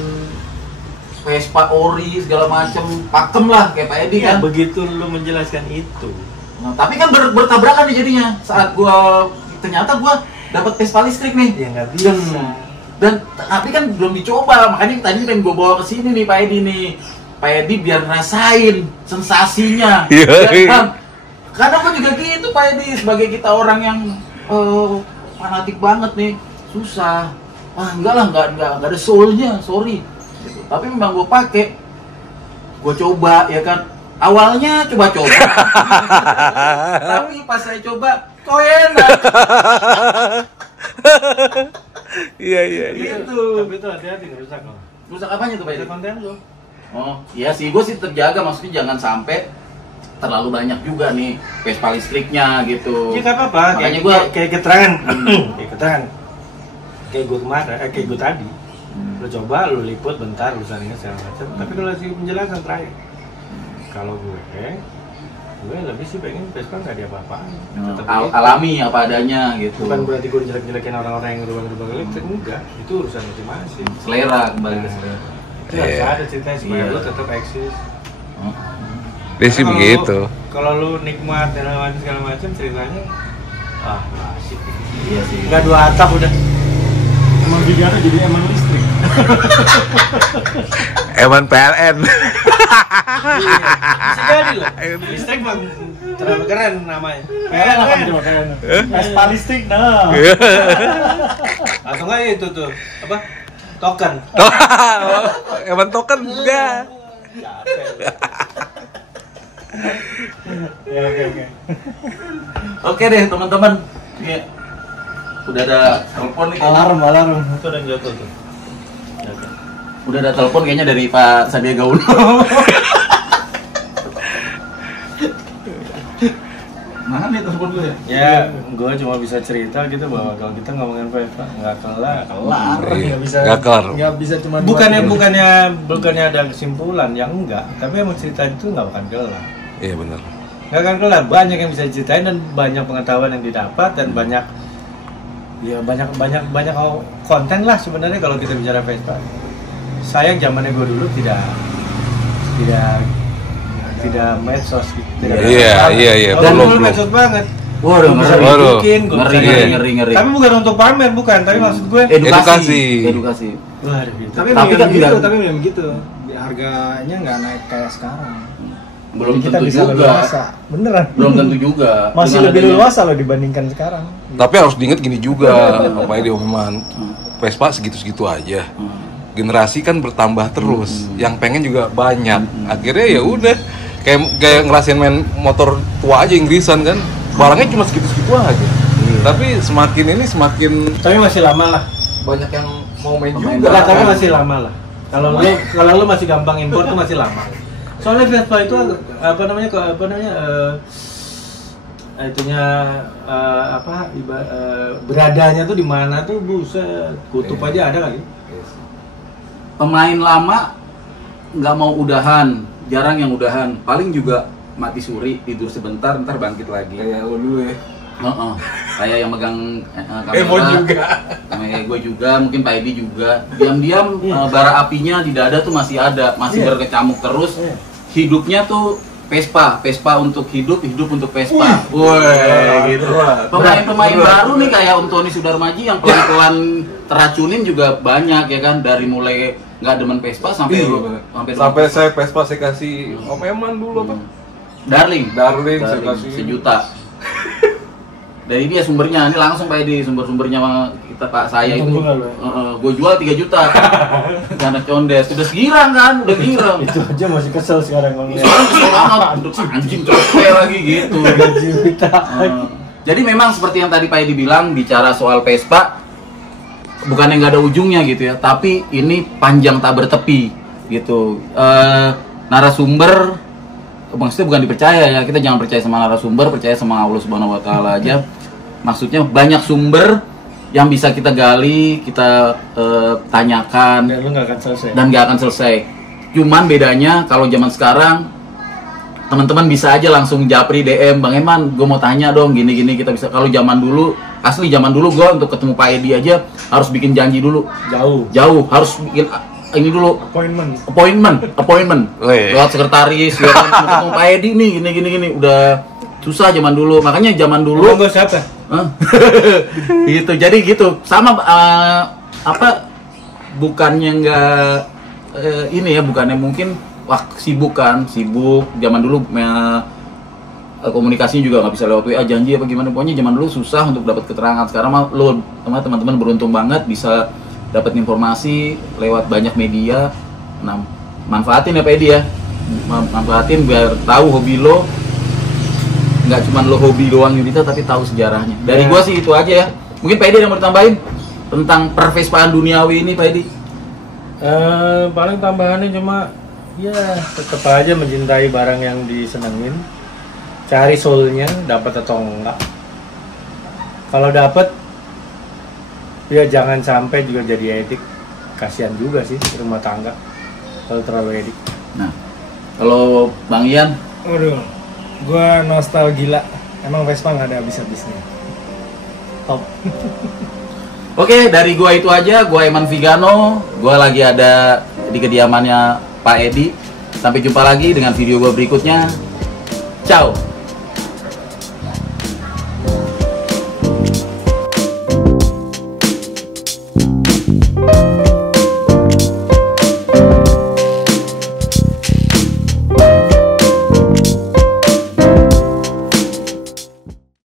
Vespa ori segala macem, pakem lah kayak Pak Edi kan. Begitu lu menjelaskan itu. Nah, tapi kan bertabrakan nih jadinya. Saat gua ternyata gua dapat Vespa listrik nih. Ya nggak bisa. Dan tapi kan belum dicoba, makanya tadi pengen gue bawa ke sini nih Pak Edi nih. Pak Edi biar rasain sensasinya. Iya. Ya kan? Kadang gue juga gitu Pak Edi, sebagai kita orang yang fanatik banget nih, susah. Ah enggak lah, enggak ada soulnya, sorry. Gitu. Tapi memang gue pakai, gue coba ya kan. Awalnya coba-coba. Tapi pas saya coba, kok enak. Iya. Gitu. Tapi itu hati-hati ngerusak loh. Rusak apanya tuh Pak Edi? Ada konten lu. Oh, iya sih, gue sih terjaga, maksudnya jangan sampai terlalu banyak juga nih Vespa listriknya gitu. Ya nggak apa-apa. Makanya gua- kayak keterangan, kayak keterangan. Kayak gue kemarin, kayak gue tadi. Lu coba, lu liput bentar, lu saringnya segala macam. Tapi kalau kasih penjelasan terakhir, kalau gue lebih sih pengen Vespa nggak ada apa-apaan. Tetap begitu. Alami apa adanya gitu. Bukan berarti gue jelek-jelekin orang-orang yang ngerubah-ngerubah elektrik, enggak. Itu urusan masing-masing. Selera, kembali ke selera. Itu harus Iya. ada ceritanya supaya Iya. lu tetap eksis. Dia sih Karena begitu. Kalau lu nikmat dan segala macam ceritanya, nggak asik. Iya sih. Nggak dua atap udah. Emang Vigano jadi emang listrik. Eman PLN. Bisa jadi loh. Listrik mah terlalu keren namanya. Keren apa coba keren? Vespa listrik nah. Atau nggak itu tuh apa? Token. Eman token enggak. Ya oke. Oke deh teman-teman. Ini udah ada telepon nih. Alarm. Itu udah jatuh tuh. Udah ada telepon kayaknya dari Pak Sandiaga Uno. Mana nih telepon gue ya? Ya, gue cuma bisa cerita gitu bahwa kalau kita ngomongin Vespa nggak kelar. Kelar. Iya. Nggak bisa. Nggak kelar. Nggak bisa cuma. Bukannya ada kesimpulan yang enggak, tapi emang cerita itu nggak akan kelar. Iya benar. Nggak akan kelar, banyak yang bisa diceritain dan banyak pengetahuan yang didapat dan banyak konten lah sebenarnya kalau kita bicara Vespa. Sayang zamannya gue dulu tidak medsos gitu. Iya, Kalau belum, dulu belum. medsos banget. Waduh, Gua bisa Waduh. bikin, gua bisa ngeri, bikin. ngeri. Tapi bukan untuk pamer, bukan. Tapi maksud gue, Edukasi. wah, gitu. Tapi Tapi kan gitu, enggak. tapi memang gitu. Harganya nggak naik kayak sekarang. Belum Jadi kita tentu bisa juga. leluasa. Beneran. Belum tentu juga. Masih Dengan lebih adanya- leluasa loh dibandingkan sekarang. Tapi harus diingat gini juga, apa ini Eman. Vespa segitu-segitu aja. Generasi kan bertambah terus, yang pengen juga banyak. Akhirnya ya udah kayak ngerasain main motor tua aja Inggrisan kan. Barangnya cuma segitu-segitu aja. Tapi semakin Tapi masih lama lah. banyak yang mau main Pemain juga. Enggak, tapi masih lama lah. Kalau lu masih gampang impor tuh masih lama. Soalnya Vespa itu beradanya tuh di mana tuh buset, kutub aja ada kali. Pemain lama nggak mau udahan, jarang yang udahan. Paling juga mati suri, tidur sebentar, ntar bangkit lagi. Kayak lo dulu ya. Kayak yang megang kamera. Emon juga. Kayak gue juga, mungkin Pak Edi juga. Diam-diam bara apinya di dada tuh masih ada, masih Iya. berkecamuk terus. Iya. Hidupnya tuh Vespa untuk hidup untuk Vespa. Woi, gitu. Pemain-pemain baru nih kayak Om Tony Sudarmaji yang pelan-pelan teracunin juga banyak ya kan, dari mulai nggak demen Vespa sampai Sampai saya Vespa saya kasih Om Eman dulu apa? Darling Saya kasih sejuta. Dari dia sumbernya, ini langsung Pak Edi, sumbernya sama kita Pak saya itu. Untung juga lu. Gue jual 3 juta. Karena condes, udah girang kan, udah girang. Itu aja masih kesel sekarang kalau lihat. Sekarang kesel banget, untuk anjing capek lagi gitu. Juta. Jadi memang seperti yang tadi Pak Edi bilang, bicara soal Vespa bukan yang nggak ada ujungnya gitu ya, tapi ini panjang tak bertepi gitu. Narasumber maksudnya bukan dipercaya ya, kita jangan percaya sama narasumber, percaya sama Allah Subhanahu Wa Taala aja. Maksudnya banyak sumber yang bisa kita gali, kita tanyakan Dan lu nggak akan selesai. dan nggak akan selesai. Cuman bedanya kalau zaman sekarang teman-teman bisa aja langsung japri DM, Bang Eman, gue mau tanya dong gini-gini, kita bisa. Kalau zaman dulu, asli zaman dulu gue untuk ketemu Pak Edi aja harus bikin janji dulu. Jauh. Harus bikin ini dulu appointment Weh. lewat sekretaris ya kan, mau ketemu Pak Edi nih gini udah susah zaman dulu. Makanya zaman dulu Lu gue siapa? Hah? Gitu, jadi gitu sama apa, bukannya nggak ini ya, bukannya mungkin sibuk zaman dulu komunikasinya juga nggak bisa lewat WA janji apa gimana, pokoknya zaman dulu susah untuk dapat keterangan. Sekarang mah lo teman-teman beruntung banget bisa dapat informasi lewat banyak media. Nah, manfaatin ya Pak Edi ya, manfaatin biar tahu hobi lo, nggak cuma lo hobi doang Yudita tapi tahu sejarahnya. Dari gua sih itu aja ya. Mungkin Pak Edi ada yang mau ditambahin tentang pervespaan duniawi ini Pak Edi? Paling tambahannya cuma ya tetap aja mencintai barang yang disenengin, cari soulnya dapat atau enggak. Kalau dapat ya jangan sampai juga jadi edik, kasihan juga sih rumah tangga kalau terlalu edik. Nah, kalau Bang Ian, Aduh, gua nostalgia. Emang Vespa nggak ada habis-habisnya. Top. oke, dari gua itu aja. Gua Eman Vigano, gua lagi ada di kediamannya Pak Edi. Sampai jumpa lagi dengan video gua berikutnya. Ciao.